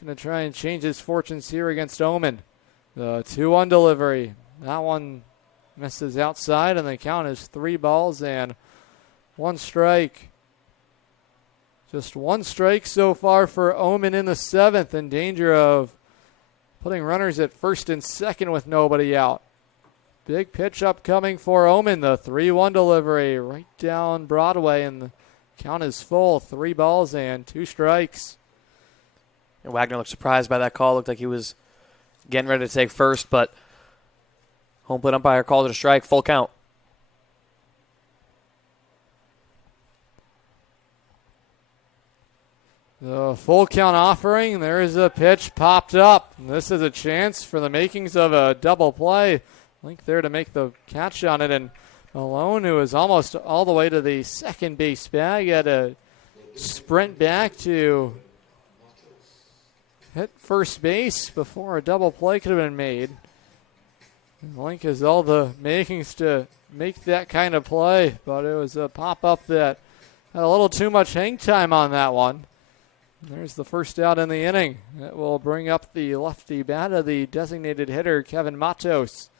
Going to try and change his fortunes here against Oman. The 2-1 delivery. That one misses outside, and the count is 3 balls and 1 strike. Just 1 strike so far for Oman in the 7th, in danger of putting runners at first and second with nobody out. Big pitch upcoming for Oman. The 3-1 delivery right down Broadway, and the count is full. 3 balls and 2 strikes. And Wagner looked surprised by that call. Looked like he was getting ready to take first, but home plate umpire called it a strike. Full count. The full count offering. There is a pitch popped up. This is a chance for the makings of a double play. Link there to make the catch on it, and Malone, who is almost all the way to the second base bag, had a sprint back to hit first base before a double play could have been made. And Link has all the makings to make that kind of play, but it was a pop-up that had a little too much hang time on that one. There's the first out in the inning. That will bring up the lefty bat of the designated hitter, Kevin Matos.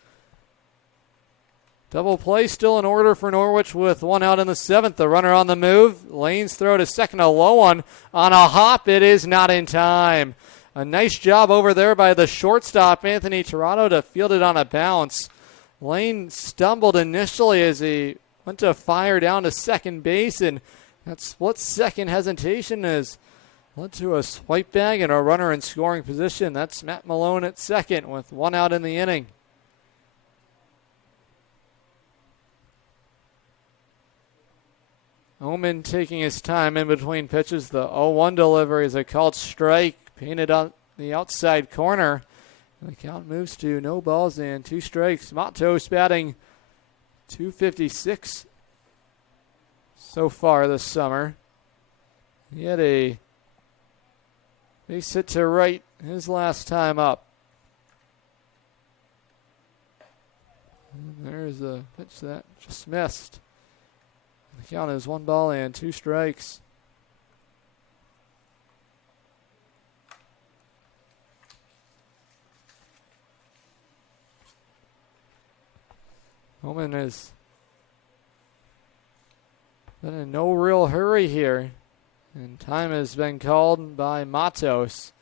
Double play still in order for Norwich with 1 out in the 7th. The runner on the move. Lane's throw to second, a low one on a hop. It is not in time. A nice job over there by the shortstop, Anthony Tirado, to field it on a bounce. Lane stumbled initially as he went to fire down to second base, and that split-second hesitation has led to a swipe bag and a runner in scoring position. That's Matt Malone at second with 1 out in the inning. Omen taking his time in between pitches. The 0-1 delivery is a called strike, painted on the outside corner. The count moves to no balls and 2 strikes. Matos batting .256 so far this summer. He had a base hit to right his last time up. And there's a pitch that just missed. The count is 1 ball and 2 strikes. Omen has been in no real hurry here, and time has been called by Matos.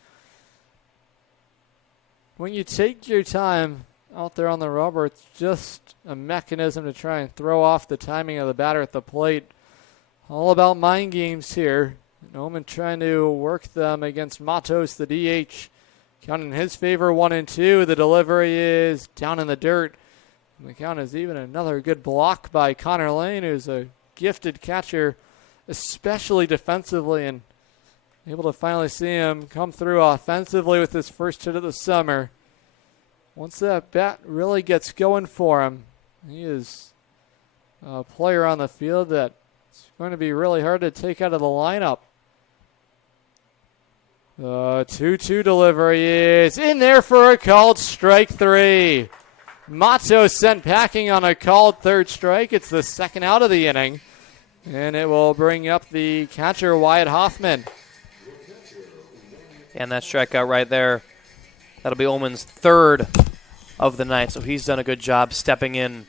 When you take your time out there on the rubber, it's just a mechanism to try and throw off the timing of the batter at the plate. All about mind games here. And Omen trying to work them against Matos, the DH. Count in his favor, 1-2. The delivery is down in the dirt. And the count is even another good block by Connor Lane, who's a gifted catcher, especially defensively, and able to finally see him come through offensively with his first hit of the summer. Once that bat really gets going for him, he is a player on the field that's going to be really hard to take out of the lineup. The 2-2 delivery is in there for a called strike 3. Matos sent packing on a called third strike. It's the second out of the inning, and it will bring up the catcher, Wyatt Hoffman. And that strikeout right there, that'll be Ullman's third of the night, so he's done a good job stepping in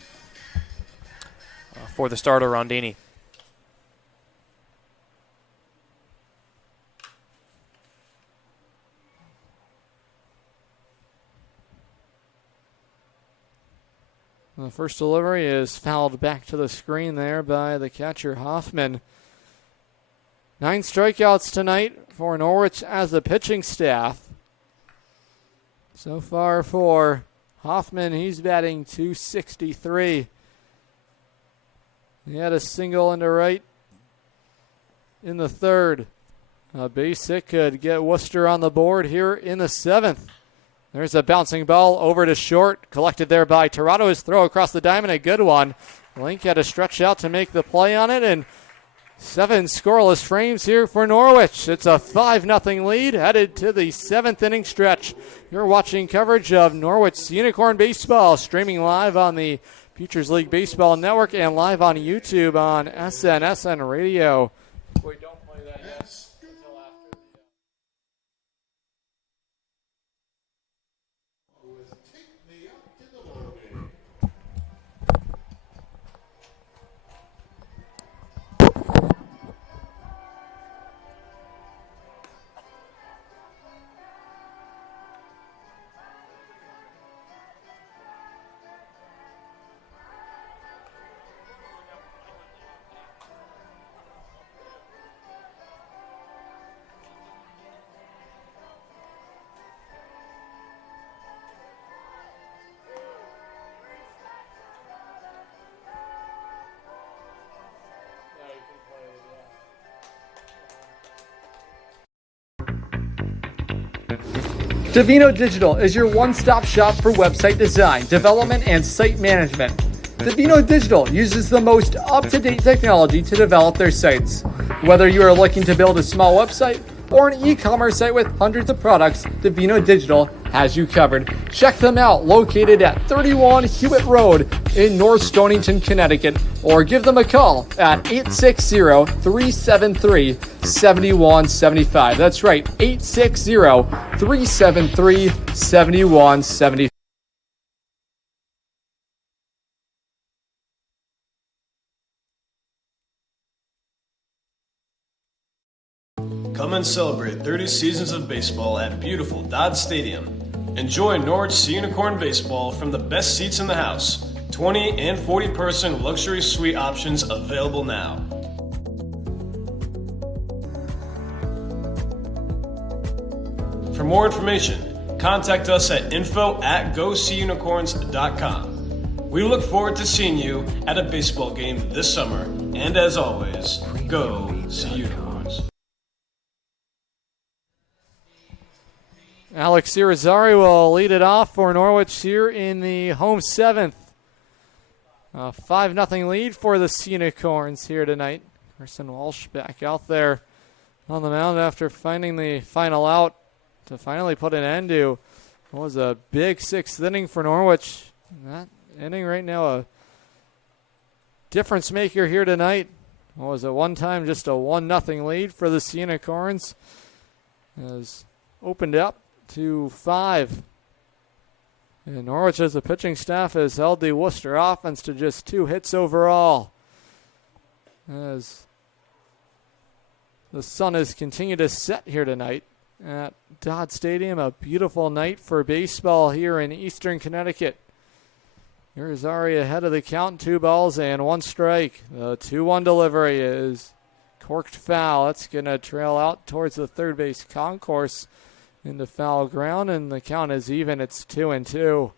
for the starter, Rondini. The first delivery is fouled back to the screen there by the catcher, Hoffman. 9 strikeouts tonight for Norwich as a pitching staff. So far for Hoffman, he's batting .263. He had a single into right in the third. A base hit could get Worcester on the board here in the 7th. There's a bouncing ball over to short, collected there by Torado. His throw across the diamond, a good one. Link had to stretch out to make the play on it, and 7 scoreless frames here for Norwich. It's a 5-0 lead headed to the 7th inning stretch. You're watching coverage of Norwich Unicorn Baseball, streaming live on the Futures League Baseball Network and live on YouTube on SN Radio. We don't play that yet until after the... Divino Digital is your one-stop shop for website design, development, and site management. Divino Digital uses the most up-to-date technology to develop their sites. Whether you are looking to build a small website or an e-commerce site with hundreds of products, Divino Digital has you covered. Check them out, located at 31 Hewitt Road in North Stonington, Connecticut, or give them a call at 860-373-7175. That's right, 860-373-7175. Come and celebrate 30 seasons of baseball at beautiful Dodd Stadium. Enjoy Norwich Sea Unicorn Baseball from the best seats in the house. 20 and 40 person luxury suite options available now. For more information, contact us at info@goseaunicorns.com. We look forward to seeing you at a baseball game this summer And as always, go Sea Unicorns. Alex Irizarry will lead it off for Norwich here in the home seventh. A 5-0 lead for the Unicorns here tonight. Carson Walsh back out there on the mound after finding the final out to finally put an end to what was a big sixth inning for Norwich. That inning right now a difference maker here tonight. What was it, one time just a 1-0 lead for the Unicorns. Has opened up to 5. And Norwich as a pitching staff has held the Worcester offense to just 2 hits overall. As the sun has continued to set here tonight at Dodd Stadium. A beautiful night for baseball here in eastern Connecticut. Irizarry ahead of the count, 2 balls and 1 strike. The 2-1 delivery is corked foul. That's going to trail out towards the third base concourse into foul ground, and the count is even. It's 2-2.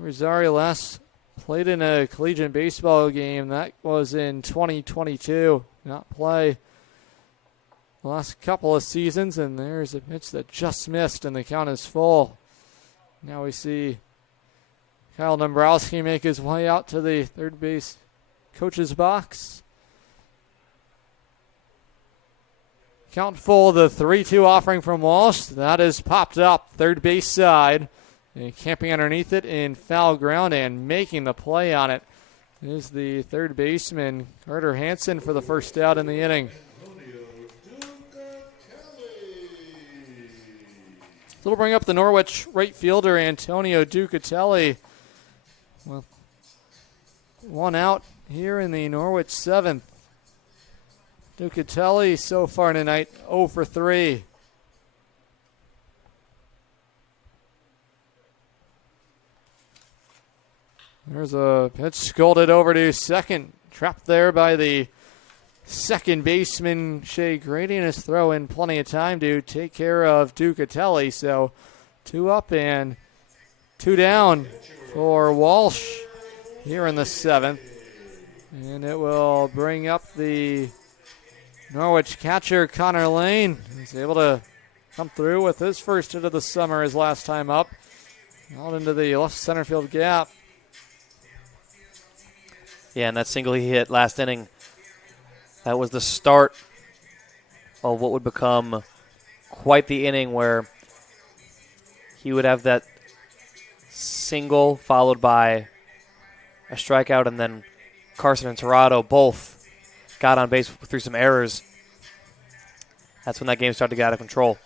Irizarry last played in a collegiate baseball game. That was in 2022. Not play the last couple of seasons, and there's a pitch that just missed, and the count is full. Now we see Kyle Dombrowski make his way out to the third base coach's box. Count full, the 3-2 offering from Walsh. That is popped up third base side. And camping underneath it in foul ground and making the play on it is the third baseman, Carter Hansen, for the first out in the inning. It'll bring up the Norwich right fielder, Antonio Ducatelli. Well, 1 out here in the Norwich 7th. Ducatelli so far tonight 0 for 3. There's a pitch scolded over to second. Trapped there by the second baseman, Shea Grady, and his throw in plenty of time to take care of Ducatelli. So 2 up and 2 down for Walsh here in the 7th. And it will bring up the Norwich catcher, Connor Lane. He's able to come through with his first hit of the summer his last time up. Out into the left center field gap. Yeah, and that single he hit last inning, that was the start of what would become quite the inning where he would have that single followed by a strikeout, and then Carson and Torado both got on base through some errors. That's when that game started to get out of control.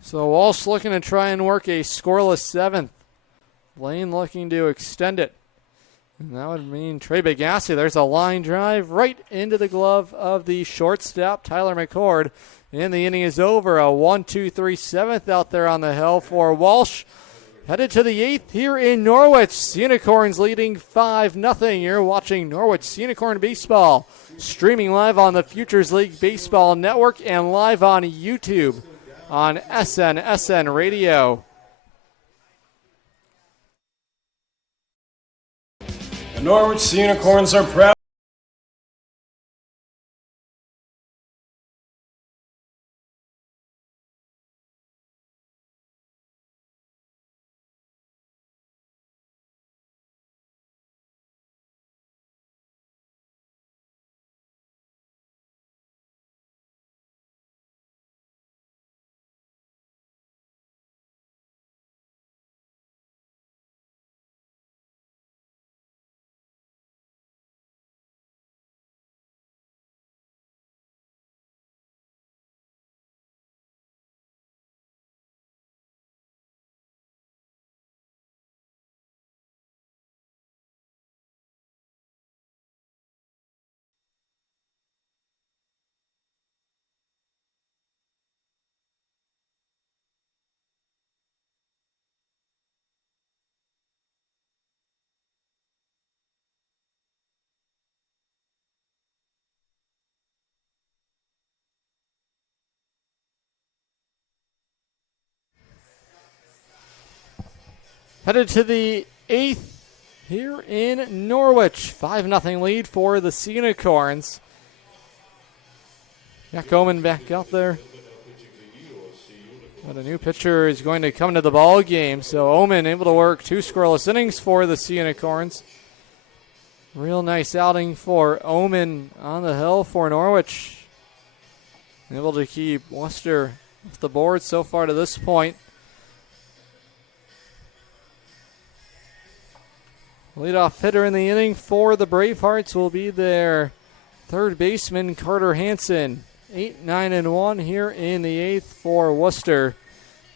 So Walsh looking to try and work a scoreless 7th. Lane looking to extend it. And that would mean Trey Bagassi. There's a line drive right into the glove of the shortstop, Tyler McCord. And the inning is over. A 1-2-3 7th out there on the hill for Walsh. Headed to the 8th here in Norwich. Unicorns leading 5-0. You're watching Norwich Unicorn Baseball. Streaming live on the Futures League Baseball Network and live on YouTube on SN Radio. The Norwich Unicorns are proud Headed to the 8th here in Norwich. 5-0 lead for the Unicorns. Jack Omen back out there. But a new pitcher is going to come to the ball game. So Omen able to work 2 scoreless innings for the Unicorns. Real nice outing for Omen on the hill for Norwich. Able to keep Worcester off the board so far to this point. Leadoff hitter in the inning for the Bravehearts will be their third baseman, Carter Hansen. 8-9-1 here in the 8th for Worcester,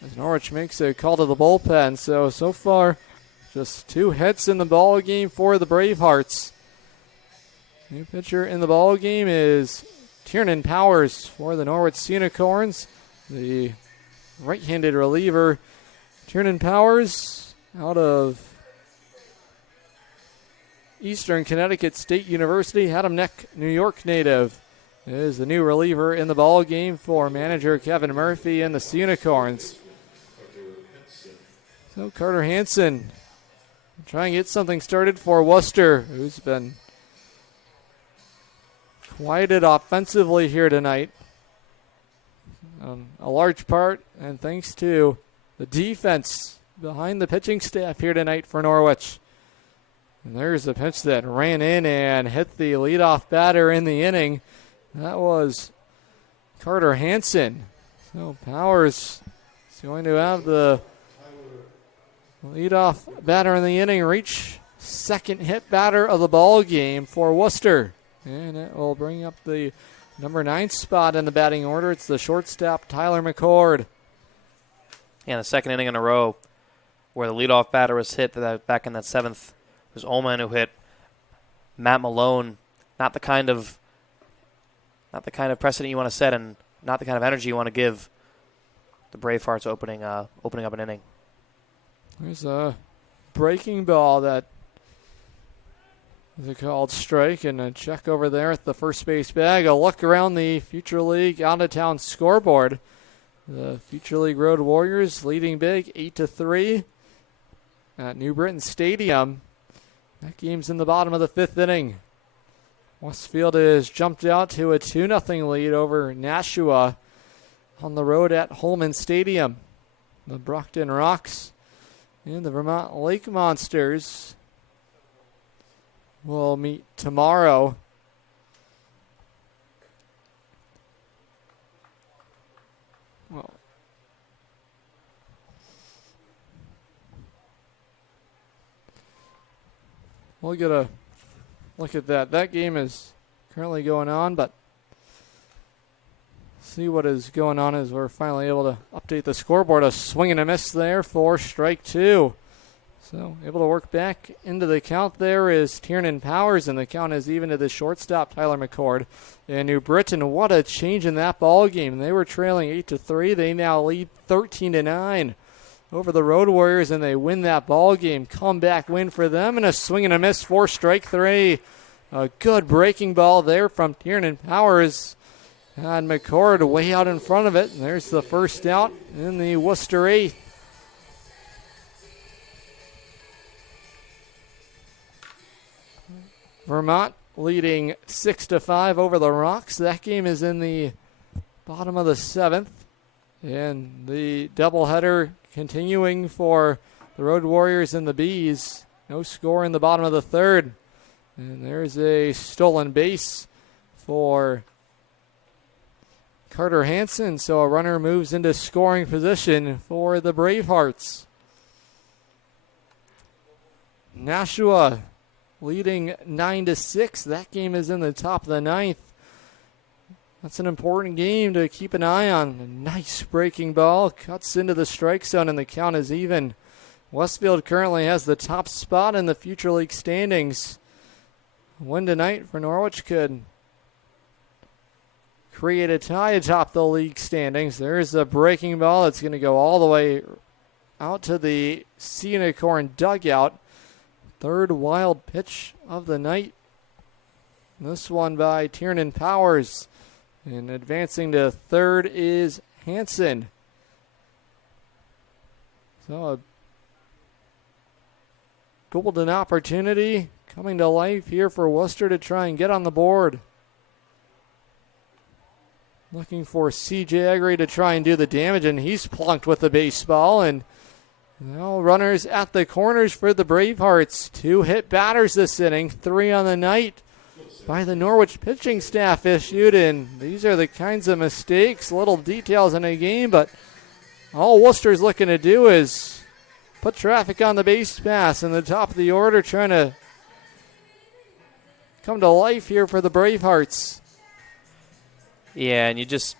as Norwich makes a call to the bullpen. So far, just 2 hits in the ball game for the Bravehearts. New pitcher in the ball game is Tiernan Powers for the Norwich Unicorns, the right-handed reliever. Tiernan Powers out of Eastern Connecticut State University, Haddam Neck, New York native, is the new reliever in the ball game for manager Kevin Murphy and the Unicorns. So Carter Hansen trying to get something started for Worcester, who's been quieted offensively here tonight. A large part, and thanks to the defense behind the pitching staff here tonight for Norwich. And there's a pitch that ran in and hit the leadoff batter in the inning. That was Carter Hansen. So Powers is going to have the leadoff batter in the inning reach second hit batter of the ball game for Worcester. And it will bring up the number 9 spot in the batting order. It's the shortstop, Tyler McCord. And the second inning in a row where the leadoff batter was hit back in that 7th. It was Ullman who hit Matt Malone. Not the kind of precedent you want to set, and not the kind of energy you want to give the Bravehearts opening up an inning. There's a breaking ball that is a called strike, and a check over there at the first base bag. A look around the Future League out-of-town scoreboard. The Future League Road Warriors leading big 8-3 at New Britain Stadium. That game's in the bottom of the 5th inning. Westfield has jumped out to a 2-0 lead over Nashua on the road at Holman Stadium. The Brockton Rocks and the Vermont Lake Monsters will meet tomorrow. Well, we'll get a look at that. That game is currently going on, but see what is going on as we're finally able to update the scoreboard. A swing and a miss there for strike 2. So able to work back into the count there is Tiernan Powers, and the count is even to the shortstop, Tyler McCord. And New Britain, what a change in that ball game. They were trailing 8-3. They now lead 13-9 over the Road Warriors, and they win that ball game. Comeback win for them, and a swing and a miss for strike 3. A good breaking ball there from Tiernan Powers. And McCord way out in front of it. And there's the first out in the Worcester 8th. Vermont leading 6-5 over the Rocks. That game is in the bottom of the 7th. And the doubleheader continuing for the Road Warriors and the Bees. No score in the bottom of the 3rd. And there's a stolen base for Carter Hansen. So a runner moves into scoring position for the Bravehearts. Nashua leading 9-6. That game is in the top of the 9th. That's an important game to keep an eye on. A nice breaking ball. Cuts into the strike zone, and the count is even. Westfield currently has the top spot in the Future League standings. Win tonight for Norwich could create a tie atop the league standings. There's a breaking ball that's going to go all the way out to the Unicorn dugout. Third wild pitch of the night. This one by Tiernan Powers. And advancing to third is Hansen. So a golden opportunity coming to life here for Worcester to try and get on the board. Looking for C.J. Eggery to try and do the damage, and he's plunked with the baseball. And now runners at the corners for the Bravehearts. 2 hit batters this inning, 3 on the night by the Norwich pitching staff issued. And these are the kinds of mistakes, little details in a game, but all Worcester's looking to do is put traffic on the base pass in the top of the order, trying to come to life here for the Bravehearts. Yeah, and you just,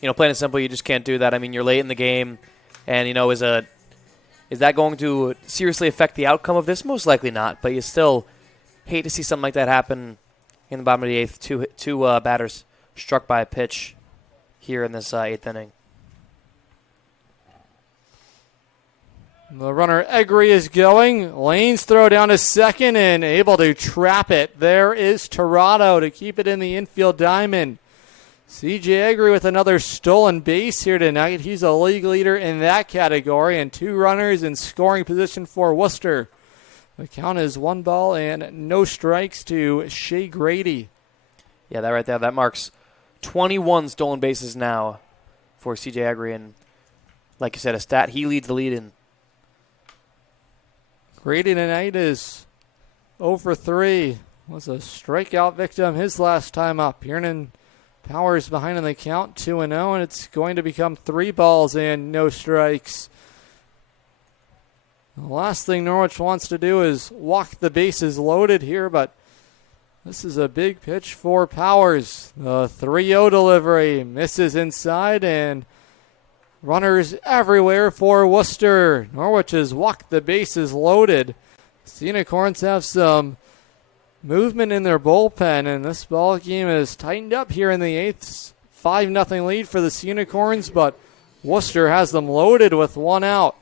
plain and simple, you just can't do that. I mean, you're late in the game, and, is that going to seriously affect the outcome of this? Most likely not, but you still hate to see something like that happen in the bottom of the 8th. Two batters struck by a pitch here in this 8th inning. The runner Eggery is going. Lane's throw down to second and able to trap it. There is Torado to keep it in the infield diamond. C.J. Eggery with another stolen base here tonight. He's a league leader in that category, and 2 runners in scoring position for Worcester. The count is 1 ball and no strikes to Shea Grady. Yeah, that right there, that marks 21 stolen bases now for C.J. Eggery, and like you said, a stat he leads the lead in. Grady tonight is 0 for 3. Was a strikeout victim his last time up. Kiernan Powers behind in the count, 2-0, and it's going to become 3 balls and no strikes. The last thing Norwich wants to do is walk the bases loaded here, but this is a big pitch for Powers. The 3-0 delivery misses inside, and runners everywhere for Worcester. Norwich has walked the bases loaded. The Unicorns have some movement in their bullpen, and this ball game is tightened up here in the 8th. 5-0 lead for the Unicorns, but Worcester has them loaded with 1 out.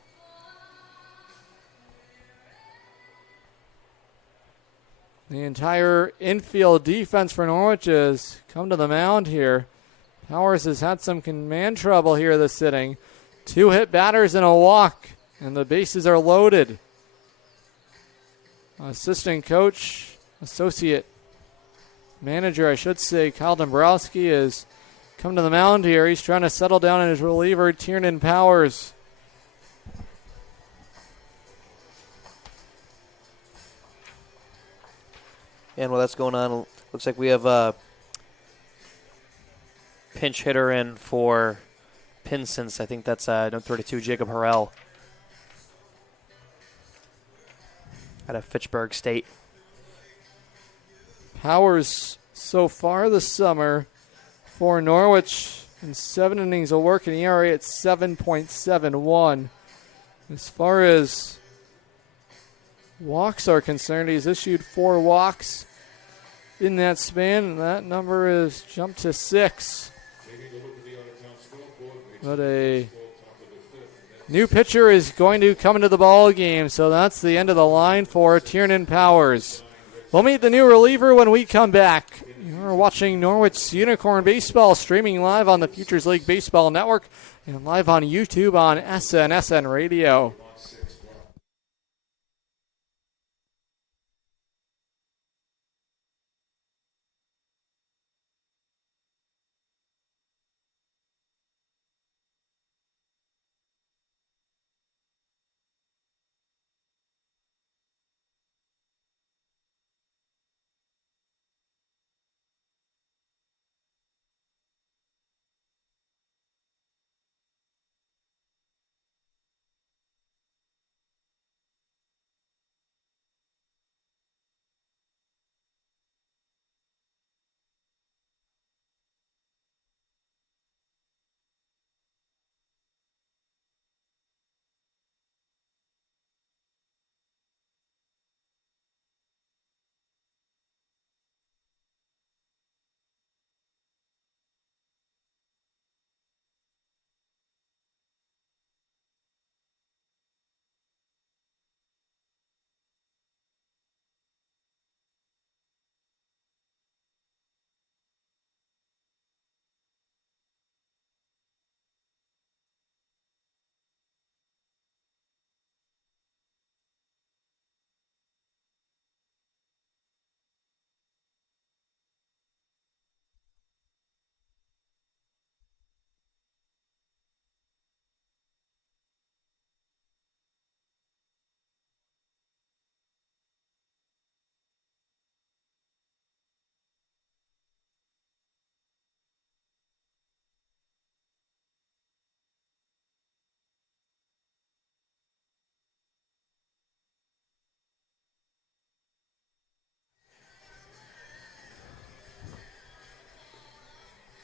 The entire infield defense for Norwich has come to the mound here. Powers has had some command trouble here this inning. 2 hit batters and a walk, and the bases are loaded. Assistant coach, associate manager, I should say, Kyle Dombrowski has come to the mound here. He's trying to settle down in his reliever, Tiernan Powers. And while that's going on, looks like we have a pinch hitter in for Pinson's. I think that's number 32, Jacob Harrell out of Fitchburg State. Powers so far this summer for Norwich in 7 innings of work, an ERA at 7.71. As far as walks are concerned, he's issued 4 walks in that span, and that number has jumped to 6. But a new pitcher is going to come into the ball game, so that's the end of the line for Tiernan Powers. We'll meet the new reliever when we come back. You're watching Norwich Unicorn Baseball, streaming live on the Futures League Baseball Network and live on YouTube on SNSN Radio.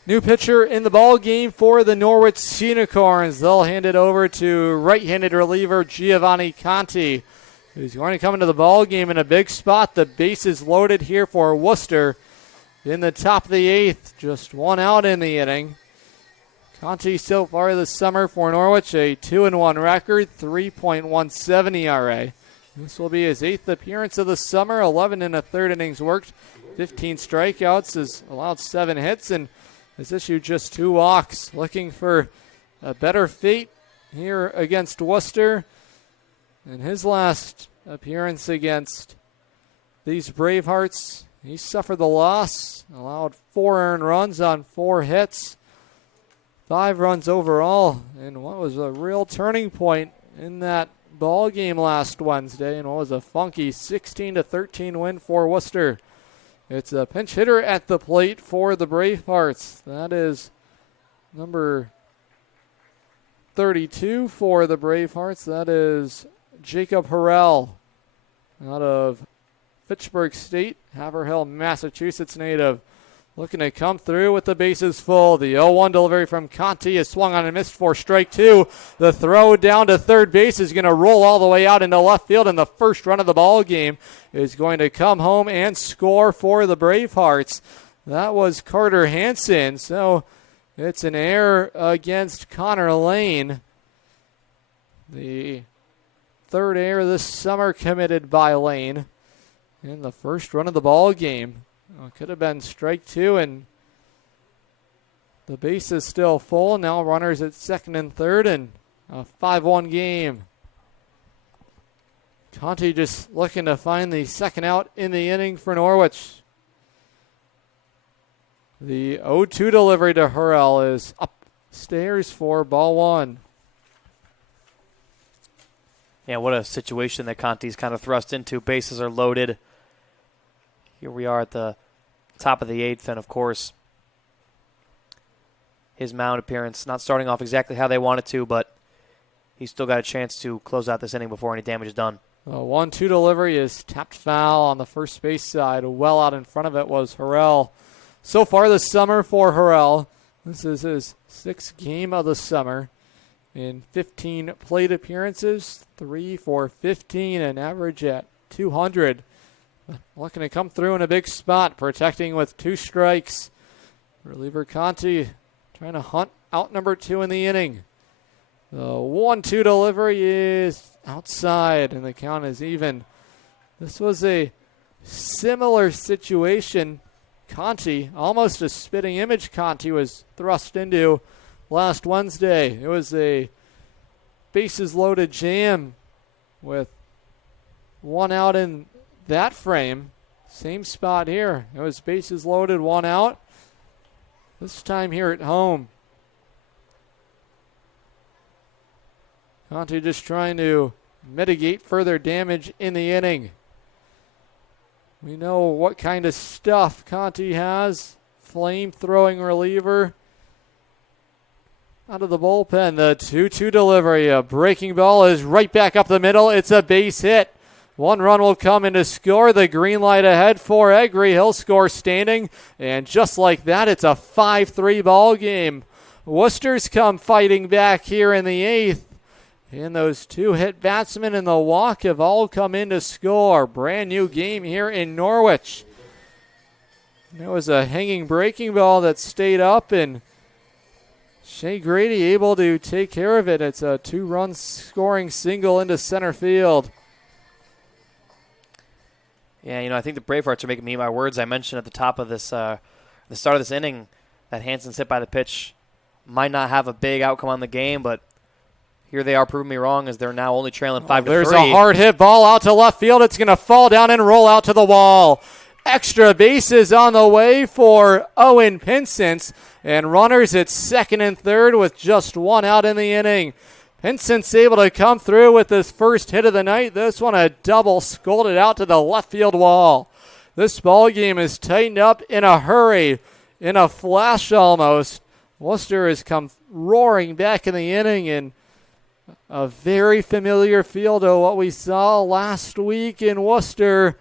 New pitcher in the ball game for the Norwich Unicorns. They'll hand it over to right-handed reliever Giovanni Conti, who's going to come into the ball game in a big spot. The base is loaded here for Worcester in the top of the 8th. Just one out in the inning. Conti so far this summer for Norwich, a 2-1 record, 3.17 ERA. This will be his 8th appearance of the summer, 11 1/3 innings worked, 15 strikeouts, has allowed 7 hits, and has issued just 2 walks. Looking for a better fate here against Worcester. In his last appearance against these Bravehearts, he suffered the loss, allowed 4 earned runs on 4 hits, 5 runs overall, and what was a real turning point in that ball game last Wednesday, and what was a funky 16-13 win for Worcester. It's a pinch hitter at the plate for the Bravehearts. That is number 32 for the Bravehearts. That is Jacob Harrell out of Fitchburg State, Haverhill, Massachusetts native. Looking to come through with the bases full. The 0-1 delivery from Conti is swung on and missed for strike 2. The throw down to third base is going to roll all the way out into left field, and the first run of the ball game is going to come home and score for the Bravehearts. That was Carter Hansen, so it's an error against Connor Lane. The third error this summer committed by Lane in the first run of the ball game. Could have been strike 2, and the base is still full. Now runners at second and third, and a 5-1 game. Conti just looking to find the second out in the inning for Norwich. The 0-2 delivery to Harrell is upstairs for ball 1. Yeah, what a situation that Conti's kind of thrust into. Bases are loaded. Here we are at the top of the 8th, and of course, his mound appearance not starting off exactly how they wanted to, but he's still got a chance to close out this inning before any damage is done. The 1-2 delivery is tapped foul on the first base side. Well out in front of it was Harrell. So far this summer for Harrell, this is his 6th game of the summer. In 15 plate appearances, 3 for 15, an average at 200. Looking to come through in a big spot, protecting with 2 strikes. Reliever Conti trying to hunt out number 2 in the inning. The 1-2 delivery is outside, and the count is even. This was a similar situation. Conti, almost a spitting image Conti was thrust into last Wednesday. It was a bases loaded jam with 1 out in that frame. Same spot here. It was bases loaded, 1 out. This time here at home. Conti just trying to mitigate further damage in the inning. We know what kind of stuff Conti has. Flame-throwing reliever. Out of the bullpen, the 2-2 delivery. A breaking ball is right back up the middle. It's a base hit. 1 run will come in to score. The green light ahead for Egri. He'll score standing. And just like that, it's a 5-3 ball game. Worcester's come fighting back here in the 8th. And those 2 hit batsmen and the walk have all come in to score. Brand new game here in Norwich. There was a hanging breaking ball that stayed up, and Shea Grady able to take care of it. It's a 2-run scoring single into center field. Yeah, I think the Bravehearts are making me my words. I mentioned at the top of this, the start of this inning, that Hansen's hit by the pitch might not have a big outcome on the game, but here they are proving me wrong as they're now only trailing 5-3. There's a hard hit ball out to left field. It's going to fall down and roll out to the wall. Extra bases on the way for Owen Pinsence, and runners at second and third with just 1 out in the inning. Pinsence able to come through with his first hit of the night. This one a double, scolded out to the left field wall. This ball game is tightened up in a hurry, in a flash almost. Worcester has come roaring back in the inning, and a very familiar feel to what we saw last week in Worcester.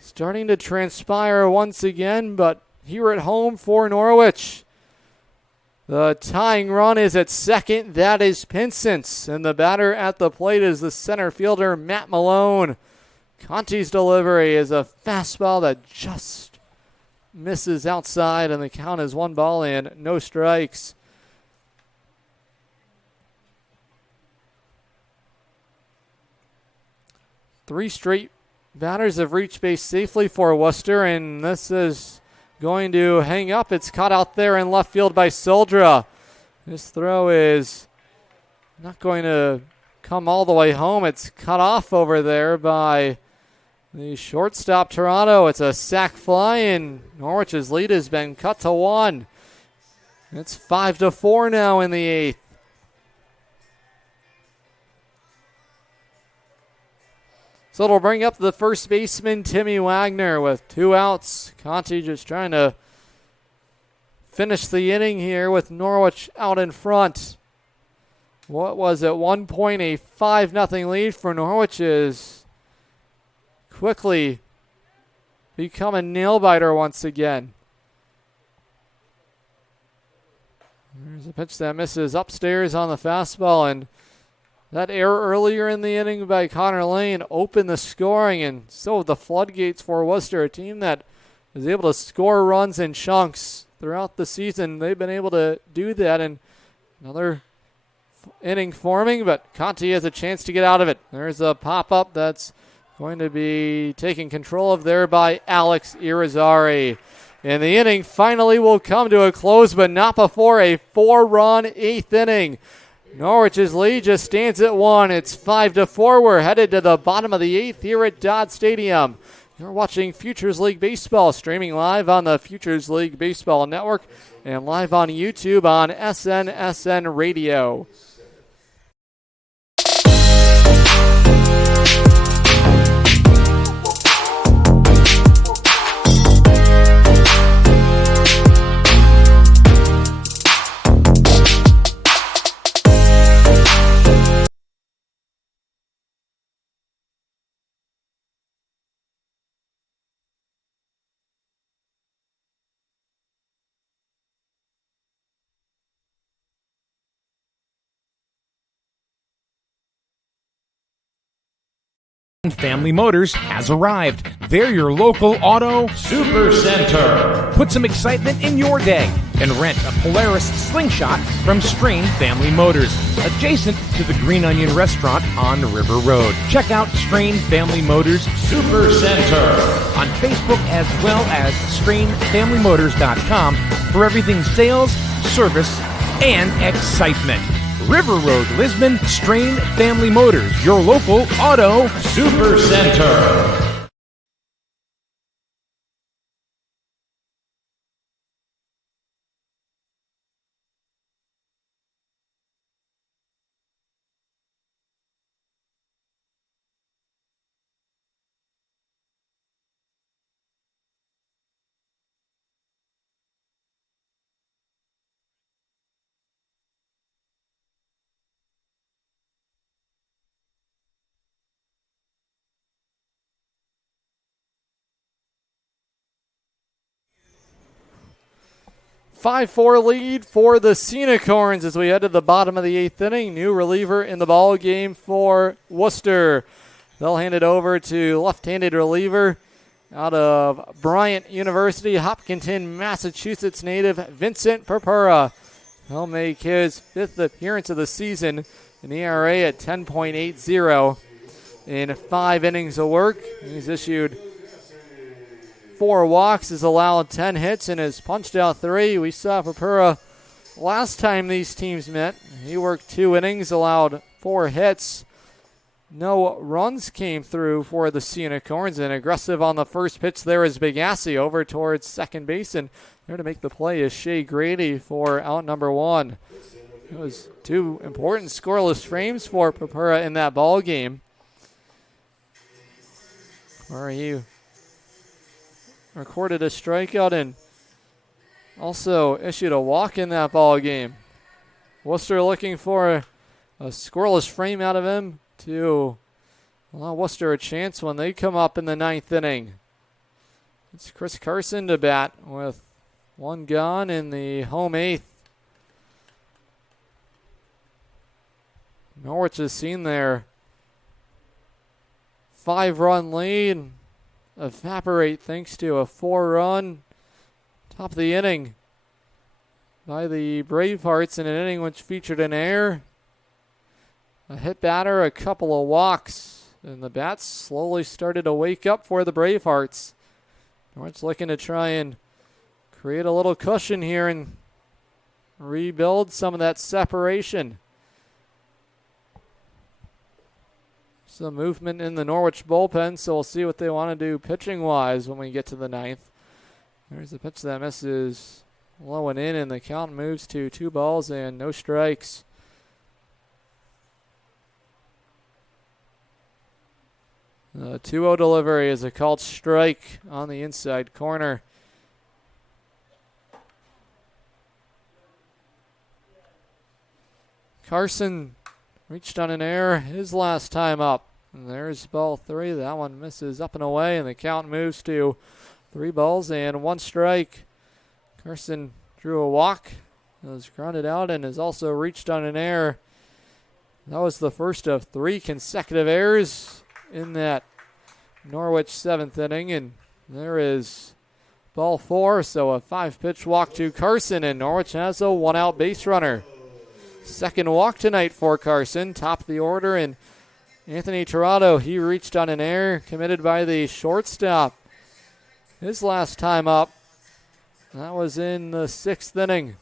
Starting to transpire once again, but here at home for Norwich. The tying run is at second. That is Pinsence. And the batter at the plate is the center fielder, Matt Malone. Conti's delivery is a fastball that just misses outside, and the count is 1 and no strikes. Three straight batters have reached base safely for Worcester, and this is going to hang up. It's caught out there in left field by Soldra. This throw is not going to come all the way home. It's cut off over there by the shortstop, Toronto. It's a sac fly, and Norwich's lead has been cut to 1. It's 5-4 now in the 8th. So it'll bring up the first baseman, Timmy Wagner, with 2 outs. Conti just trying to finish the inning here with Norwich out in front. What was at one point a 5-0 lead for Norwich is quickly become a nail-biter once again. There's a pitch that misses upstairs on the fastball, and that error earlier in the inning by Connor Lane opened the scoring, and so the floodgates for Worcester, a team that is able to score runs in chunks throughout the season. They've been able to do that, and another inning forming, but Conti has a chance to get out of it. There's a pop-up that's going to be taken control of there by Alex Irizarry. And the inning finally will come to a close, but not before a 4-run 8th inning. Norwich's lead just stands at 1. It's 5-4. We're headed to the bottom of the 8th here at Dodd Stadium. You're watching Futures League Baseball, streaming live on the Futures League Baseball Network and live on YouTube on SNSN Radio. Family Motors has arrived. They're your local auto super center. Put some excitement in your day and rent a Polaris Slingshot from Strain Family Motors, adjacent to the Green Onion Restaurant on River Road. Check out Strain Family Motors Super Center on Facebook as well as strainfamilymotors.com for everything sales, service, and excitement. River Road, Lisbon, Strain Family Motors, your local auto super center. 5-4 lead for the Unicorns as we head to the bottom of the 8th inning. New reliever in the ball game for Worcester. They'll hand it over to left-handed reliever out of Bryant University, Hopkinton, Massachusetts native Vincent Purpura. He'll make his 5th appearance of the season, an ERA at 10.80 in 5 innings of work. He's issued 4 walks, has allowed 10 hits, and has punched out 3. We saw Purpura last time these teams met. He worked 2 innings, allowed 4 hits. No runs came through for the Unicorns, and aggressive on the first pitch there is Bigassi over towards second base, and there to make the play is Shea Grady for out number 1. It was 2 important scoreless frames for Purpura in that ball game, where he recorded a strikeout and also issued a walk in that ball game. Worcester looking for a scoreless frame out of him to allow Worcester a chance when they come up in the 9th inning. It's Chris Carson to bat with 1 gone in the home 8th. Norwich has seen their 5-run lead evaporate thanks to a 4-run top of the inning by the Bravehearts in an inning which featured an error, a hit batter, a couple of walks, and the bats slowly started to wake up for the Bravehearts. Norwich looking to try and create a little cushion here and rebuild some of that separation. Some movement in the Norwich bullpen, so we'll see what they want to do pitching-wise when we get to the ninth. There's a pitch that misses low and in, and the count moves to 2 balls and no strikes. The 2-0 delivery is a called strike on the inside corner. Carson reached on an error his last time up. And there's ball 3. That one misses up and away, and the count moves to 3 balls and 1 strike. Carson drew a walk, was grounded out, and has also reached on an error. That was the first of 3 consecutive errors in that Norwich 7th inning, and there is ball 4, so a 5-pitch walk to Carson, and Norwich has a 1-out base runner. Second walk tonight for Carson, top of the order, and Anthony Tirado, he reached on an error committed by the shortstop his last time up. That was in the 6th inning.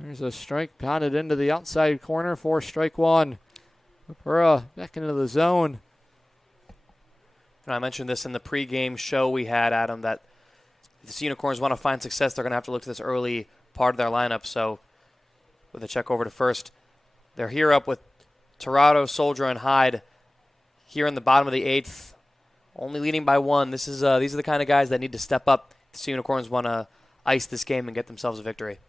There's a strike pounded into the outside corner for strike 1. Papura back into the zone. And I mentioned this in the pregame show we had, Adam, that if the Unicorns want to find success, they're going to have to look to this early part of their lineup. So with a check over to first, they're here up with Tirado, Soldier, and Hyde here in the bottom of the 8th, only leading by 1. These are the kind of guys that need to step up if the Unicorns want to ice this game and get themselves a victory.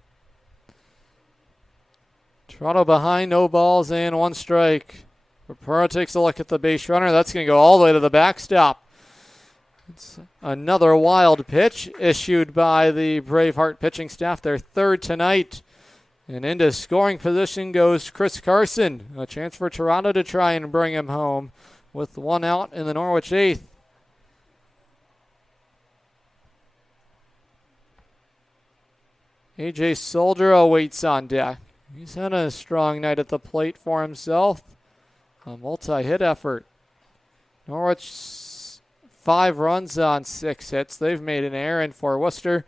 Tirado behind, no balls and 1 strike. Papura takes a look at the base runner. That's going to go all the way to the backstop. It's another wild pitch issued by the Braveheart pitching staff, their 3rd tonight. And into scoring position goes Chris Carson. A chance for Tirado to try and bring him home with 1 out in the Norwich 8th. AJ Soldier awaits on deck. He's had a strong night at the plate for himself. A multi-hit effort. Norwich 5 runs on 6 hits. They've made an error, and for Worcester,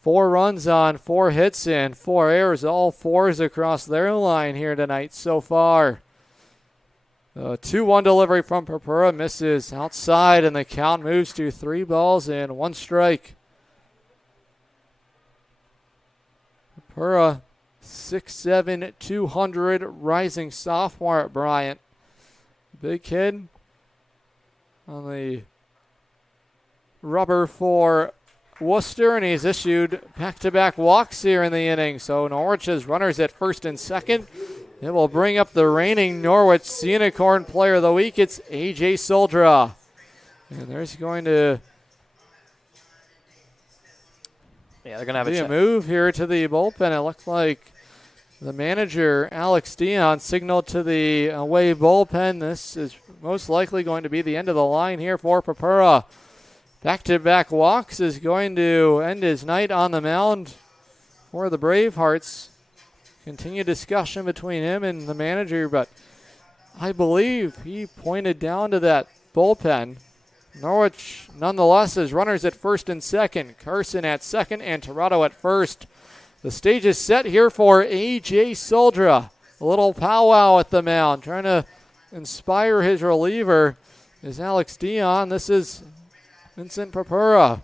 4 runs on 4 hits and 4 errors. All 4s across their line here tonight so far. The 2-1 delivery from Papura misses outside, and the count moves to 3 balls and 1 strike. Papura, 6'7", 200, rising sophomore at Bryant. Big kid on the rubber for Worcester, and he's issued back-to-back walks here in the inning. So Norwich has runners at first and second. It will bring up the reigning Norwich Unicorn Player of the Week. It's A.J. Soldra. And there's going to they're going to have be a move here to the bullpen. It looks like the manager, Alex Dion, signaled to the away bullpen. This is most likely going to be the end of the line here for Papura. Back-to-back walks is going to end his night on the mound for the Bravehearts. Continued discussion between him and the manager, but I believe he pointed down to that bullpen. Norwich, nonetheless, has runners at first and second. Carson at second and Tirado at first. The stage is set here for A.J. Soldra. A little powwow at the mound. Trying to inspire his reliever is Alex Dion. This is Vincent Papura.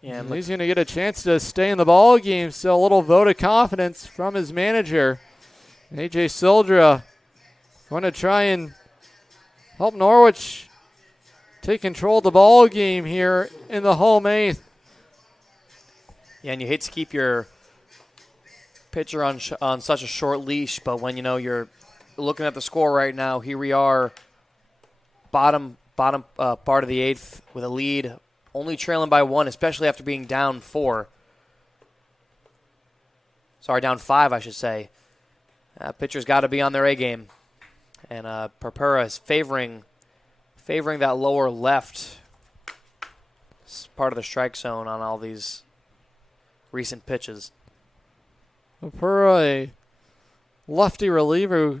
Yeah, he's going to get a chance to stay in the ball game, so a little vote of confidence from his manager. A.J. Soldra going to try and help Norwich take control of the ball game here in the home 8th. Yeah, and you hate to keep your pitcher on such a short leash, but when you're looking at the score right now, here we are, bottom part of the 8th with a lead, only trailing by 1, especially after being down 4. Sorry, down 5, I should say. Pitcher's got to be on their A game. And Purpura is favoring that lower left part of the strike zone on all these recent pitches. Purpura, a lefty reliever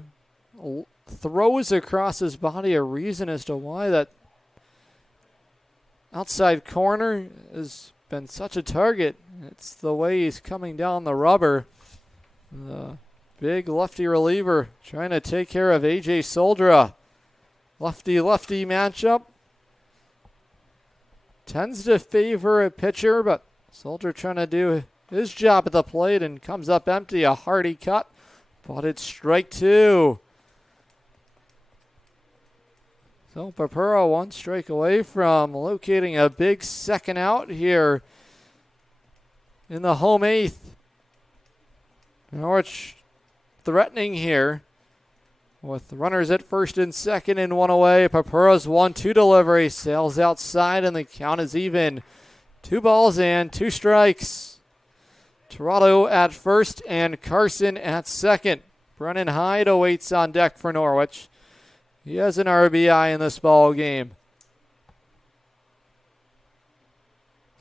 who throws across his body, a reason as to why that outside corner has been such a target. It's the way he's coming down the rubber. The big lefty reliever trying to take care of A.J. Soldra. Lefty-lefty matchup. Tends to favor a pitcher, but Soldra trying to do his job at the plate and comes up empty. A hearty cut, but it's strike 2. So Purpura 1 strike away from locating a big second out here in the home 8th. Norwich threatening here with runners at first and second and 1 away. Purpura's 1-2 delivery sails outside and the count is even. 2 balls and 2 strikes. Toronto at first and Carson at second. Brennan Hyde awaits on deck for Norwich. He has an RBI in this ball game.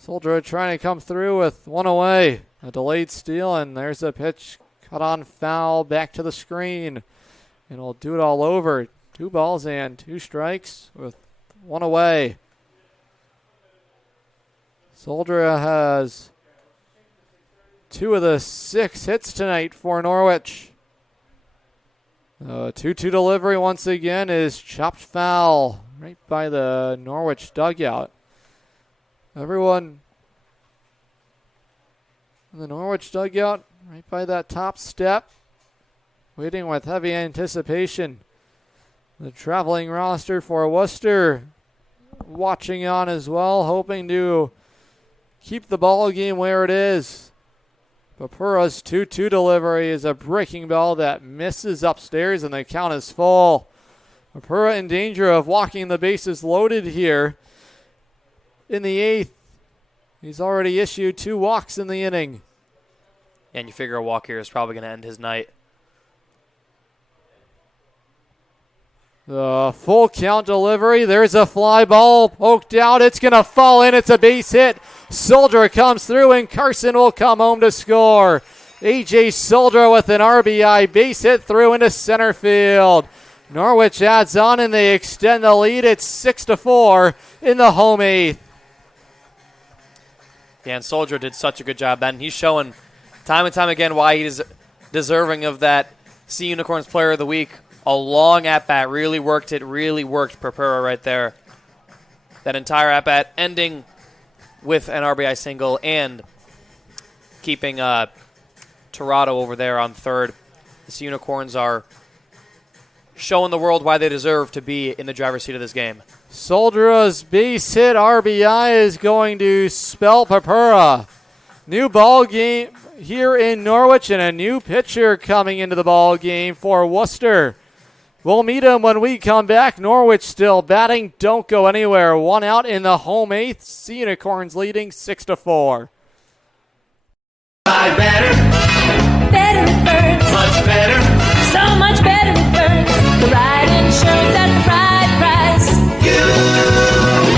Soldra trying to come through with 1 away. A delayed steal, and there's a pitch cut on foul back to the screen. And we'll do it all over. 2 balls and 2 strikes with 1 away. Soldra has 2 of the 6 hits tonight for Norwich. 2-2 delivery once again is chopped foul right by the Norwich dugout. Everyone in the Norwich dugout right by that top step, waiting with heavy anticipation. The traveling roster for Worcester watching on as well, hoping to keep the ball game where it is. Purpura's 2-2 delivery is a breaking ball that misses upstairs, and the count is full. Purpura in danger of walking the bases loaded here in the 8th. He's already issued 2 walks in the inning. And you figure a walk here is probably going to end his night. The full count delivery. There's a fly ball poked out. It's going to fall in. It's a base hit. Soldra comes through, and Carson will come home to score. A.J. Soldra with an RBI base hit through into center field. Norwich adds on, and they extend the lead. It's 6-4 in the home 8th. Yeah, and Soldra did such a good job, Ben. He's showing time and time again why he's deserving of that Sea Unicorns Player of the Week. A long at-bat, really worked Purpura right there. That entire at-bat ending with an RBI single and keeping Toronto over there on third. The Sea Unicorns are showing the world why they deserve to be in the driver's seat of this game. Soldra's base hit RBI is going to spell Purpura. New ball game here in Norwich and a new pitcher coming into the ball game for Worcester. We'll meet him when we come back. Norwich still batting. Don't go anywhere. 1 out in the home 8th. Sea Unicorns leading 6-4. Better it burns. Much better. So much better it burns. The right insurance at the right price.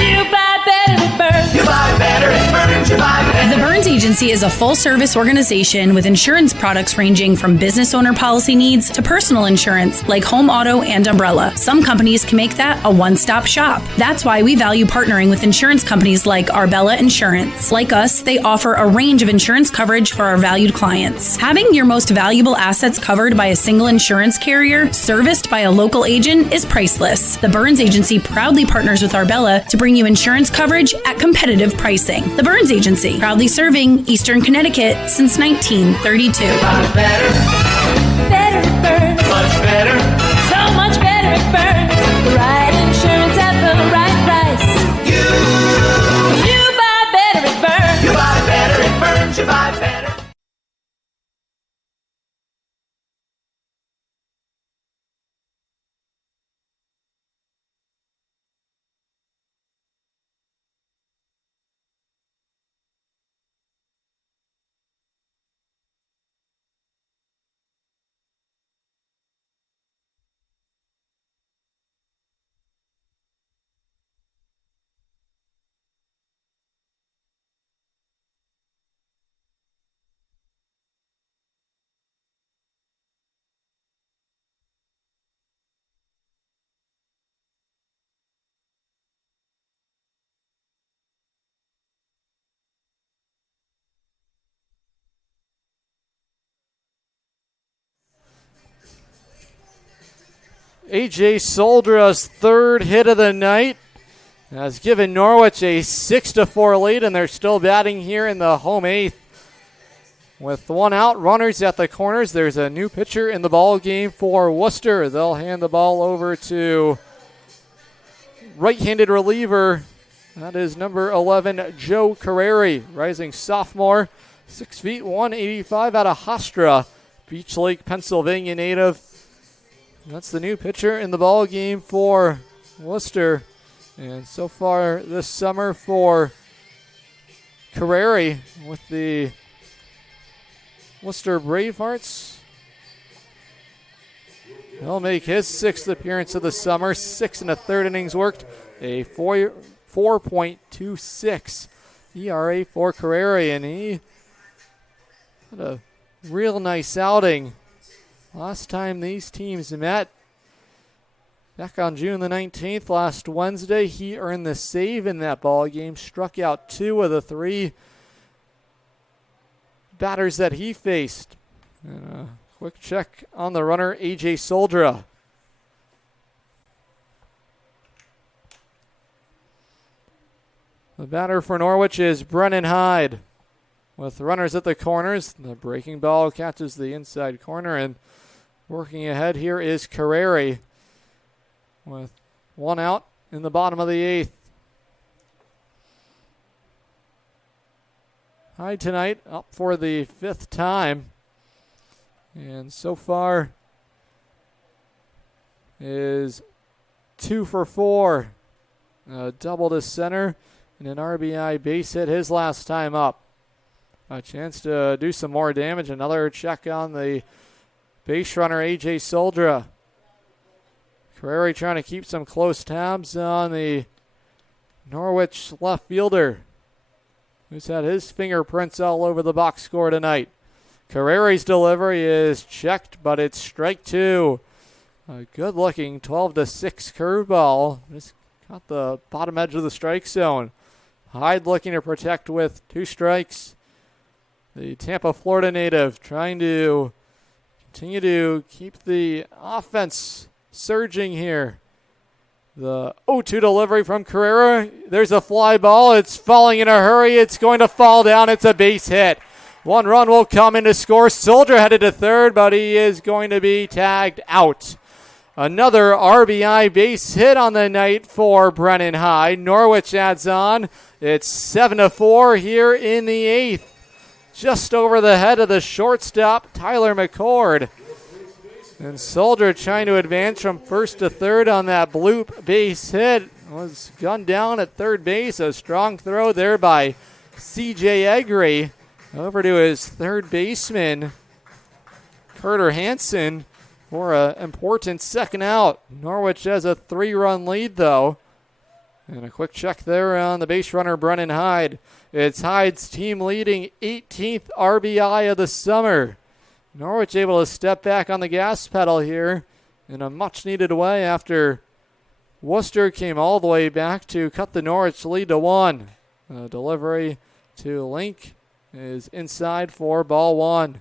You buy better it burns. You buy better it burns. You buy better. The Burns Agency is a full-service organization with insurance products ranging from business owner policy needs to personal insurance like home, auto, and umbrella. Some companies can make that a one-stop shop. That's why we value partnering with insurance companies like Arbella Insurance. Like us, they offer a range of insurance coverage for our valued clients. Having your most valuable assets covered by a single insurance carrier, serviced by a local agent, is priceless. The Burns Agency proudly partners with Arbella to bring you insurance coverage at competitive pricing. The Burns Agency, proudly serving Eastern Connecticut since 1932. Better it burns. Much better. So much better it burns. The right insurance at the right price. You buy better it burns. You buy better it burns. You buy better. A.J. Soldra's third hit of the night has given Norwich a 6-4 lead, and they're still batting here in the home eighth. With one out, runners at the corners. There's a new pitcher in the ball game for Worcester. They'll hand the ball over to right-handed reliever. That is number 11, Joe Carreri, rising sophomore, 6 feet 185 out of Hofstra, Beach Lake, Pennsylvania native. That's the new pitcher in the ball game for Worcester. And so far this summer for Carreri with the Worcester Bravehearts, he'll make his 6th appearance of the summer. 6 1/3 innings worked, a 4.26 ERA for Carreri, and he had a real nice outing. Last time these teams met, back on June the 19th, last Wednesday, he earned the save in that ball game, struck out 2 of the 3 batters that he faced. And a quick check on the runner, A.J. Soldra. The batter for Norwich is Brennan Hyde. With runners at the corners, the breaking ball catches the inside corner, and working ahead here is Carreri with one out in the bottom of the 8th. Hyde tonight up for the 5th time, and so far is 2 for 4. A double to center and an RBI base hit his last time up. A chance to do some more damage. Another check on the base runner, A.J. Soldra. Carreri trying to keep some close tabs on the Norwich left fielder, who's had his fingerprints all over the box score tonight. Carreri's delivery is checked, but it's strike 2. A good-looking 12-6 curveball. Just got the bottom edge of the strike zone. Hyde looking to protect with 2 strikes. The Tampa, Florida native trying to continue to keep the offense surging here. The 0-2 delivery from Carrera. There's a fly ball. It's falling in a hurry. It's going to fall down. It's a base hit. 1 run will come in to score. Soldier headed to third, but he is going to be tagged out. Another RBI base hit on the night for Brennan Hyde. Norwich adds on. It's 7-4 here in the 8th. Just over the head of the shortstop, Tyler McCord. And Soldier trying to advance from first to third on that bloop base hit. Was gunned down at third base. A strong throw there by C.J. Eggery. Over to his third baseman, Carter Hansen, for an important second out. Norwich has a 3-run lead, though. And a quick check there on the base runner, Brennan Hyde. It's Hyde's team-leading 18th RBI of the summer. Norwich able to step back on the gas pedal here in a much-needed way after Worcester came all the way back to cut the Norwich lead to 1. Delivery to Link is inside for ball 1.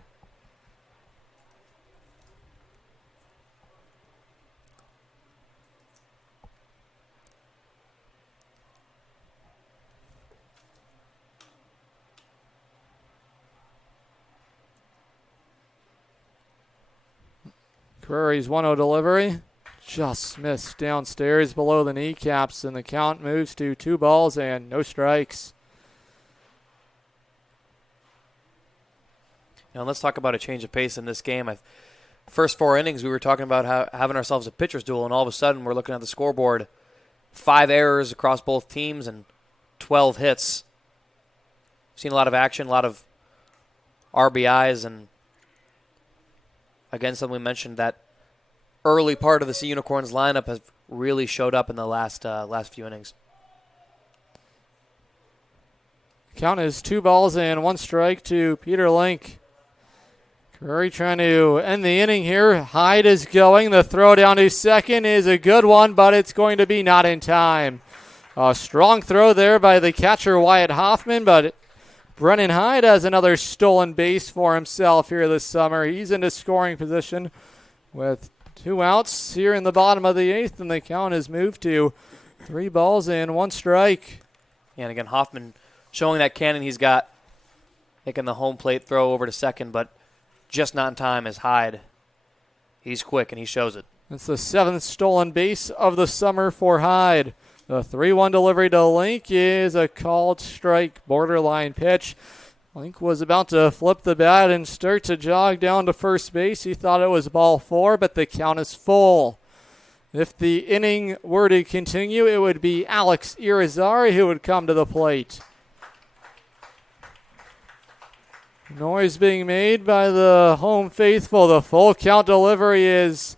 Carreri's 1-0 delivery. Just missed downstairs below the kneecaps, and the count moves to 2 balls and no strikes. Now let's talk about a change of pace in this game. First 4 innings, we were talking about having ourselves a pitcher's duel, and all of a sudden we're looking at the scoreboard. 5 errors across both teams and 12 hits. Seen a lot of action, a lot of RBIs, and again, something we mentioned, that early part of the Sea Unicorns lineup has really showed up in the last few innings. Count is 2 balls and 1 strike to Peter Link. Curry trying to end the inning here. Hyde is going. The throw down to second is a good one, but it's going to be not in time. A strong throw there by the catcher, Wyatt Hoffman, but Brennan Hyde has another stolen base for himself here this summer. He's into scoring position with 2 outs here in the bottom of the 8th, and the count has moved to 3 balls and 1 strike. Yeah, and again, Hoffman showing that cannon he's got, making the home plate throw over to second, but just not in time as Hyde. He's quick, and he shows it. It's the 7th stolen base of the summer for Hyde. The 3-1 delivery to Link is a called strike, borderline pitch. Link was about to flip the bat and start to jog down to first base. He thought it was ball 4, but the count is full. If the inning were to continue, it would be Alex Irizarry who would come to the plate. Noise being made by the home faithful. The full count delivery is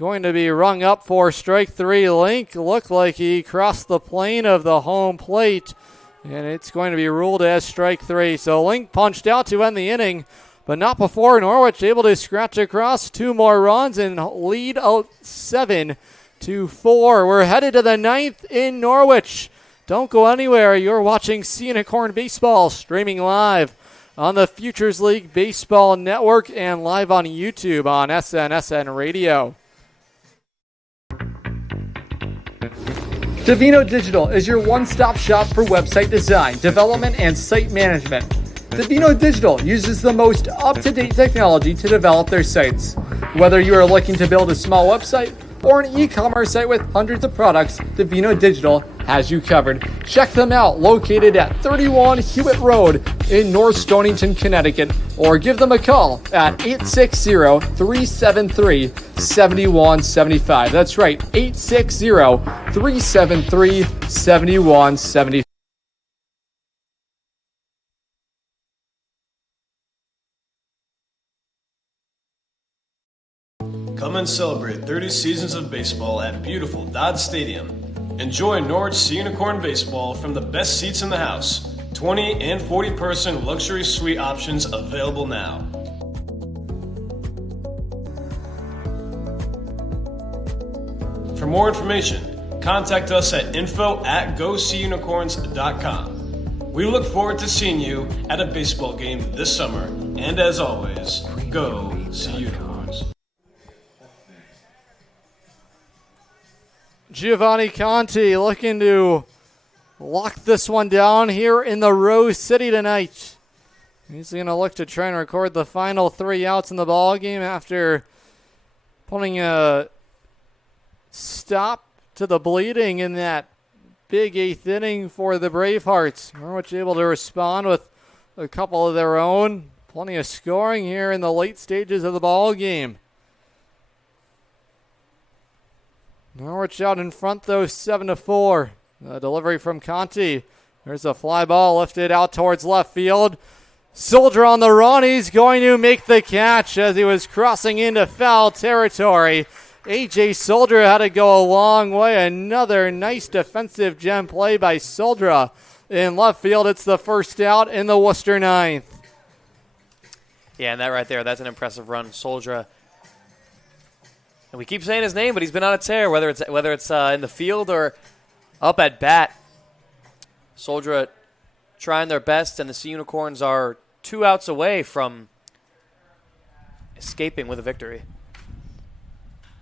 going to be rung up for strike 3. Link looked like he crossed the plane of the home plate, and it's going to be ruled as strike 3. So Link punched out to end the inning, but not before Norwich able to scratch across 2 more runs and lead out 7-4. We're headed to the 9th in Norwich. Don't go anywhere. You're watching Unicorn Baseball, streaming live on the Futures League Baseball Network and live on YouTube on SNSN Radio. Divino Digital is your one-stop shop for website design, development, and site management. Divino Digital uses the most up-to-date technology to develop their sites. Whether you are looking to build a small website or an e-commerce site with hundreds of products, Divino Digital has you covered. Check them out, located at 31 Hewitt Road in North Stonington, Connecticut, or give them a call at 860-373-7175. That's right, 860-373-7175. Come and celebrate 30 seasons of baseball at beautiful Dodd Stadium. Enjoy Norwich Sea Unicorn Baseball from the best seats in the house. 20 and 40 person luxury suite options available now. For more information, contact us at info@goseaunicorns.com. We look forward to seeing you at a baseball game this summer. And as always, go Sea Unicorns. Giovanni Conti looking to lock this one down here in the Rose City tonight. He's going to look to try and record the final 3 outs in the ball game after putting a stop to the bleeding in that big 8th inning for the Bravehearts. Norwich able to respond with a couple of their own. Plenty of scoring here in the late stages of the ball game. Norwich out in front, though, 7-4. The delivery from Conti. There's a fly ball lifted out towards left field. Soldier on the run. He's going to make the catch as he was crossing into foul territory. A.J. Soldier had to go a long way. Another nice defensive gem play by Soldier in left field. It's the first out in the Worcester 9th. Yeah, and that right there, that's an impressive run. Soldier. And we keep saying his name, but he's been on a tear, whether it's in the field or up at bat. Soldier trying their best, and the Sea Unicorns are 2 outs away from escaping with a victory.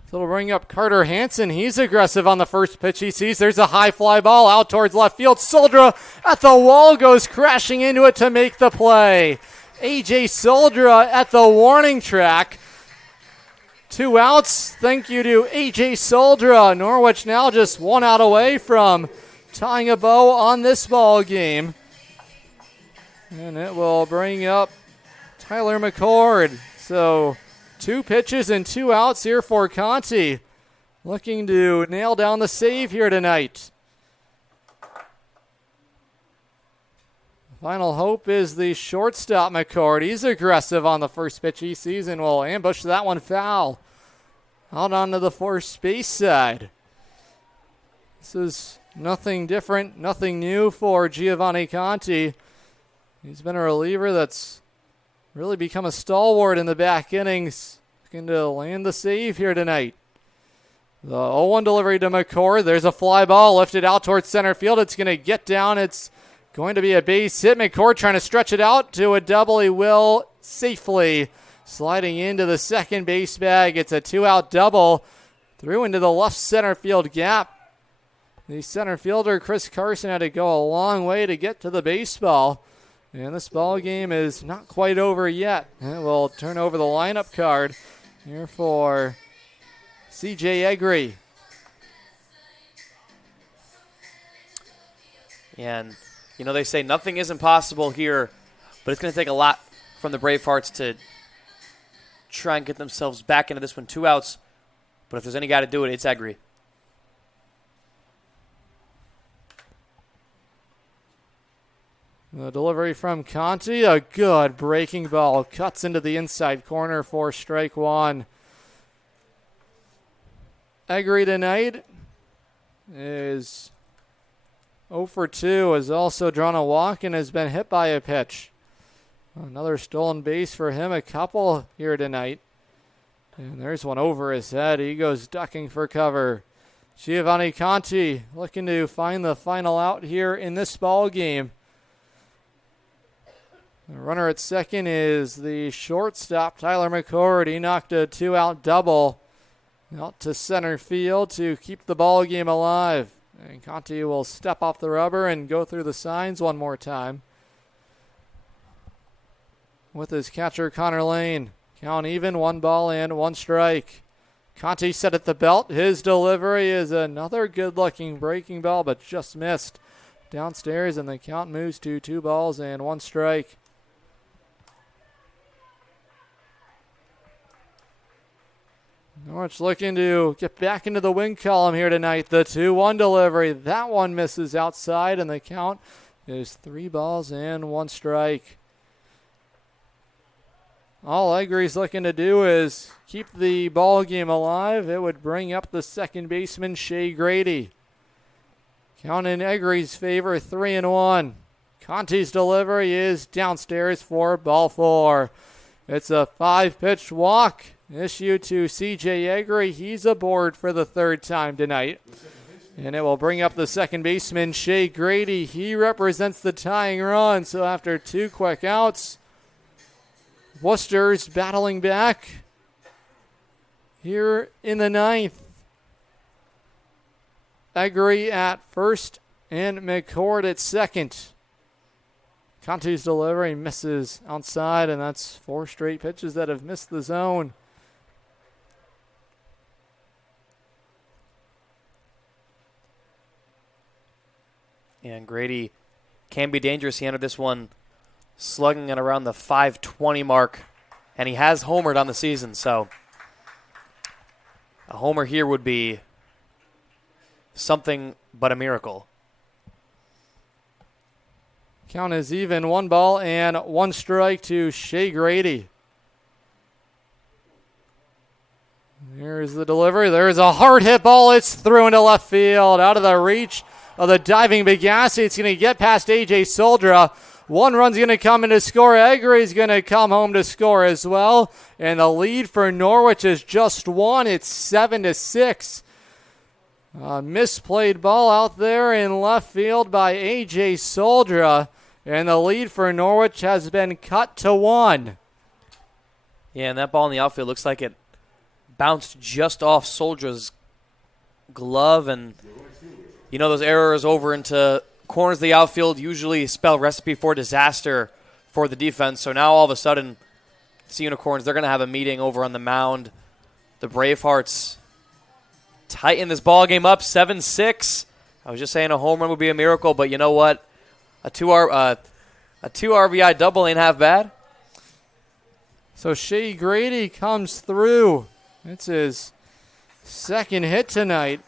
So it'll bring up Carter Hansen. He's aggressive on the first pitch he sees. There's a high fly ball out towards left field. Soldier at the wall goes crashing into it to make the play. A.J. Soldier at the warning track. 2 outs. Thank you to A.J. Soldier. Norwich now just 1 out away from tying a bow on this ball game. And it will bring up Tyler McCord. So 2 pitches and 2 outs here for Conti. Looking to nail down the save here tonight. Final hope is the shortstop, McCord. He's aggressive on the first pitch he sees and will ambush that one foul. Out onto the first base side. This is nothing different, nothing new for Giovanni Conti. He's been a reliever that's really become a stalwart in the back innings. Looking to land the save here tonight. The 0-1 delivery to McCord. There's a fly ball lifted out towards center field. It's going to get down. It's going to be a base hit. McCord trying to stretch it out to a double. He will safely sliding into the second base bag. It's a 2-out double. Threw into the left center field gap. The center fielder, Chris Carson, had to go a long way to get to the baseball. And this ball game is not quite over yet. And we'll turn over the lineup card here for C.J. Egri. And, they say nothing is impossible here, but it's going to take a lot from the Bravehearts to try and get themselves back into this one. 2 outs, but if there's any guy to do it, it's Egri. The delivery from Conti, a good breaking ball. Cuts into the inside corner for strike one. Egri tonight is 0 for 2, has also drawn a walk and has been hit by a pitch. Another stolen base for him, a couple here tonight. And there's one over his head. He goes ducking for cover. Giovanni Conti looking to find the final out here in this ball game. The runner at second is the shortstop, Tyler McCord. He knocked a 2-out double out to center field to keep the ball game alive. And Conti will step off the rubber and go through the signs one more time with his catcher, Connor Lane. Count even, 1 ball and 1 strike. Conti set at the belt. His delivery is another good-looking breaking ball, but just missed downstairs, and the count moves to 2 balls and 1 strike. Norwich looking to get back into the win column here tonight. The 2-1 delivery. That one misses outside, and the count is 3 balls and 1 strike. All Egri's looking to do is keep the ball game alive. It would bring up the second baseman, Shea Grady. Count in Egri's favor, 3-1. Conti's delivery is downstairs for ball 4. It's a 5-pitch walk. Issue to C.J. Egri. He's aboard for the 3rd time tonight. And it will bring up the second baseman, Shea Grady. He represents the tying run. So after 2 quick outs, Worcester's battling back here in the 9th. Egri at first and McCord at second. Conti's delivery misses outside, and that's 4 straight pitches that have missed the zone. And Grady can be dangerous. He entered this one slugging at around the 520 mark, and he has homered on the season, so a homer here would be something but a miracle. Count is even, 1 ball and 1 strike to Shea Grady. There's the delivery. There's a hard hit ball. It's through into left field, out of the reach of the diving Bigassi. It's going to get past A.J. Soldra. 1 run's going to come in to score. Egri's going to come home to score as well. And the lead for Norwich is just 1. It's 7-6. A misplayed ball out there in left field by A.J. Soldra. And the lead for Norwich has been cut to 1. Yeah, and that ball in the outfield looks like it bounced just off Soldra's glove, and those errors over into corners of the outfield usually spell recipe for disaster for the defense. So now all of a sudden, the Unicorns, they're going to have a meeting over on the mound. The Bravehearts tighten this ball game up 7-6. I was just saying a home run would be a miracle, but you know what? A two RBI double ain't half bad. So Shea Grady comes through. It's his 2nd hit tonight.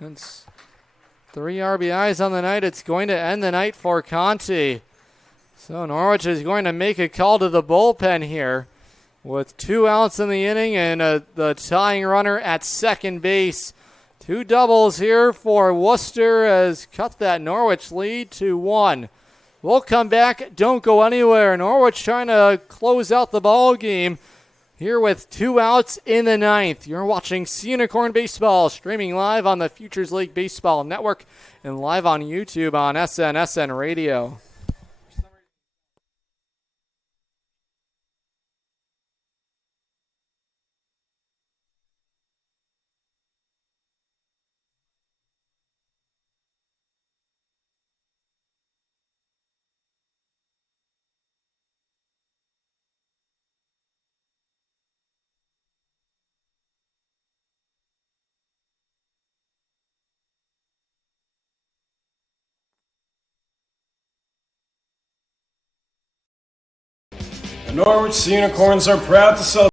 It's 3 RBIs on the night. It's going to end the night for Conti. So Norwich is going to make a call to the bullpen here with 2 outs in the inning and the tying runner at second base. 2 doubles here for Worcester has cut that Norwich lead to 1. We'll come back. Don't go anywhere. Norwich trying to close out the ball game here with 2 outs in the 9th. You're watching Unicorn Baseball, streaming live on the Futures League Baseball Network and live on YouTube on SN Radio. The Norwich Sea Unicorns are proud to celebrate.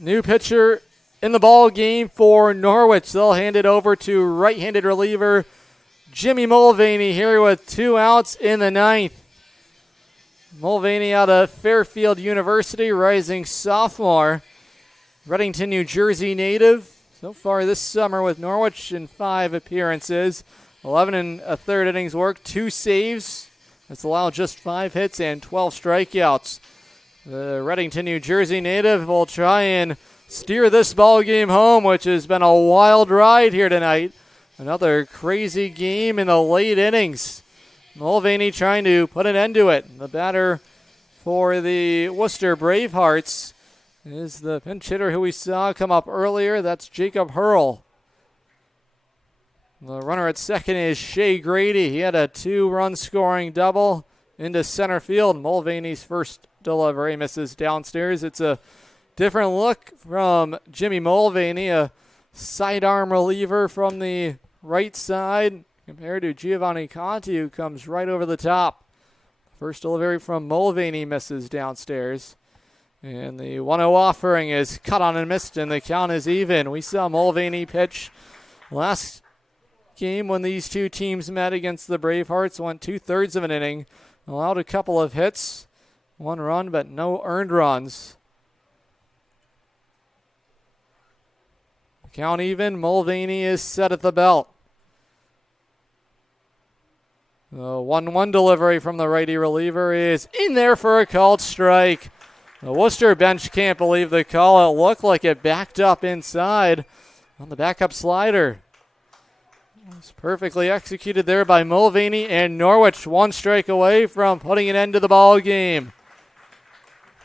New pitcher in the ball game for Norwich. They'll hand it over to right-handed reliever Jimmy Mulvaney here with 2 outs in the ninth. Mulvaney out of Fairfield University, rising sophomore. Reddington, New Jersey native. So far this summer with Norwich in 5 appearances. 11 and a third innings work, 2 saves. That's allowed just 5 hits and 12 strikeouts. The Reddington, New Jersey native will try and steer this ball game home, which has been a wild ride here tonight. Another crazy game in the late innings. Mulvaney trying to put an end to it. The batter for the Worcester Bravehearts is the pinch hitter who we saw come up earlier. That's Jacob Hurl. The runner at second is Shea Grady. He had a 2-run scoring double into center field. Mulvaney's first delivery misses downstairs. It's a different look from Jimmy Mulvaney, a sidearm reliever from the right side compared to Giovanni Conti, who comes right over the top. First delivery from Mulvaney misses downstairs. And the 1-0 offering is cut on and missed, and the count is even. We saw Mulvaney pitch last game when these two teams met against the Bravehearts, went 2/3 of an inning, allowed a couple of hits, 1 run, but no earned runs. Count even. Mulvaney is set at the belt. The 1-1 delivery from the righty reliever is in there for a called strike. The Worcester bench can't believe the call. It looked like it backed up inside on the backup slider. It was perfectly executed there by Mulvaney, and Norwich 1 strike away from putting an end to the ball game.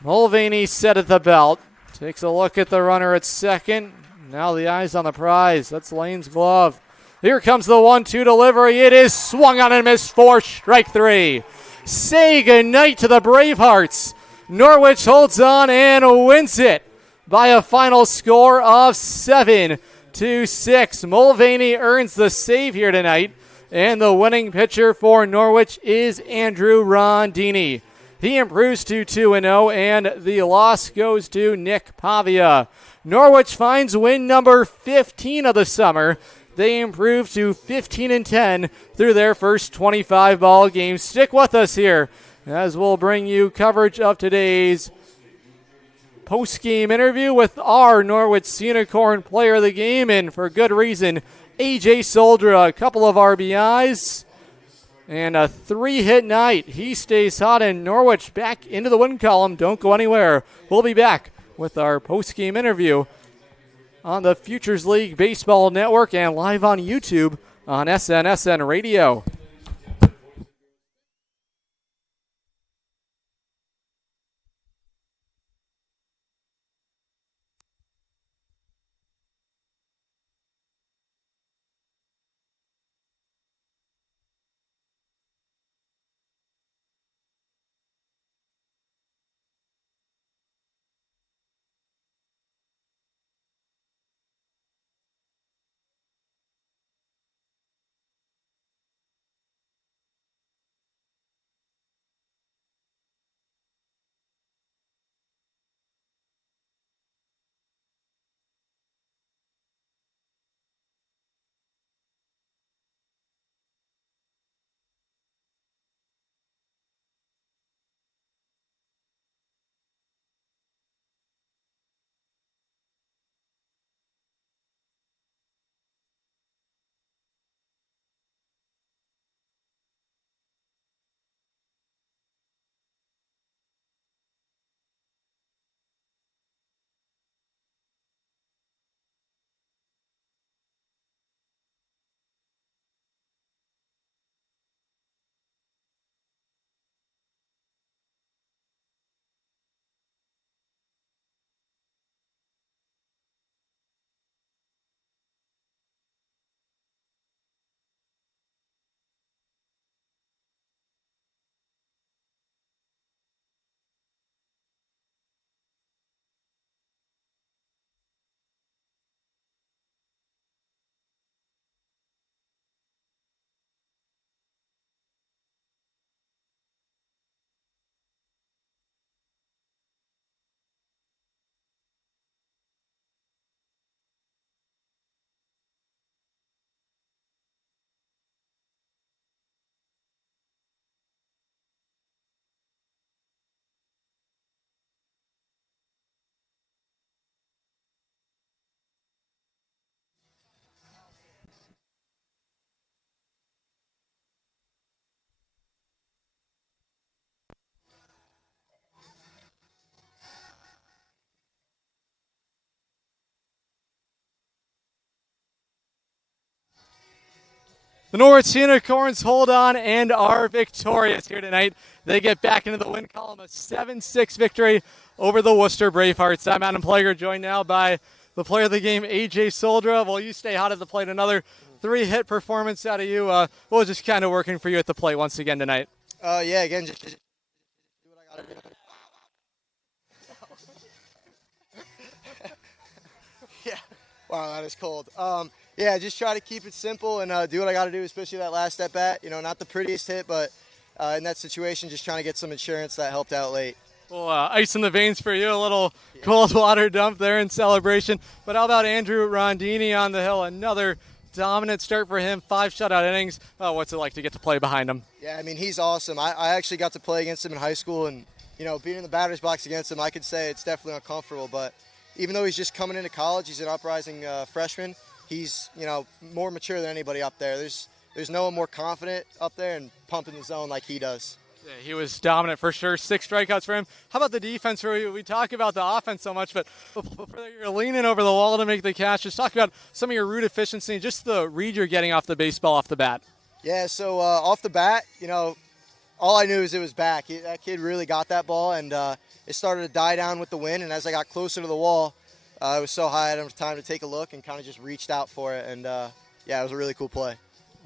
Mulvaney set at the belt. Takes a look at the runner at second. Now the eyes on the prize. That's Lane's glove. Here comes the 1-2 delivery. It is swung on and missed for strike 3. Say goodnight to the Bravehearts. Norwich holds on and wins it by a final score of 7-6. Mulvaney earns the save here tonight, and the winning pitcher for Norwich is Andrew Rondini. He improves to 2-0, and the loss goes to Nick Pavia. Norwich finds win number 15 of the summer. They improve to 15-10 through their first 25 ball games. Stick with us here as we'll bring you coverage of today's post-game interview with our Norwich Unicorn player of the game, and for good reason, A.J. Soldra, a couple of RBIs and a 3-hit night. He stays hot, and Norwich back into the win column. Don't go anywhere. We'll be back with our post-game interview on the Futures League Baseball Network and live on YouTube on SNSN Radio. The Norwich Unicorns hold on and are victorious here tonight. They get back into the win column, a 7-6 victory over the Worcester Bravehearts. I'm Adam Plager, joined now by the player of the game, A.J. Soldra. Well, you stay hot at the plate. Another 3-hit performance out of you. What was just kind of working for you at the plate once again tonight? Yeah, again, just do what I got to do. Yeah, wow, that is cold. Yeah, just try to keep it simple and do what I got to do, especially that last at bat. You know, not the prettiest hit, but in that situation, just trying to get some insurance that helped out late. Well, ice in the veins for you, a little cold water dump there in celebration. But how about Andrew Rondini on the hill? Another dominant start for him, 5 shutout innings. What's it like to get to play behind him? Yeah, I mean, he's awesome. I actually got to play against him in high school, and, you know, being in the batter's box against him, I could say it's definitely uncomfortable. But even though he's just coming into college, he's an uprising freshman. He's, you know, more mature than anybody up there. There's no one more confident up there and pumping the zone like he does. Yeah, he was dominant for sure. 6 strikeouts for him. How about the defense? We talk about the offense so much, but you're leaning over the wall to make the catch. Just talk about some of your route efficiency and just the read you're getting off the baseball off the bat. Yeah, so off the bat, you know, all I knew is it was back. That kid really got that ball, and it started to die down with the wind. And as I got closer to the wall, it was so high I didn't have time to take a look and kind of just reached out for it. And, yeah, it was a really cool play.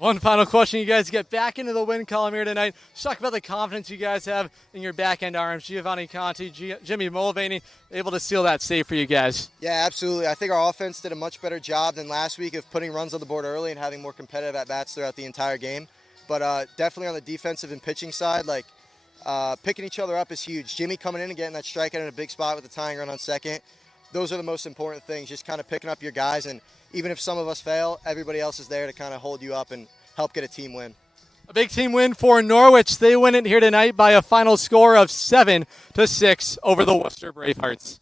One final question. You guys get back into the win column here tonight. Just talk about the confidence you guys have in your back-end arms. Giovanni Conti, Jimmy Mulvaney, able to seal that save for you guys. Yeah, absolutely. I think our offense did a much better job than last week of putting runs on the board early and having more competitive at-bats throughout the entire game. But definitely on the defensive and pitching side, like picking each other up is huge. Jimmy coming in and getting that strikeout in a big spot with the tying run on second. Those are the most important things, just kind of picking up your guys. And even if some of us fail, everybody else is there to kind of hold you up and help get a team win. A big team win for Norwich. They win it here tonight by a final score of 7-6 over the Worcester Bravehearts.